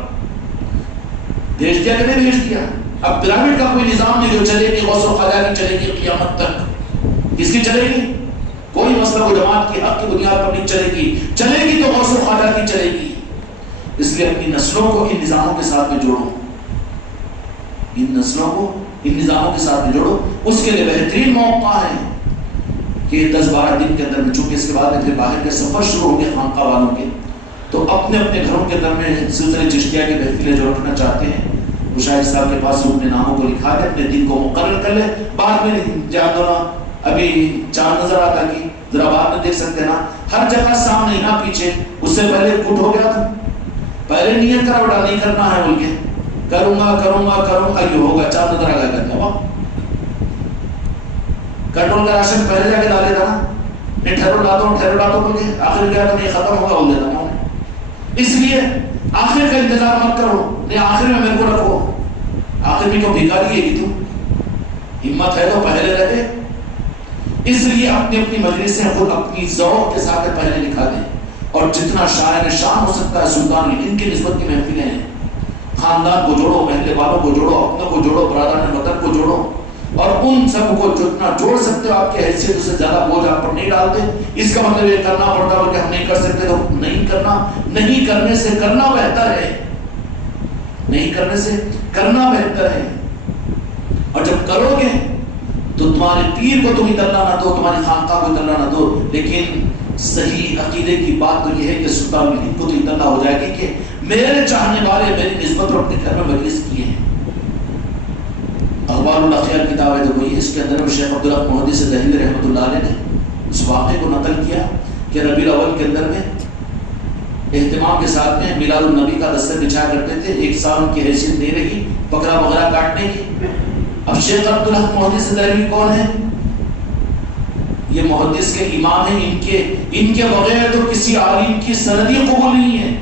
بھیج دیا کہ نہیں بھیج دیا؟ اب پرائیویٹ کا کوئی نظام نہیں جو چلے گی، غوث و خواجہ کی چلے گی قیامت تک، کس کی چلے گی؟ کوئی مسئلہ وہ جماعت کی حق کی بنیاد پر نہیں چلے گی تو غوث و خواجہ کی چلے گی۔ اس لیے اپنی نسلوں کو ان نظاموں کے ساتھ میں جوڑو، ان نسلوں کو ان نظاموں کے ساتھ میں جوڑو۔ اس کے لیے بہترین موقع ہے کہ 10-12 دن کے اندر میں، چونکہ اس کے بعد میں پھر باہر کے سفر شروع ہوں گے خانقاہ والوں کے، تو اپنے اپنے گھروں کے اندر میں سلسلے چشتیہ کے محفلیں جو رکھنا چاہتے ہیں وہ شاہد صاحب کے پاس اپنے ناموں کو لکھا کے اپنے دن کو مقرر کر لے۔ بعد میں جان دو نا، ابھی چاند نظر آتا کہ ذرا بعد میں دیکھ سکتے نا، ہر جگہ سامنے یہاں پیچھے، اس سے پہلے کٹ ہو گیا تھا، پہلے نیت کرا بڑا نہیں کرنا ہے بول کے، کروں گا یہ ہوگا، چاند نظر آ گیا کرتا ہوا کنٹرول کا راشن پہلے جا کے ڈالے تھا نا، نہیں ٹھہرو لاتا بول کے، آخر گیا تو نہیں ختم ہوگا بول دیتا ہوں۔ اس لیے آخر کا انتظار مت کرو، نہیں آخر میں میرے کو رکھو، آخر میں کیوں بھیکاری ہے کہ تم ہمت ہے تو پہلے رہے۔ اس لیے اپنی اپنی مجلسیں خود اپنی ذوق کے ساتھ پہلے لکھا دیں، اور جتنا شاعر شان ہو سکتا ہے سلطان الہند کی نسبت کی محفلیں ہیں، خاندان کو جوڑو، محلے والوں کو جوڑو، اپنوں کو جوڑو، برادران وطن کو جوڑو، اور ان سب کو جتنا جوڑ سکتے ہو، آپ کی حیثیت سے زیادہ بوجھ آپ پر نہیں ڈالتے۔ اس کا مطلب یہ کرنا پڑتا ہے کہ ہم نہیں کر سکتے تو نہیں کرنا، نہیں کرنے سے کرنا بہتر ہے، نہیں کرنے سے کرنا بہتر ہے۔ اور جب کرو گے تو تمہارے پیر کو تم ادلہ نہ دو، تمہاری خانقاہ کو ادلہ نہ دو، لیکن صحیح عقیدے کی بات تو یہ ہے کہ سلطان الہند کو تو ادلہ ہو جائے گی کہ میرے چاہنے والے میری نسبت اور اپنے گھر میں مجلس کیے ہیں۔ اخبار الاخیار کتاب ہے تو وہی، اس کے اندر شیخ عبدالحق محدث دہلوی رحمۃ اللہ علیہ نے اس واقعے کو نقل کیا کہ ربیع الاول کے اندر میں اہتمام کے ساتھ میں میلاد النبی کا دستر بچھایا کرتے تھے، ایک سال ان کی حیثیت نہیں رہی بکرا وغیرہ کاٹنے کی۔ اب شیخ عبدالحق محدث دہلوی کون ہے؟ یہ محدث کے امام ہیں، ان کے بغیر تو کسی عالم کی سندی قبول نہیں ہے،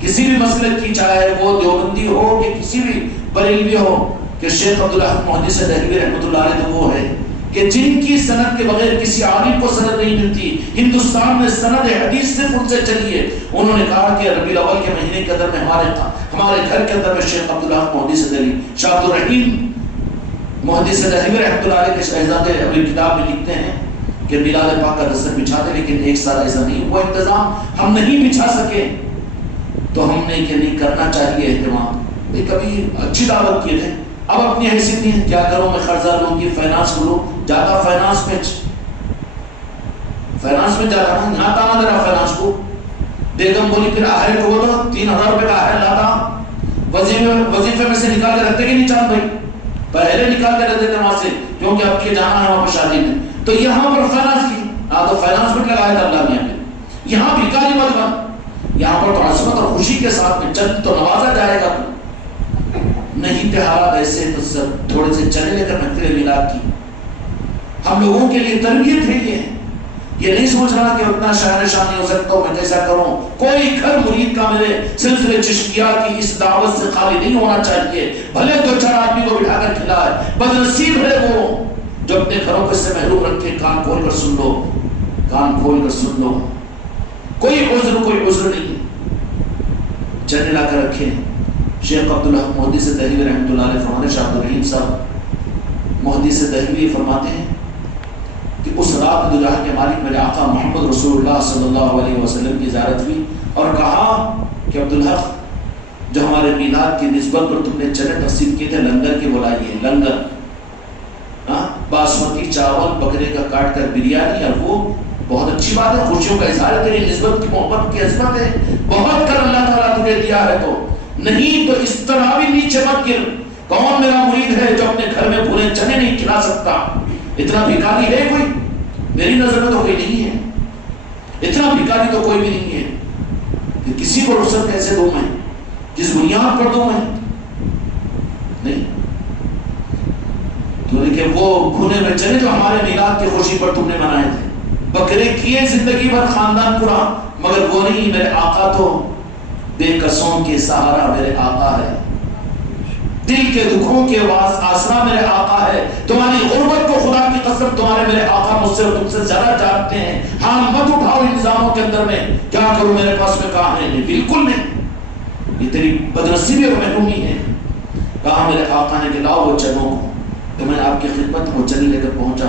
کسی بھی مسلک کی، چاہے وہ دیوبندی ہو کہ کسی بھی بریلوی ہو، کہ شیخ عبدالحق محدث دہلوی رحمۃ اللہ علیہ تو وہ ہے کہ جن کی سند کے بغیر کسی عالم کو سند نہیں ملتی، ہندوستان میں سند حدیث صرف ان سے چلی ہے۔ انہوں نے کہا کہ ربیع الاول کے مہینے کے اندر میں ہمارے گھر کے اندر میں شیخ عبدالحق محدث دہلوی، شاہ عبد الرحیم محدث دہلوی رحمۃ اللہ علیہ کے شہزادے اپنی کتاب میں لکھتے ہیں کہ میلاد پاک کا دستر بچھاتے، لیکن ایک سال ایسا نہیں ہوا انتظام، ہم نہیں بچھا سکے، تو ہم سننے کے لیے کرنا چاہیے اہتمام. کبھی اچھی دعوت کیے تھے, اب اپنی حیثیت نہیں ہے, کیا کروں میں, قرضہ لوں گی, فائنانس لوں, جاتا فائنانس میں جاتا ہوں, یہاں تانا دے رہا فائنانس کو. بیگم بولی پھر آہر کو بولو 3000 روپے کا آہر لاتا, وظیفے میں سے نکال کے رکھتے کہ نہیں چاند بھائی, پہلے نکال کے رکھتے تھے وہاں سے, کیونکہ اب کے جانا ہے وہاں پر شادی میں. تو یہاں پر فائنانس کی, تو فائنانس میں لگایا تھا اللہ میاں نے. یہاں بھکاری مت بن, یہاں پر تو عظمت اور خوشی کے ساتھ میں چل تو نوازا جائے گا. نہیں تھے حالات ایسے تو سب تھوڑے سے چلے لے کر محفل میلاد کی. ہم لوگوں کے لیے تربیت ہے یہ نہیں سوچ رہا کہ اتنا شاعر شان نہیں ہو سکتا ہوں, میں کیسا کروں. کوئی گھر مرید کا میرے سلسلے چشتیہ کی اس دعوت سے خالی نہیں ہونا چاہیے. بھلے دو چار آدمی کو بٹھا کر کھلائے, بدنصیب ہے وہ جو اپنے گھروں کو اس سے محروم رکھے. کان کھول کر سن لو, کان کھول کر سن لو, کوئی عذر نہیں. چنے لا کر رکھے. شیخ عبدالحق محدث دہلوی رحمۃ اللہ علیہ فرماتے, شاہ عبدالرحیم صاحب محدث دہلوی فرماتے ہیں کہ اس رات دو جہاں کے مالک میرے آقا محمد رسول اللہ صلی اللہ علیہ وسلم کی زیارت ہوئی اور کہا کہ عبدالحق, جو ہمارے میلاد کی نسبت پر تم نے چنے تقسیم کیے تھے لنگر کے بلائیے. لنگر باسمتی چاول بکرے کا کاٹ کر بریانی, اور وہ بہت اچھی بات ہے, خوشیوں کا اظہار ہے, تیری نسبت کی محبت کی عظمت ہے, بہت کر اللہ تعالیٰ تمہیں دیا ہے. تو نہیں تو اس طرح بھی نیچے مت گر. کون میرا مرید ہے جو اپنے گھر میں پورے چنے نہیں کھلا سکتا؟ اتنا بھکاری ہے کوئی؟ میری نظر میں تو کوئی نہیں ہے. اتنا بھکاری تو کوئی بھی نہیں ہے کہ کسی کو رخصت کیسے دوں میں, جس بنیاد پر دوں میں. نہیں تو کہ وہ بھونے میں چنے جو ہمارے میلاد کی خوشی پر تم نے منائے تھے, بکرے کیے زندگی بھر خاندان پورا, مگر وہ نہیں. میرے آقا تو بے قصوں کے سہارا میرے آقا ہے, دل کے دکھوں کے آسرا میرے آقا ہے. تمہاری غربت کو خدا کی قسم تمہارے میرے آقا مجھ سے اور تم سے زیادہ جانتے ہیں. ہاں مت اٹھاؤ انتظاموں کے اندر میں, کیا کروں میرے پاس میں کہاں ہے. بالکل نہیں, یہ تیری بدنصیبی اور محرومی ہے. کہا میرے آقا نے کہ لاؤ وہ چنوں کو. تو میں آپ کی خدمت وہ چنے لے کر پہنچا,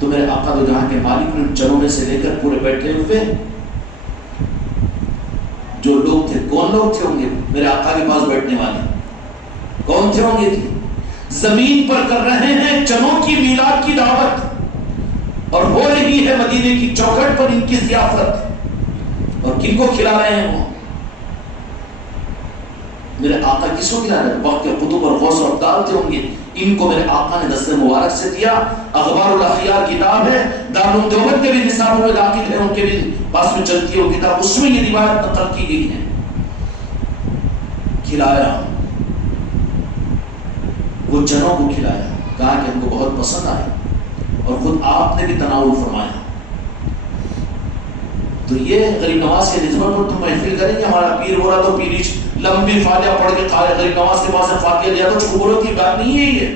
تو میرے آقا دو جہاں کے مالک نے چنوں میں سے لے کر پورے بیٹھے ہوئے جو لوگ تھے, کون لوگ تھے ہوں گے میرے آقا کے پاس بیٹھنے والے, کون تھے ہوں گے؟ زمین پر کر رہے ہیں چنوں کی میلاد کی دعوت, اور ہو رہی ہے مدینے کی چوکھٹ پر ان کی ضیافت. اور کن کو کھلا رہے ہیں وہ؟ میرے آقا کس کو کھلا رہے ہیں؟ وقت کے قطب اور غوث و ابدال تھے ہوں گے. ان کو میرے آقا نے دست مبارک سے دیا. اخبار الاخیار کتاب ہے, دارالعلوم دیوبند کے بھی نصابوں میں داخل ہے, ان کے بھی پاس میں چلتی ہے وہ کتاب, اس میں یہ روایت نقل کی گئی ہے. کھلایا, وہ چنوں کو کھلایا, کہا کہ ہم کو بہت پسند آیا, اور خود آپ نے بھی تناول فرمایا. تو یہ غریب نواز کے نسبت پر تم محفل کریں گے, ہمارا پیر ہو رہا تو پیری لمبی فاتحہ پڑھ کے غریب نواز کے پاس فاتحہ دیا تو چھوڑوں کی بات نہیں ہے.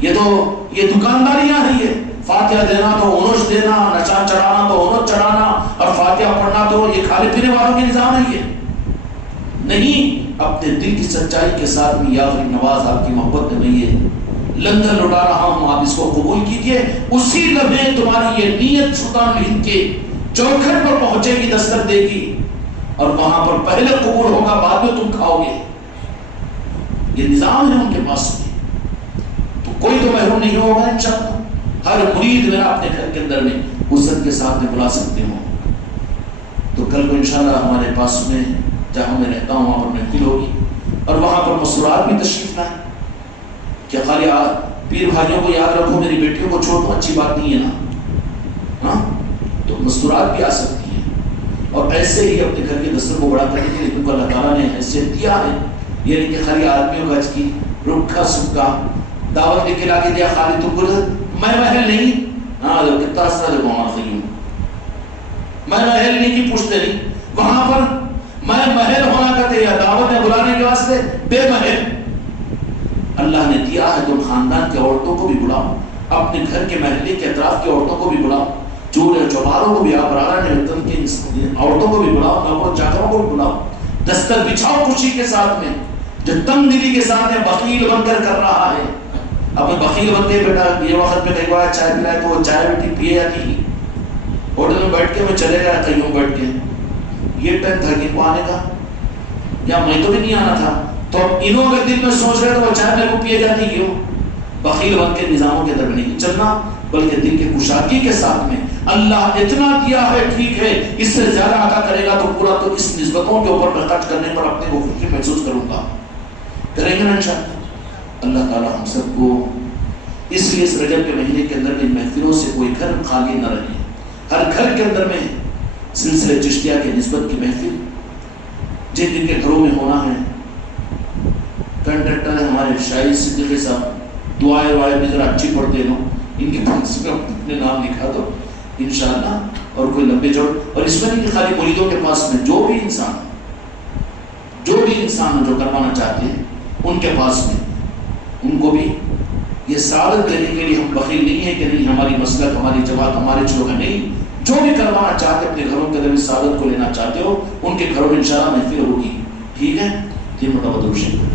یہ تو یہ دکانداریاں ہیں. یہ فاتحہ دینا تو اونش دینا, نشا چڑھانا تو اونش چڑھانا, اور فاتحہ پڑھنا تو یہ کھانے پینے والوں کے نظام ہے. یہ نہیں, اپنے دل کی سچائی کے ساتھ میں یا غریب نواز آپ کی محبت میں یہ لنگر لوٹا رہا ہوں, آپ اس کو قبول کیجئے. اسی لمحے تمہاری یہ نیت سلطان ہند کے چوکھٹ پر پہنچے گی, دستک دے گی, اور وہاں پر پہلے قبول ہوگا, بعد میں تم کھاؤ گے. یہ نظام ہے ان کے پاس میں, تو کوئی تو محروم نہیں ہوگا انشاءاللہ. ہر مرید میرا اپنے گھر کے اندر میں عزت کے ساتھ میں بلا سکتے ہوں. تو کل کو انشاءاللہ ہمارے پاس میں جہاں میں رہتا ہوں وہاں پر محفل ہوگی, اور وہاں پر مسرات بھی تشریف لائیں. کہ خالی پیر بھائیوں کو یاد رکھو, میری بیٹیوں کو چھوڑ دو, اچھی بات نہیں ہے نا. ہاں تو مستورات بھی آ سکتی ہیں, اور ایسے ہی اپنے گھر کے دستر کو بڑا کرنے کے لیے تم کو اللہ تعالیٰ نے حیثیت دیا ہے. یہ نہیں کہ خالی آدمیوں کا کی رکھا سکھا دعوت لے کے لا کے دیا, خالی تم کو میں محل نہیں. ہاں کتنا اثر ہے وہاں سے, میں محل نہیں کی پوچھتے نہیں, وہاں پر میں محل ہونا کرتے یا دعوت میں بلانے کے واسطے بے محل. اللہ نے دیا ہے تم خاندان کے عورتوں کو بھی بلاؤ, اپنے گھر کے محلے کے اطراف کی عورتوں کو بھی بلاؤ, چور چوباروں کو بھی, آپ رانا نے عورتوں کو بھی بلاؤ, نوکر چاکروں کو بھی بلاؤ. دستر بچھاؤ خوشی کے ساتھ میں, جو تنگ دلی کے ساتھ میں بخیل بن کر رہا ہے. اب بخیل بن کے بیٹا یہ وقت پہ کئی بار چائے پلائے تو وہ چائے بیٹی پیے جاتی, ہوٹل میں بیٹھ کے میں چلے گیا کہیں بیٹھ کے, یہ ٹائم تھا کہ آنے کا یا میں تو بھی نہیں آنا تھا. تو اب انہوں اگر دل میں سوچ رہے تو وہ چائے میرے کو پیے جاتی کیوں؟ بخیل بن کے نظاموں کے اندر نہیں چلنا، بلکہ دل کے کشادگی کے ساتھ میں اللہ اتنا دیا ہے ٹھیک ہے، اس سے زیادہ عطا کرے گا تو پورا تو اس نسبتوں کے اوپر میں خرچ کرنے پر اپنے کو خوشی محسوس کروں گا. کریں گے نا انشاءاللہ. اللہ تعالی ہم سب کو اس لیے اس رجب کے مہینے کے اندر ان محفلوں سے کوئی گھر خالی نہ رہے. ہر گھر کے اندر میں سلسلہ چشتیہ کے نسبت کی محفل جن جن کے گھروں میں ہونا ہے. کنڈکٹر ہے ہمارے شاہی صدیقی صاحب، دعائیں وائیں بھی ذرا اچھی پڑھتے ہیں، ان کے پاس اپنے نام لکھا دو انشاءاللہ. اور کوئی لمبے جوڑ، اور اس میں نہیں کہ خالی مریدوں کے پاس میں، جو بھی انسان جو کروانا چاہتے ہیں ان کے پاس میں، ان کو بھی یہ سعادت دینے کے لیے ہم بخیل نہیں ہے کہ نہیں ہماری مسلک ہماری جماعت ہمارے چھوڑ نہیں. جو بھی کروانا چاہتے اپنے گھروں کے اندر اس سعادت کو لینا چاہتے ہو، ان کے گھروں میں انشاءاللہ محفل ہوگی. ٹھیک ہے، یہ متوجہ